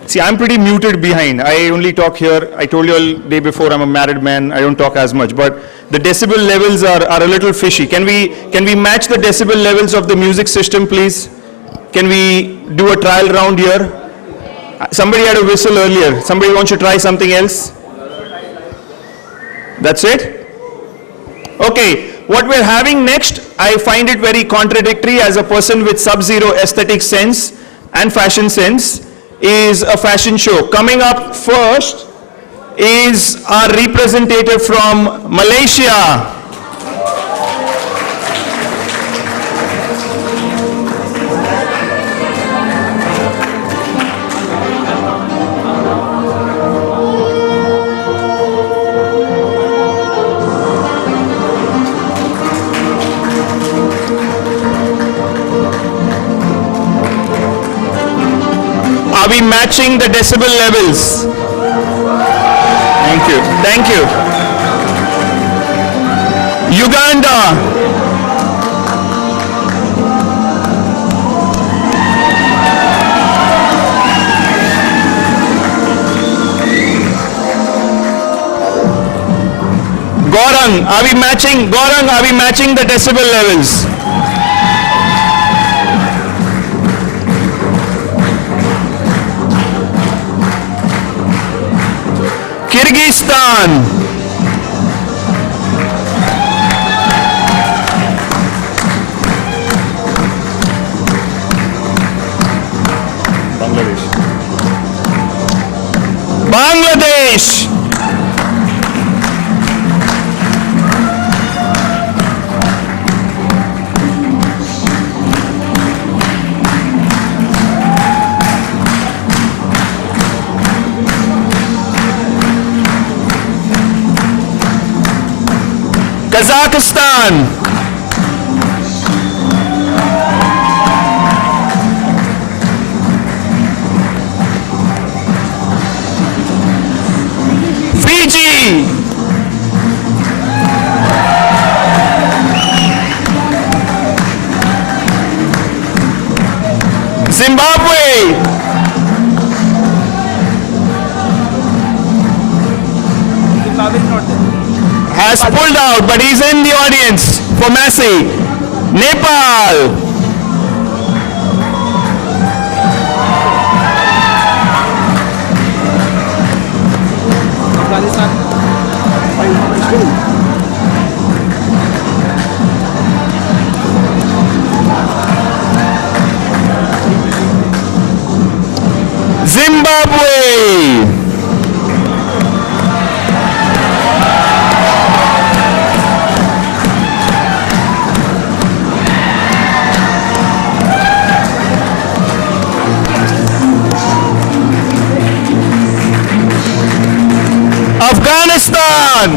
See, I'm pretty muted behind. I only talk here. I told you all day before, I'm a married man. I don't talk as much. But the decibel levels are a little fishy. Can we match the decibel levels of the music system, please? Can we do a trial round here? Somebody had a whistle earlier. Somebody wants to try something else? That's it? Okay. What we're having next, I find it very contradictory as a person with sub-zero aesthetic sense and fashion sense, is a fashion show. Coming up first is our representative from Malaysia. Are we matching the decibel levels? Thank you. Thank you. Uganda. Gorang, are we matching? Gorang, are we matching the decibel levels? Kyrgyzstan. Bangladesh. Kazakhstan. Fiji. Zimbabwe. Has pulled out, but he's in the audience for Massey. Nepal. Zimbabwe. Afghanistan.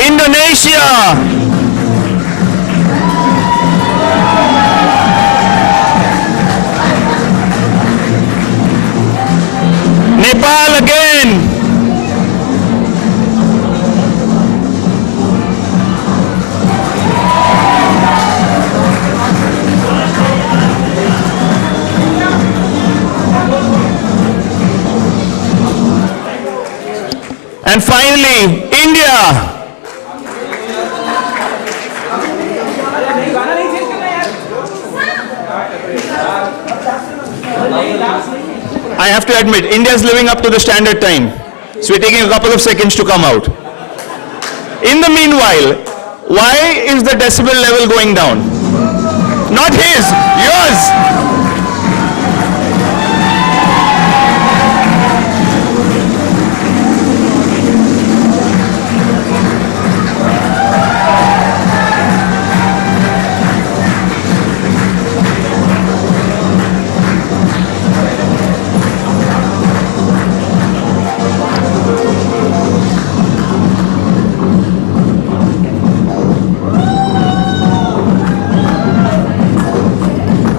Indonesia. And finally, India. I have to admit, India is living up to the standard time. So we're taking a couple of seconds to come out. In the meanwhile, why is the decibel level going down? Not his, yours.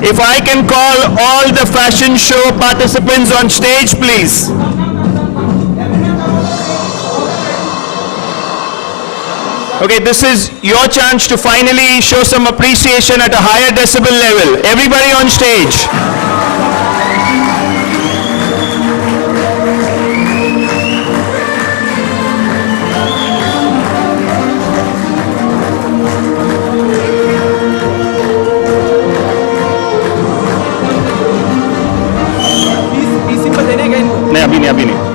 If I can call all the fashion show participants on stage, please. Okay, this is your chance to finally show some appreciation at a higher decibel level. Everybody on stage. नहीं अभी नहीं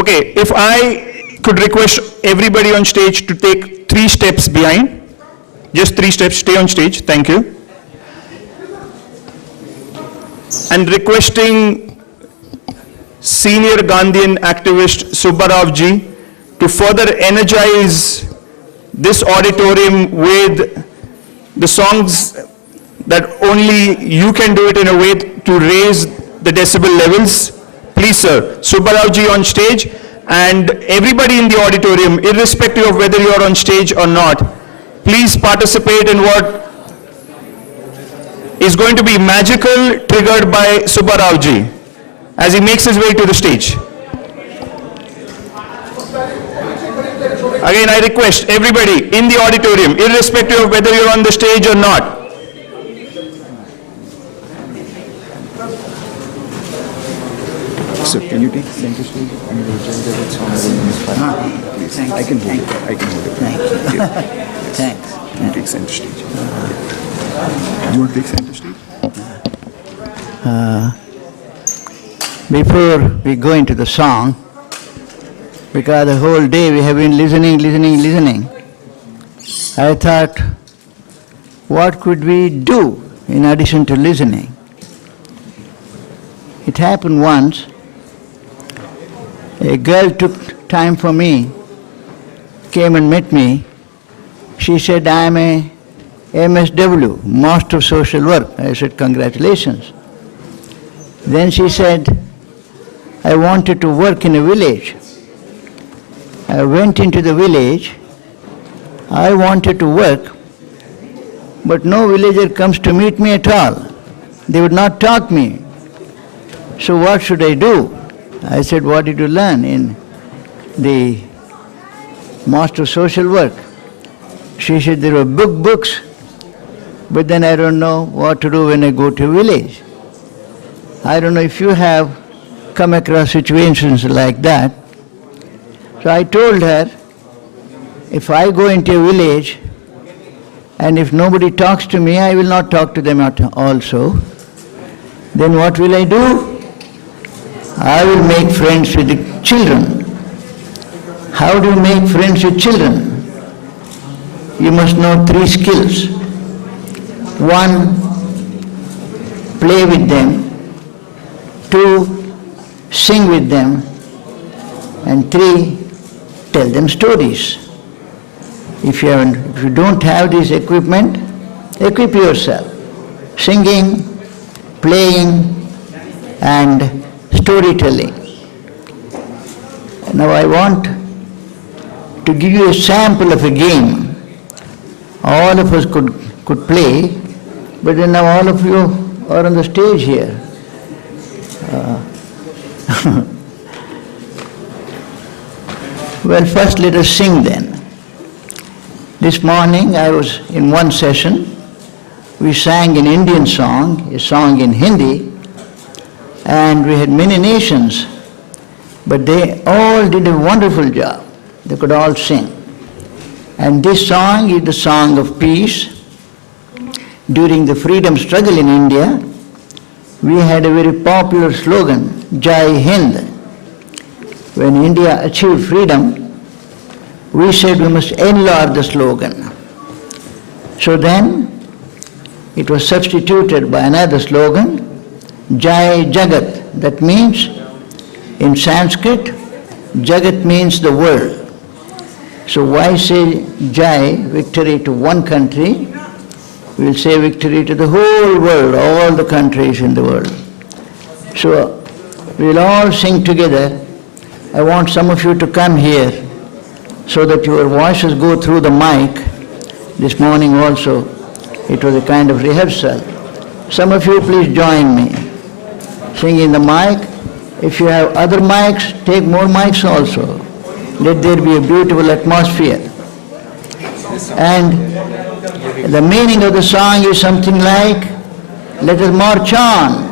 Okay, if I could request everybody on stage to take 3 steps behind, just 3 steps, stay on stage, thank you. And requesting senior Gandhian activist Subbarao ji to further energize this auditorium with the songs that only you can do it in a way to raise the decibel levels. Please, sir, Subbarao ji on stage, and everybody in the auditorium, irrespective of whether you are on stage or not, please participate in what is going to be magical, triggered by Subbarao ji as he makes his way to the stage. Again, I request everybody in the auditorium, irrespective of whether you're on the stage or not, So can you take center stage and we'll judge that it's on the please. I can hold it. I can hold it. Thank you. Thanks. You take center stage. Do you want to take center stage? Before we go into the song, because the whole day we have been listening, I thought, what could we do in addition to listening? It happened once. A girl took time for me, came and met me. She said, I am a MSW, Master of Social Work. I said, congratulations. Then she said, I wanted to work in a village. I went into the village. I wanted to work, but no villager comes to meet me at all. They would not talk me. So what should I do? I said, what did you learn in the Master of Social Work? She said, there were books, but then I don't know what to do when I go to a village. I don't know if you have come across situations like that. So I told her, if I go into a village and if nobody talks to me, I will not talk to them also. Then what will I do? I will make friends with the children. How do you make friends with children? You must know 3 skills. 1, play with them. 2, sing with them. And 3, tell them stories. If you don't have this equipment, equip yourself. Singing, playing, and storytelling. Now I want to give you a sample of a game. All of us could play, but then now all of you are on the stage here. Well, first let us sing then. This morning I was in one session. We sang an Indian song, a song in Hindi, and we had many nations, but they all did a wonderful job. They could all sing. And this song is the song of peace. During the freedom struggle in India, we had a very popular slogan, Jai Hind. When India achieved freedom, we said we must enlarge the slogan. So then, it was substituted by another slogan, Jai Jagat. That means, in Sanskrit, Jagat means the world. So why say Jai, victory to one country? We'll say victory to the whole world, all the countries in the world. So we'll all sing together. I want some of you to come here so that your voices go through the mic. This morning also, it was a kind of rehearsal. Some of you please join me. Sing in the mic. If you have other mics, take more mics also. Let there be a beautiful atmosphere. And the meaning of the song is something like, let us march on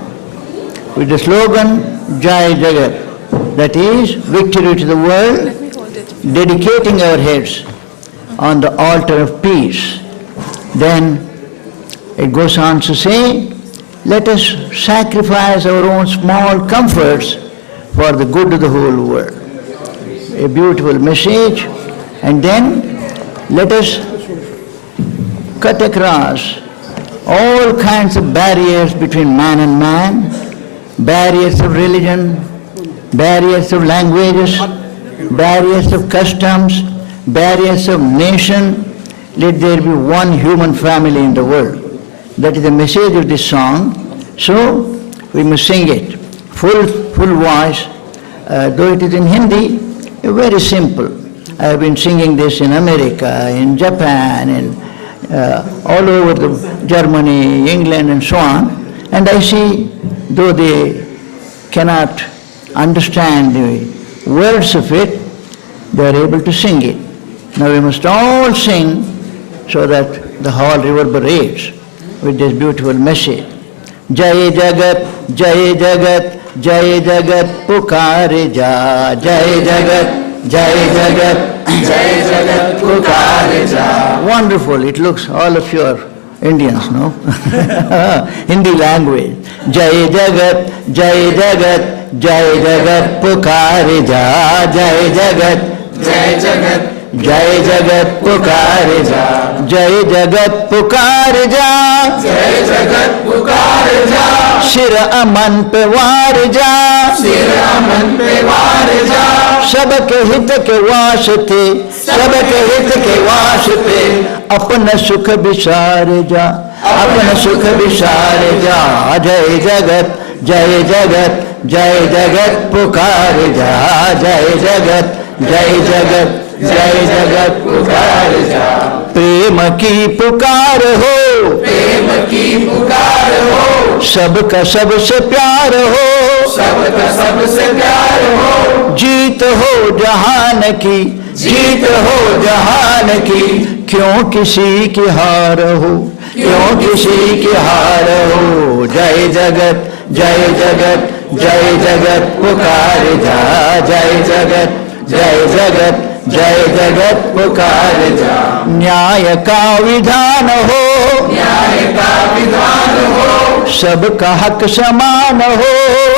with the slogan, Jai Jagat. That is, victory to the world, dedicating our heads on the altar of peace. Then it goes on to say, let us sacrifice our own small comforts for the good of the whole world. A beautiful message. And then let us cut across all kinds of barriers between man and man, barriers of religion, barriers of languages, barriers of customs, barriers of nation. Let there be one human family in the world. That is the message of this song. So we must sing it, full voice. Though it is in Hindi, very simple. I have been singing this in America, in Japan, in all over Germany, England, and so on. And I see, though they cannot understand the words of it, they are able to sing it. Now we must all sing so that the hall reverberates with this beautiful message. Jai Jagat, Jai Jagat, Jai Jagat, Pukare Ja, Jai Jagat, Jai Jagat, Jai Jagat, Pukare Ja. Wonderful, it looks, all of you are Indians, no? Hindi language. Jai Jagat, Jai Jagat, Jai Jagat, Pukare Ja, Jai Jagat, Jai Jagat, Jai Jagat, Pukare Ja, Jai Jagat, Pukare Ja, Jai Jagat, Pukare Ja, Shir Aman pe waar ja, Shir Aman pe waar ja, सबके हित के वास्ते, सबके हित के वास्ते, अपना सुख विसार जा, अपना सुख विसार जा, जय जगत, जय जगत, जय जगत पुकार जा, जय जगत, जय जगत, जय जगत पुकार जा। प्रेम की पुकार हो, प्रेम की पुकार हो, सबका सबसे प्यार हो, सबका सबसे प्यार हो, जीत हो जहान की, जीत हो जहान की, क्यों किसी की हार हो, क्यों किसी की हार हो। जय जगत, जय जगत, जय जगत पुकार जा, जय जगत, जय जगत, जय जगत पुकार जा। न्याय का विधान हो, न्याय का विधान हो, सबका हक समान हो,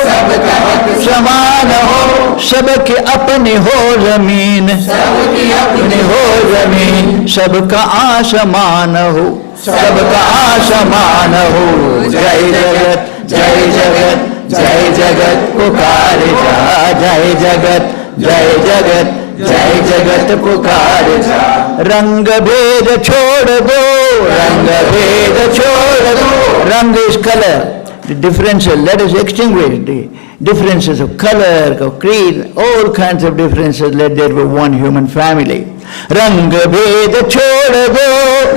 सबका हक समान हो, सबके अपनी हो जमीन, सबकी अपनी हो जमीन, सबका आसमान हो, सबका आसमान हो। जय जगत, जय जगत, जय जगत पुकार जा, जय जगत, जय जगत, जय जगत पुकार जा। रंग भेद छोड़ दो, रंग भेद छोड़ दो, रंग is colour, the differences, let us extinguish the differences of color, of creed, all kinds of differences, let there be one human family. Rang bhed chhod do,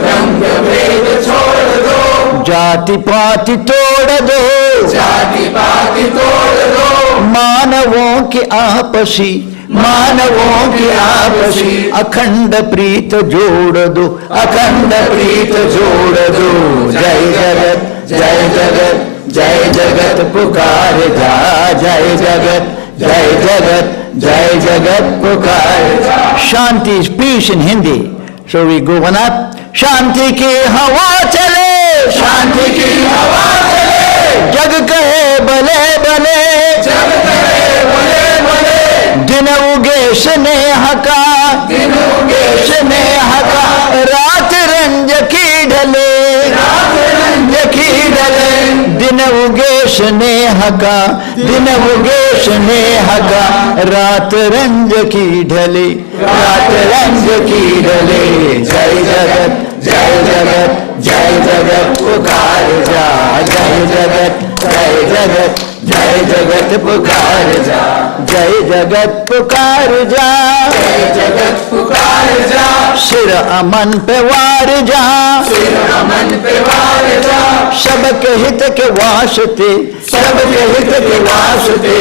rang bhed chhod do, jati pati tod do, jati pati tod do, मानवों की आपसी अखंड प्रीत जोड़ दो, अखंड प्रीत जोड़ दो। जय जगत जय जगत जय जगत पुकार जा, जय जगत जय जगत जय जगत पुकार जा। Shanti is peace in Hindi, so we go one up. शांति की हवा चले, शांति की हवा चले, जग कहे भले भले, जग कहे भले भले, दिन उगे स्नेह का, दिन उगे स्नेह का, रात रंज की ढले, रात रंज की ढले, दिन उगे स्नेह का, दिन उगे स्नेह का, रात रंज की ढले, रात रंज की ढले। जय जगत जय जगत जय जगत पुकार जा, जय जगत जय जगत जय जगत पुकार जा, जय जगत पुकार जा, जय जगत पुकार जा। सिर अमन पे वार जा, सिर अमन पे वार जा, सबके हित के वास्ते, सबके हित के वास्ते,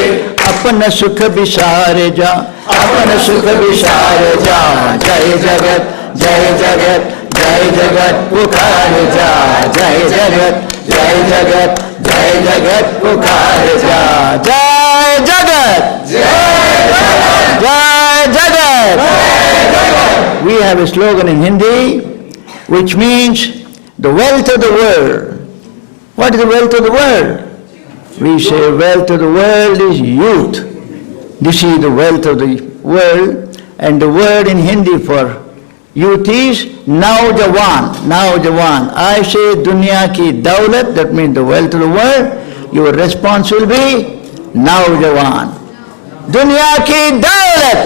अपन सुख विसार जा, अपन सुख विसार जा। जय जगत जय जगत जय जगत पुकार जा, जय जगत जय जगत जय जगत पुकार जा। जय जगत जय जगत जय जगत। We have a slogan in Hindi which means the wealth of the world. What is the wealth of the world? We say wealth of the world is youth. This is the wealth of the world, and the word in Hindi for youth is Naujawan, Naujawan. I say dunya ki daulat, that means the wealth of the world. Your response will be Naujawan. Dunya ki daulat,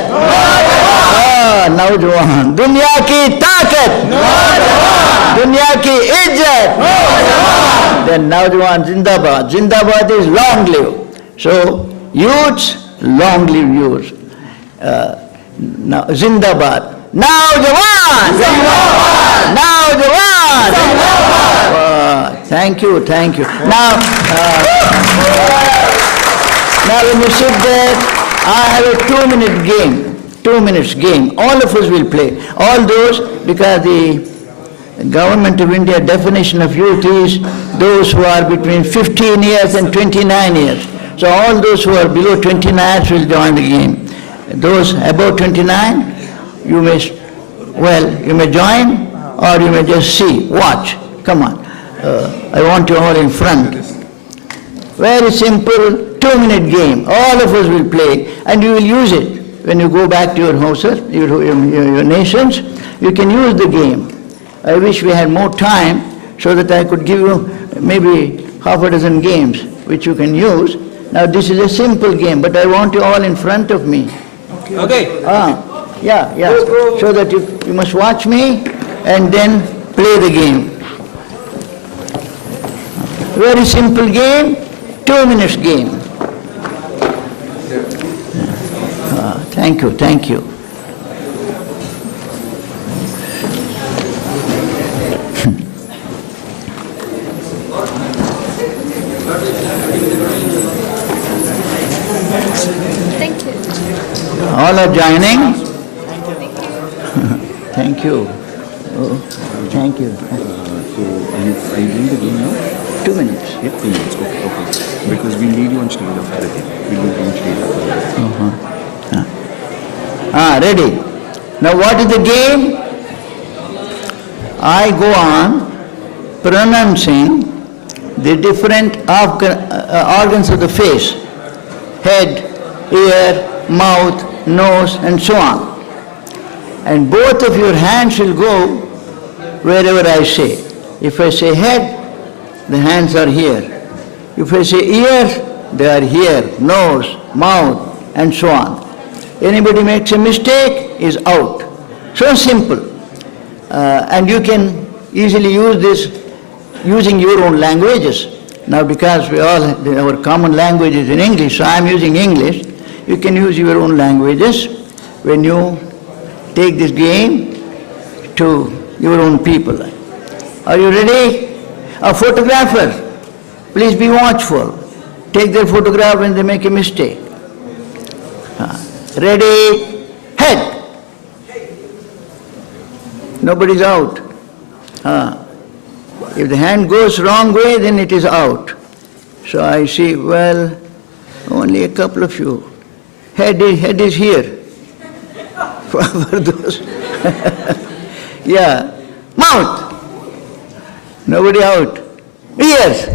Naujawan. Dunya ki taakat, Naujawan. Dunya ki izzat, Naujawan. Then Naujawan Zindabad. Zindabad is long live. So youths, long live youths. Now Zindabad. Naujawan! Naujawan! Thank you, thank you. Now when you sit there, I have a 2-minute game, 2 minutes game. All of us will play. All those, because the Government of India definition of youth is those who are between 15 years and 29 years. So all those who are below 29 will join the game. Those above 29, you may join or you may just see, watch. Come on. I want you all in front. Very simple 2-minute game. All of us will play and you will use it. When you go back to your houses, your nations, you can use the game. I wish we had more time so that I could give you maybe half a dozen games which you can use. Now this is a simple game, but I want you all in front of me. Okay. Yeah. So that you must watch me and then play the game. Very simple game, 2 minutes game. Thank you, thank you. Thank you. All are joining? Thank you. Oh, thank you. So are you doing the game now? 2 minutes. Yeah, 2 minutes. Okay. Because we need you on stage after the game. We'll do on stage after the game. Ready. Now what is the game? I go on pronouncing the different organs of the face. Head, ear, mouth, nose, and so on. And both of your hands will go wherever I say. If I say head, the hands are here. If I say ear, they are here, nose, mouth, and so on. Anybody makes a mistake is out. So simple. And you can easily use this using your own languages. Now because our common language is in English, so I'm using English. You can use your own languages when you take this game to your own people. Are you ready? A photographer, please be watchful. Take their photograph when they make a mistake. Ready? Head. Nobody's out. If the hand goes wrong way, then it is out. So I see, well, only a couple of you. Head is here. For those. Yeah. Mouth. Nobody out. Ears.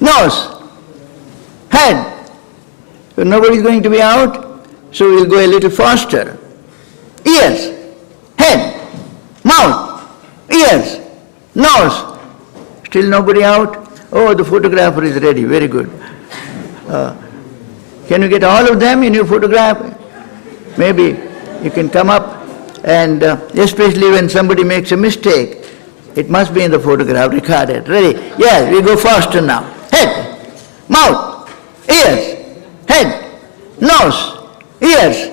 Nose. Head. So nobody's going to be out, so we'll go a little faster. Ears. Head. Mouth. Ears. Nose. Still nobody out? Oh, the photographer is ready. Very good. Can you get all of them in your photograph? Maybe you can come up, and especially when somebody makes a mistake, it must be in the photograph recorded. Ready? Yes, we go faster now. Head, mouth, ears, head, nose, ears,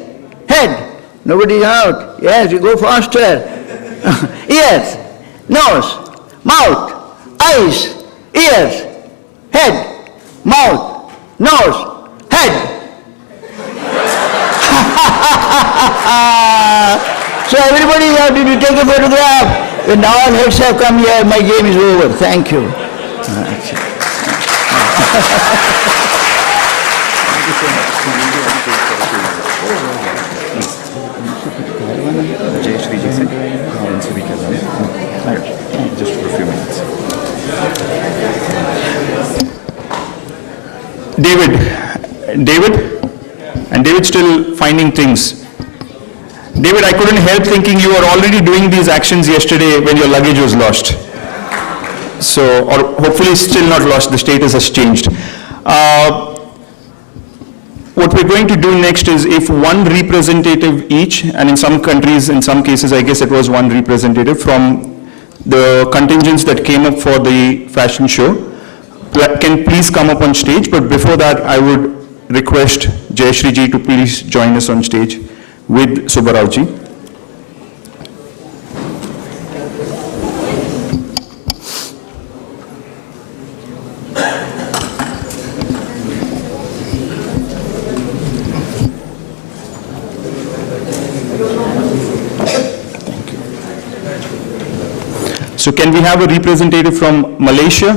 head. Nobody out. Yes, you go faster. Ears, nose, mouth, eyes, ears, head, mouth, nose, head. So everybody have to take a photograph. When all heads have come here, my game is over. Thank you. Just for a few minutes. David's still finding things. David, I couldn't help thinking you were already doing these actions yesterday when your luggage was lost. So, or hopefully still not lost, the status has changed. What we're going to do next is if one representative each, and in some countries, in some cases, I guess it was one representative from the contingents that came up for the fashion show, can please come up on stage. But before that, I would request Jayashree ji to please join us on stage with Subbarao ji. So can we have a representative from Malaysia?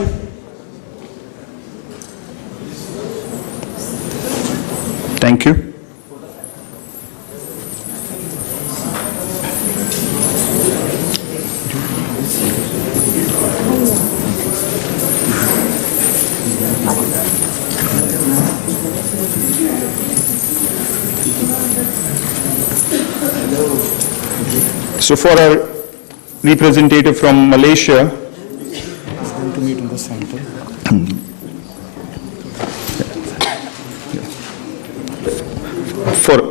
Thank you. So for our representative from Malaysia, He's going to meet in the center.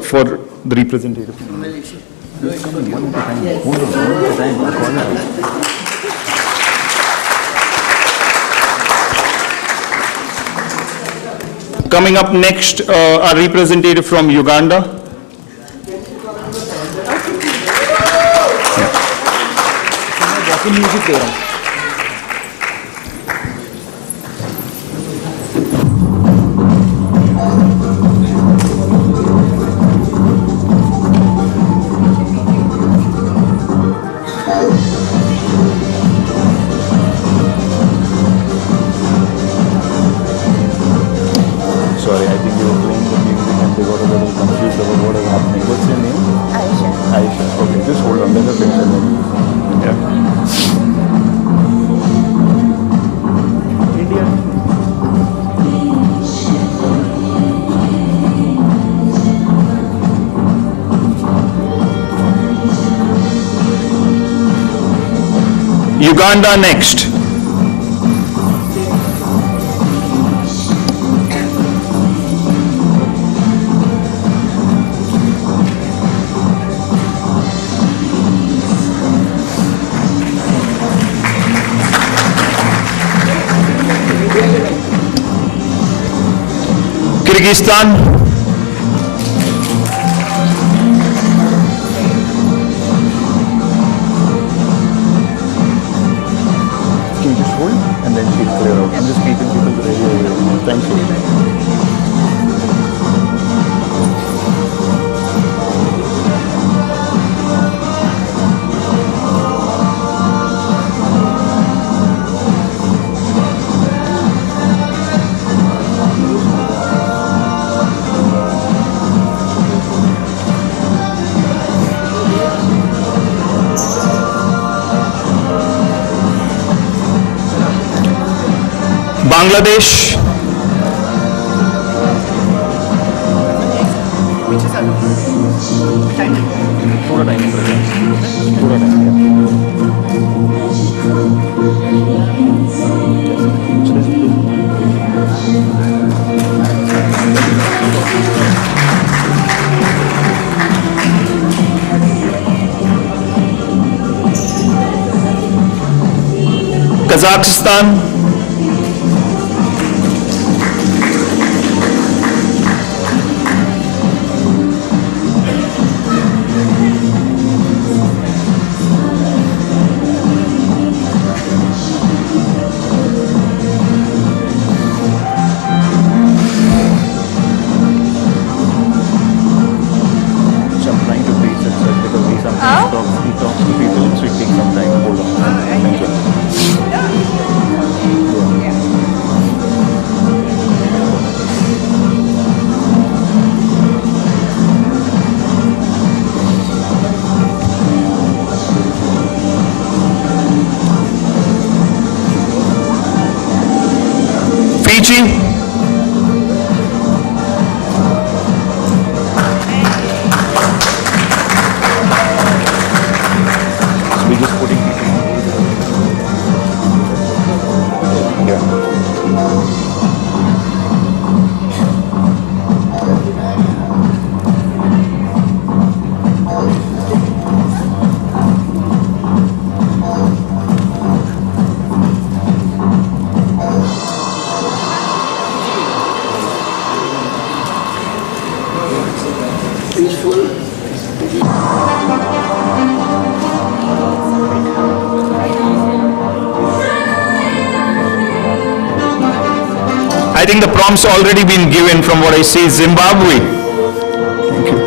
for the representative from Malaysia. Coming up next, our representative from Uganda. Music दे रहा हूँ. Sorry, I think you were playing the music and they got a little confused about what is happening. What's your name? Aisha. Aisha. Okay, just hold on. There's a picture. Yeah. Uganda next. Uzbekistan, Can you just hold and then she'll clear out? I'm just keeping people ready. Thank you. Bangladesh, Kazakhstan, Fiji, I think the prompts already been given from what I see. Zimbabwe. Thank you.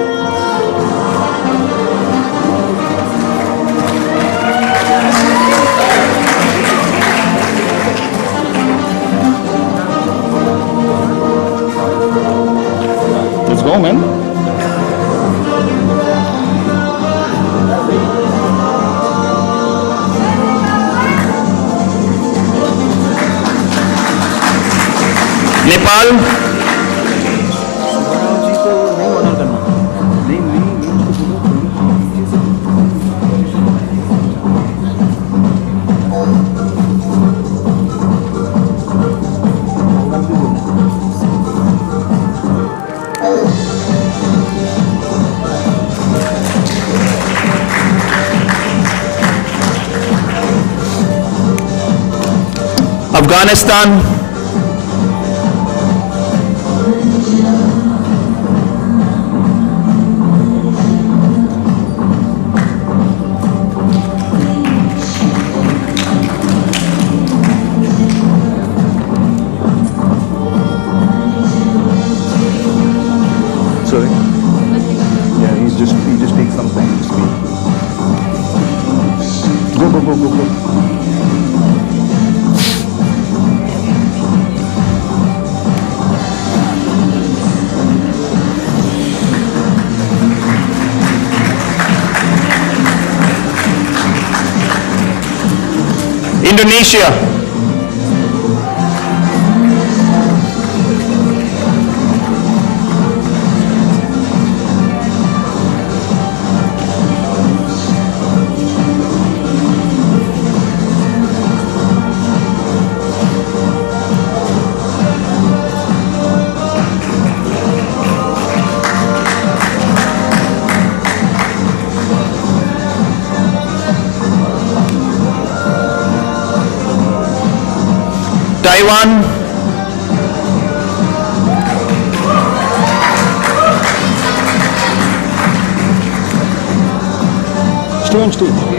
Let's go, man. Nepal, Afghanistan, Sorry? Yeah, he just takes some time to speak. Go. Indonesia, Taiwan, Stay on stage.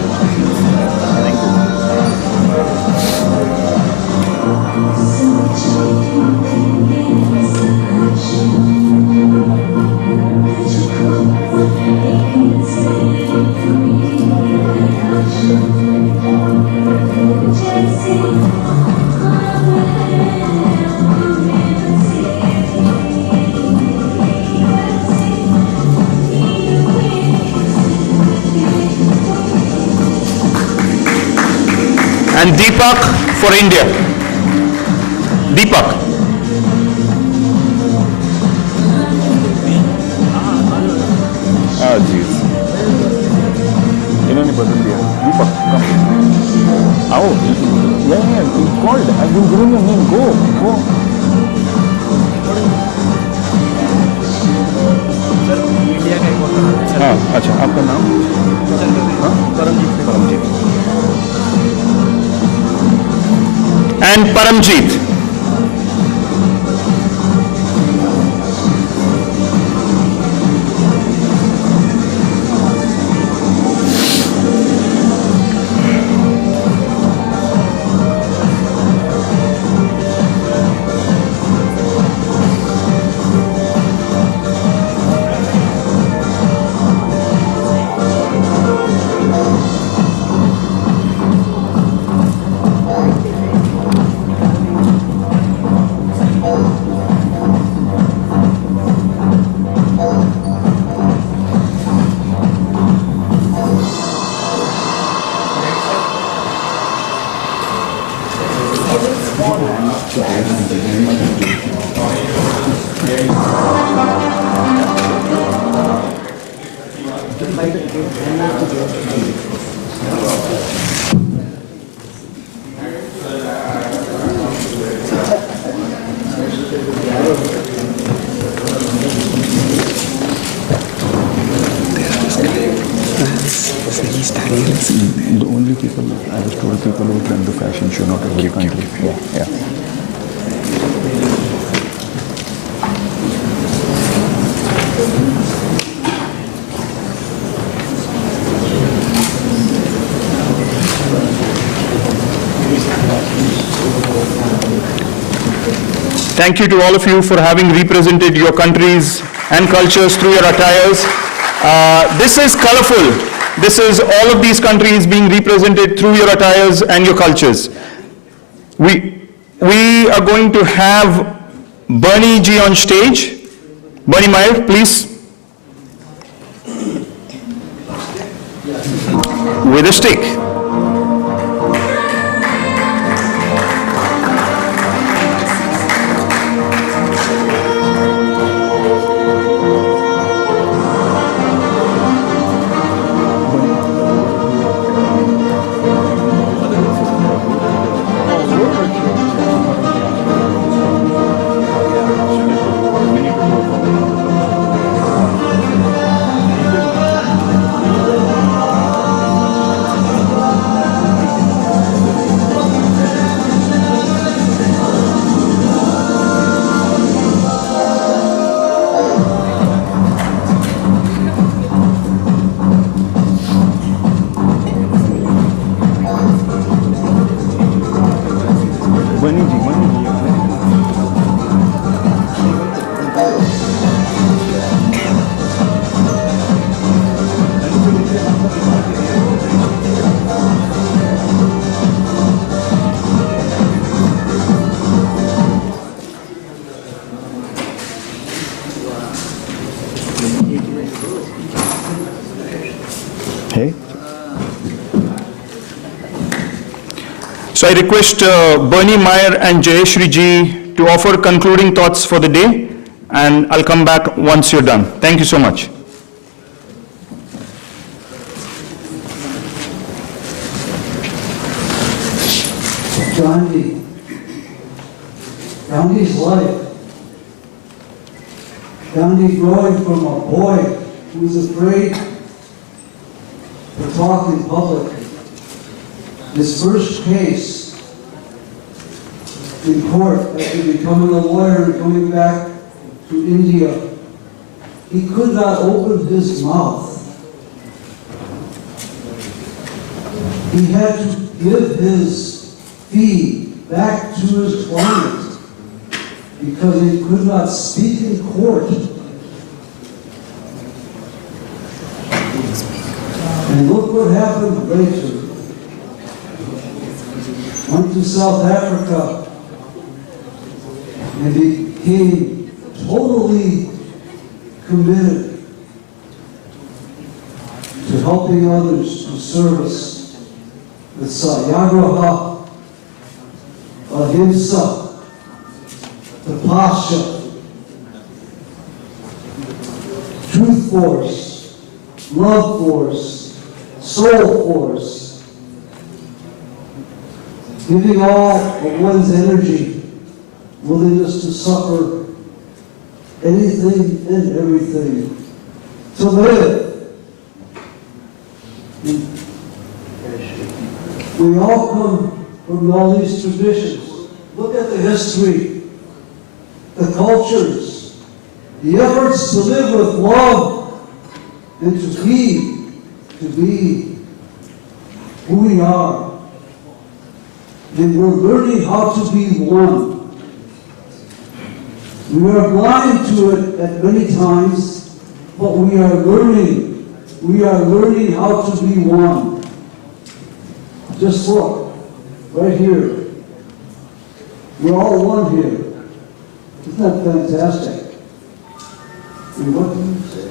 And Deepak for India. Deepak. Ah, jeez. इन्होंने बदल दिया. Deepak, come. आओ. Yeah, he called. I've been giving your name. Go. India का एक और हाँ, अच्छा. आपका नाम? हाँ? Paramjit. And Paramjeet. The only people I was told people who run the fashion show, not every country. Yeah. Thank you to all of you for having represented your countries and cultures through your attires. This is colorful. This is all of these countries being represented through your attires and your cultures. We are going to have Bernie ji on stage. Bernie Meyer, please. With a stick. So I request Bernie Meyer and Jayashri ji to offer concluding thoughts for the day, and I'll come back once you're done. Thank you so much. Gandhi's life. Gandhi growing from a boy who was afraid to talk in public. His first case in court after becoming a lawyer and coming back to India, he could not open his mouth. he had to give his fee back to his client because he could not speak in court. And look what happened later. Went to South Africa and became totally committed to helping others, to service, the Satyagraha, Ahimsa, Tapasya, Truth Force, Love Force, Soul Force, giving all of one's energy, willingness to suffer anything and everything, to live. We all come from all these traditions. Look at the history, the cultures, the efforts to live with love and to be who we are. And we're learning how to be one. We are blind to it at many times, but we are learning. We are learning how to be one. Just look, right here. We're all one here. Isn't that fantastic? And what do you say?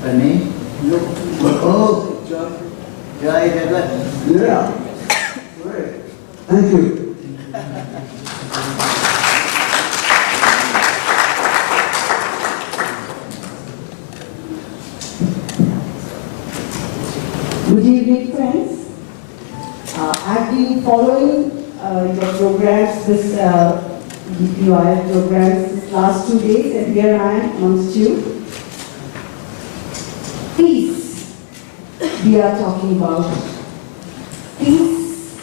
My name? Oh, Jai Jagat. Yeah. Great. Thank you. Good evening, friends. I've been following your programs, this DPYF programs, this last 2 days, and here I am amongst you. Peace, we are talking about. Peace,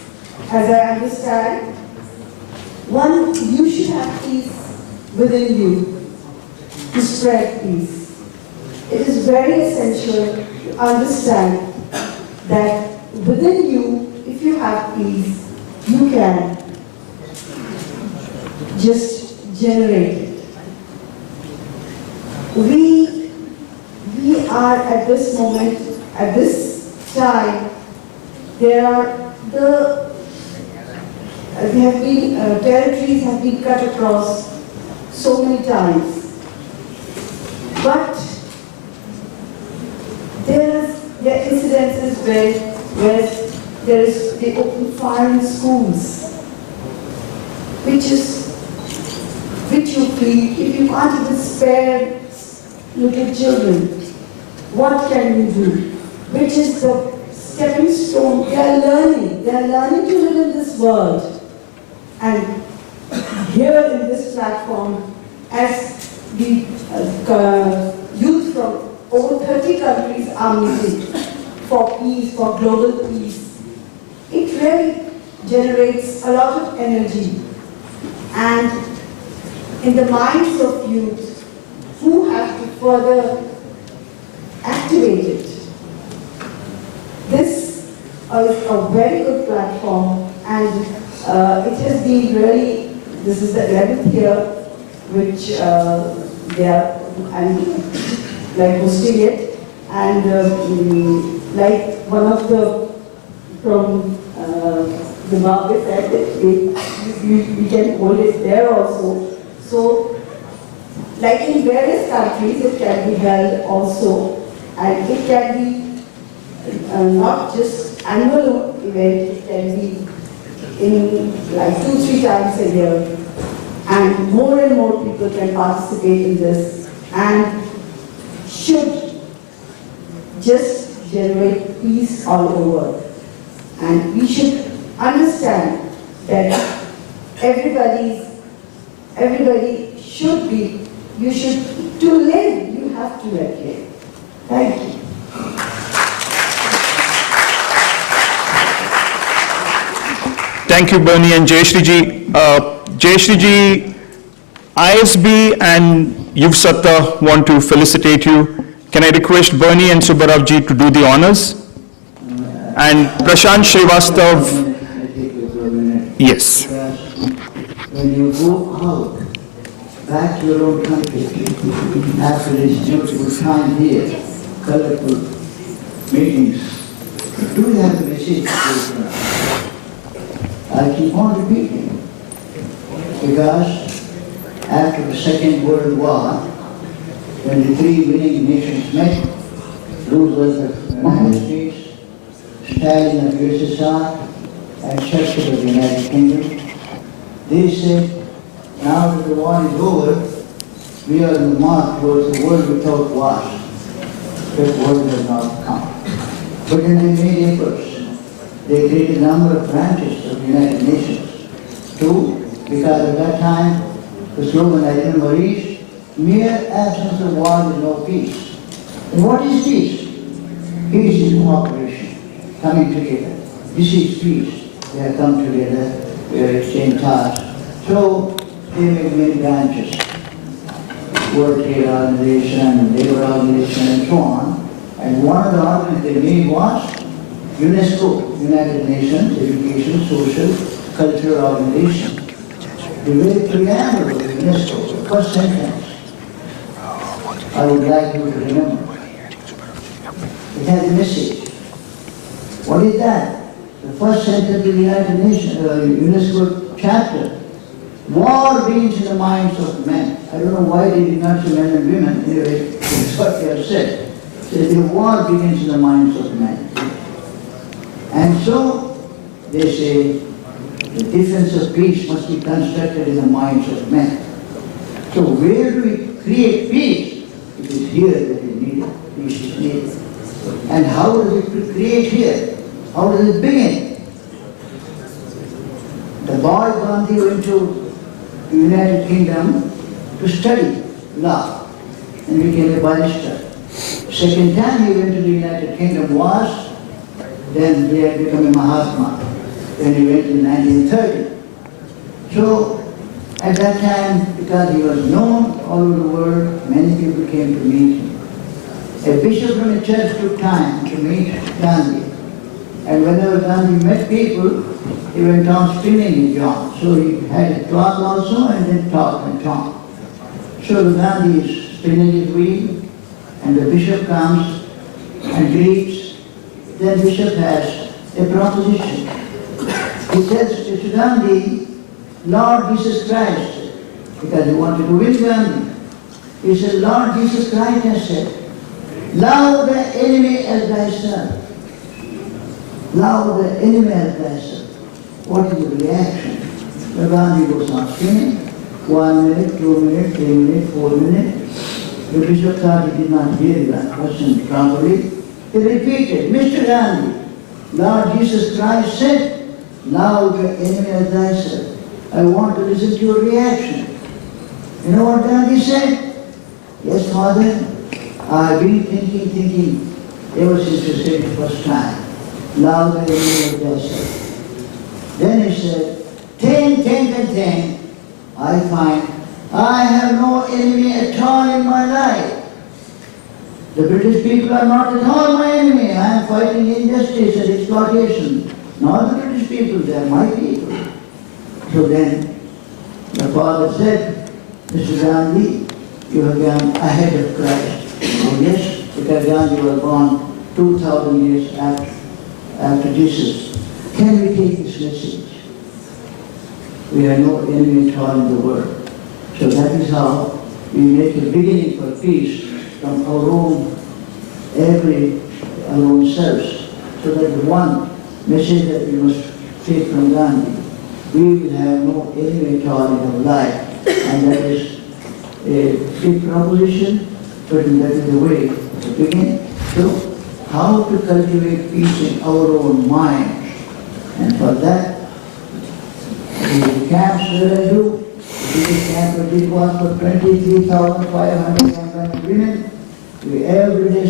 as I understand, you should have peace within you to spread peace. It is very essential to understand that within you, if you have peace, you can just generate it. We are at this moment, at this time, territories have been cut across so many times. But there are incidences where they open fire in schools, which you feel, if you can't even spare little children, what can you do? Which is the stepping stone. They are learning to live in this world. And here in this platform, as the youth from over 30 countries are meeting for peace, for global peace, it really generates a lot of energy. And in the minds of youth who have to further activate it. This is a very good platform, and it has been really, this is the 11th year which they are, hosting it, and like one of the from Zimbabwe said that we can hold it there also. So, like in various countries, it can be held also, and it can be not just annual event, it can be in like 2-3 times a year, and more people can participate in this, and should just generate peace all over. And we should understand that everybody should be, to live, you have to live. Thank you. Thank you, Bernie and Jayashree ji, ISB and Yuv Satta want to felicitate you. Can I request Bernie and Subbarao ji to do the honors? And Prashant Srivastav, yes. When you go out, back to your own country, after this beautiful time here, colorful meetings, do you have a message to give? I keep on repeating, because after the Second World War, when the three winning nations met, Roosevelt of the United States, Stalin of USSR, and Churchill of the United Kingdom, they said, now that the war is over, we are on the march towards a world without wars. That world has not come. But then they made efforts. They created a number of branches of the United Nations. Two, because at that time, the slogan I remember is, mere absence of war is no peace. And what is peace? Peace is cooperation, coming together. This is peace. They have come together, we are exchanging tasks. So, they made many branches. World Trade Organization, Labor Organization, and so on. And one of the arguments they made was UNESCO, United Nations Education, Social, Cultural Organization. The very preamble of UNESCO, the first sentence, I would like you to remember. It has a message. What is that? The first sentence of the United Nations, UNESCO chapter. War begins in the minds of men. I don't know why they did not say men and women. Anyway, that's what they have said. The war begins in the minds of men. And so, they say, the defense of peace must be constructed in the minds of men. So where do we create peace? It is here that is needed. Peace is needed. And how does it create here? How does it begin? The boy Gandhi went to the United Kingdom to study law and became a barrister. Second time he went to the United Kingdom was, then he had become a Mahatma. Then he went in 1930. So at that time, because he was known all over the world, many people came to meet him. A bishop from a church took time to meet Gandhi. And whenever Gandhi met people, he went on spinning his yarn. So he had a cloth also and then talk and talk. So the Gandhi is spinning his wheel and the bishop comes and greets. Then bishop has a proposition. He says to Gandhi, Lord Jesus Christ, because he wanted to win Gandhi. He said, Lord Jesus Christ has said, love the enemy as thyself. Love the enemy as thyself. What is the reaction? The Gandhi goes on spinning. 1 minute, 2 minutes, 3 minutes, 4 minutes. The bishop thought he did not hear that question properly. He repeated, Mr. Gandhi, Lord Jesus Christ said, love the enemy as thyself. I want to listen to your reaction. You know what Gandhi said? Yes, Father, I've been thinking ever since you said it first time. Love the enemy as thyself. Then he said, think, I find I have no enemy at all in my life. The British people are not at all my enemy. I am fighting injustice and exploitation. Not the British people, they are my people. So then, the father said, Mr. Gandhi, you have gone ahead of Christ. Oh yes, because Gandhi was born 2,000 years after Jesus. Can we take this message? We have no enemy at all in the world. So that is how we make a beginning for peace from our own selves. So that the one message that we must take from Gandhi, we will have no enemy at all in our life. And that is a big proposition, but that is the way to begin. So how to cultivate peace in our own minds. And for that, the camps that I do, the biggest camp that did was for 23,500 women. We every day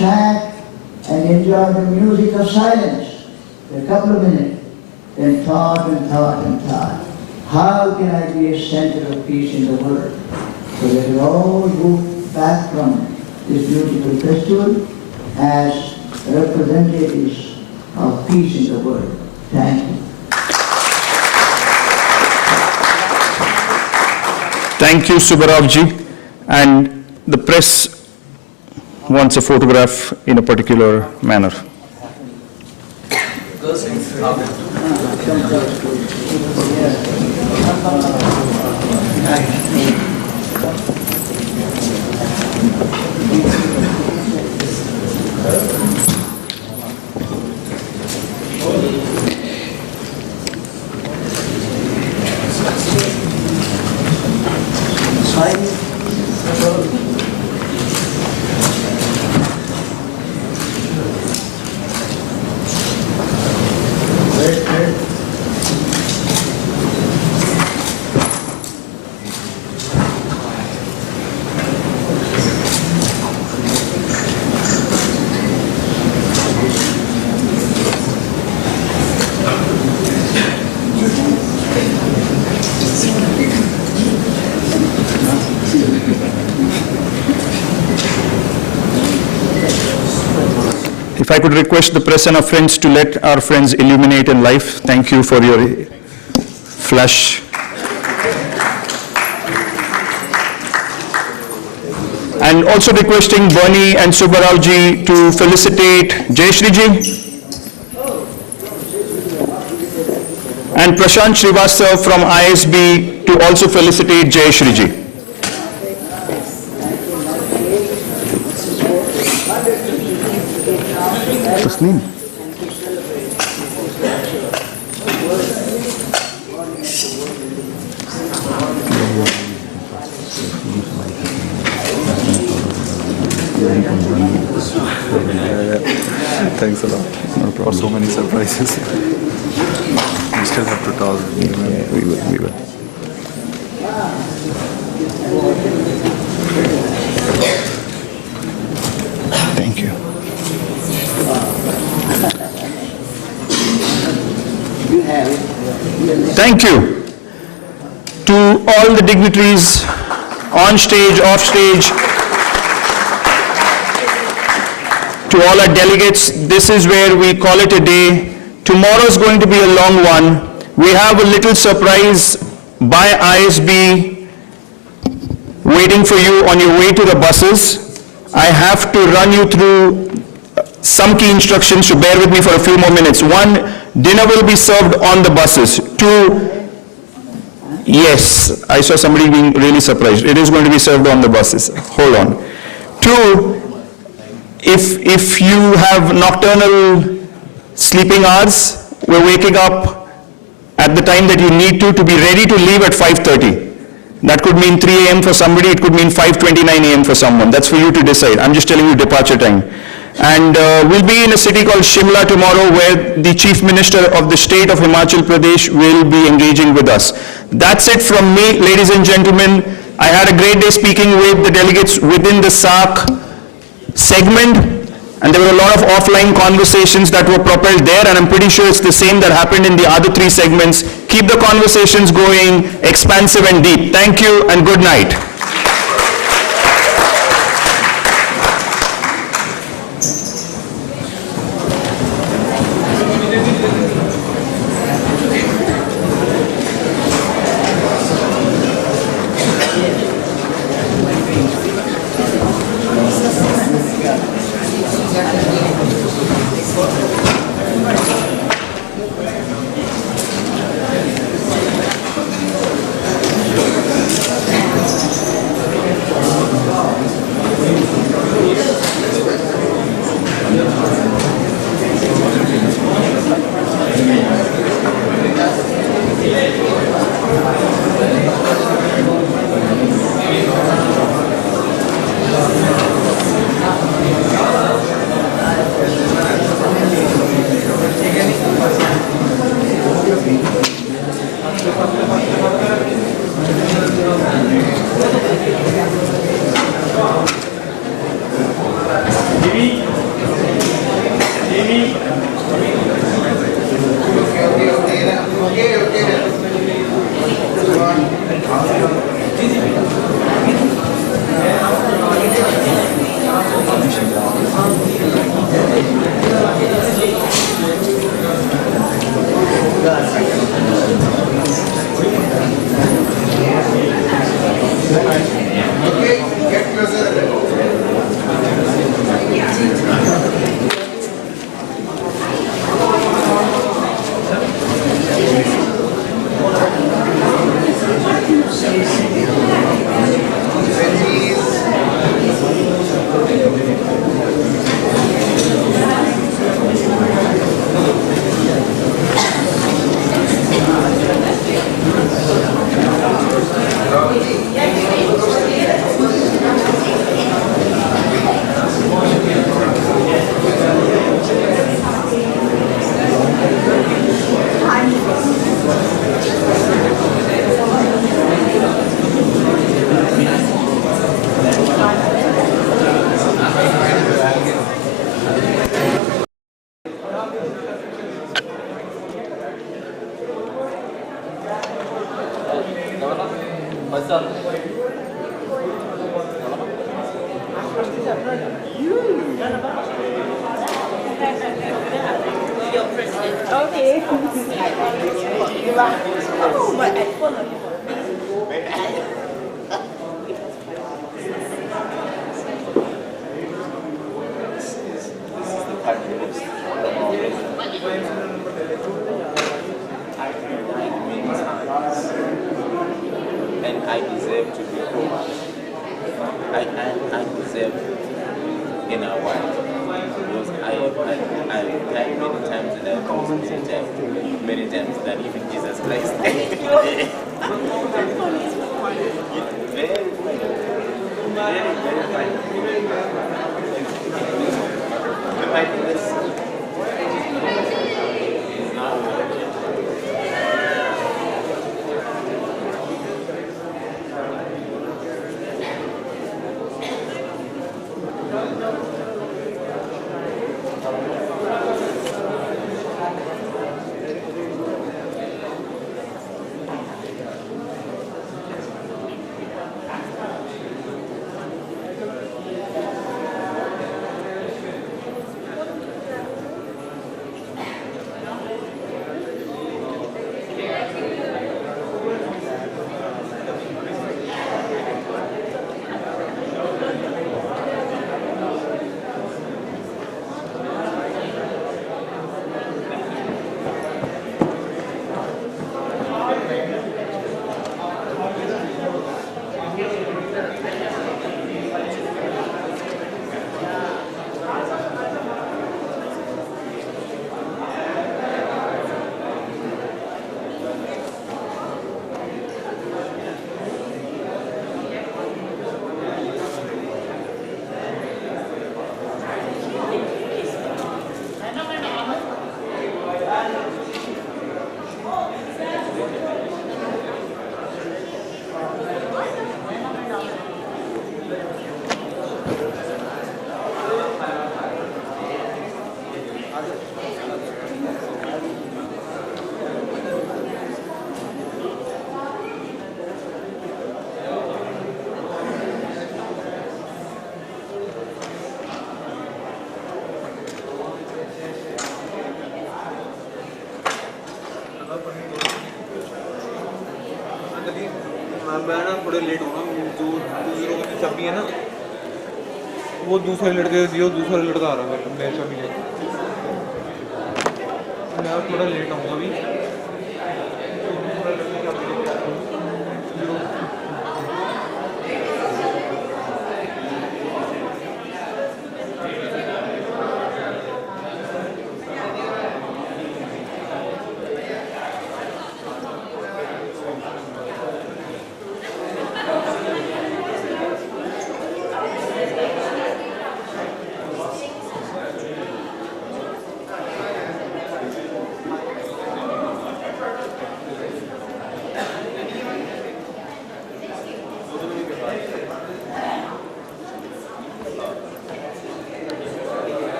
sat and enjoyed the music of silence for a couple of minutes, then thought. How can I be a center of peace in the world? So that we all go back from this beautiful festival as representatives of peace in the world. Thank you. Thank you, Subbaravji. And the press wants a photograph in a particular manner. If I could request the press and our friends to let our friends illuminate in life. Thank you for your flash. And also requesting Bernie and Subbaravji to felicitate Jayashriji and Prashant Srivastav from ISB to also felicitate Jayashriji. Tasneem. Thanks a lot. No problem. For so many surprises. We still have to talk. Yeah, we will. Thank you. Thank you to all the dignitaries on stage, off stage, to all our delegates. This is where we call it a day. Tomorrow is going to be a long one. We have a little surprise by ISB waiting for you on your way to the buses. I have to run you through some key instructions, so bear with me for a few more minutes. 1, dinner will be served on the buses. 2, yes, I saw somebody being really surprised. It is going to be served on the buses. Hold on. 2, if you have nocturnal sleeping hours, we're waking up at the time that you need to be ready to leave at 5:30. That could mean 3 a.m. for somebody, it could mean 5:29 a.m. for someone. That's for you to decide. I'm just telling you departure time. And we'll be in a city called Shimla tomorrow, where the Chief Minister of the state of Himachal Pradesh will be engaging with us. That's it from me, ladies and gentlemen. I had a great day speaking with the delegates within the SAARC segment, and there were a lot of offline conversations that were propelled there, and I'm pretty sure it's the same that happened in the other 3 segments. Keep the conversations going, expansive and deep. Thank you and good night. Okay. Oh, my iPhone. And I deserve to be home. I deserve in a while. Because I died many times and I was many times than even Jesus Christ. Very मैं ना थोड़े late होगा जो 2-0 की चाबी है ना वो दूसरे लड़के दियो दूसरा लड़का आ रहा है मेरे चाबी लेके मैं थोड़ा लेट आऊँगा अभी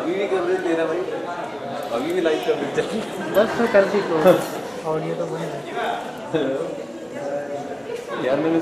अभी भी कर रहे तेरा भाई अभी भी लाइक कर रहे बस तो कर दी ऑडियो तो बंद है यार मैंने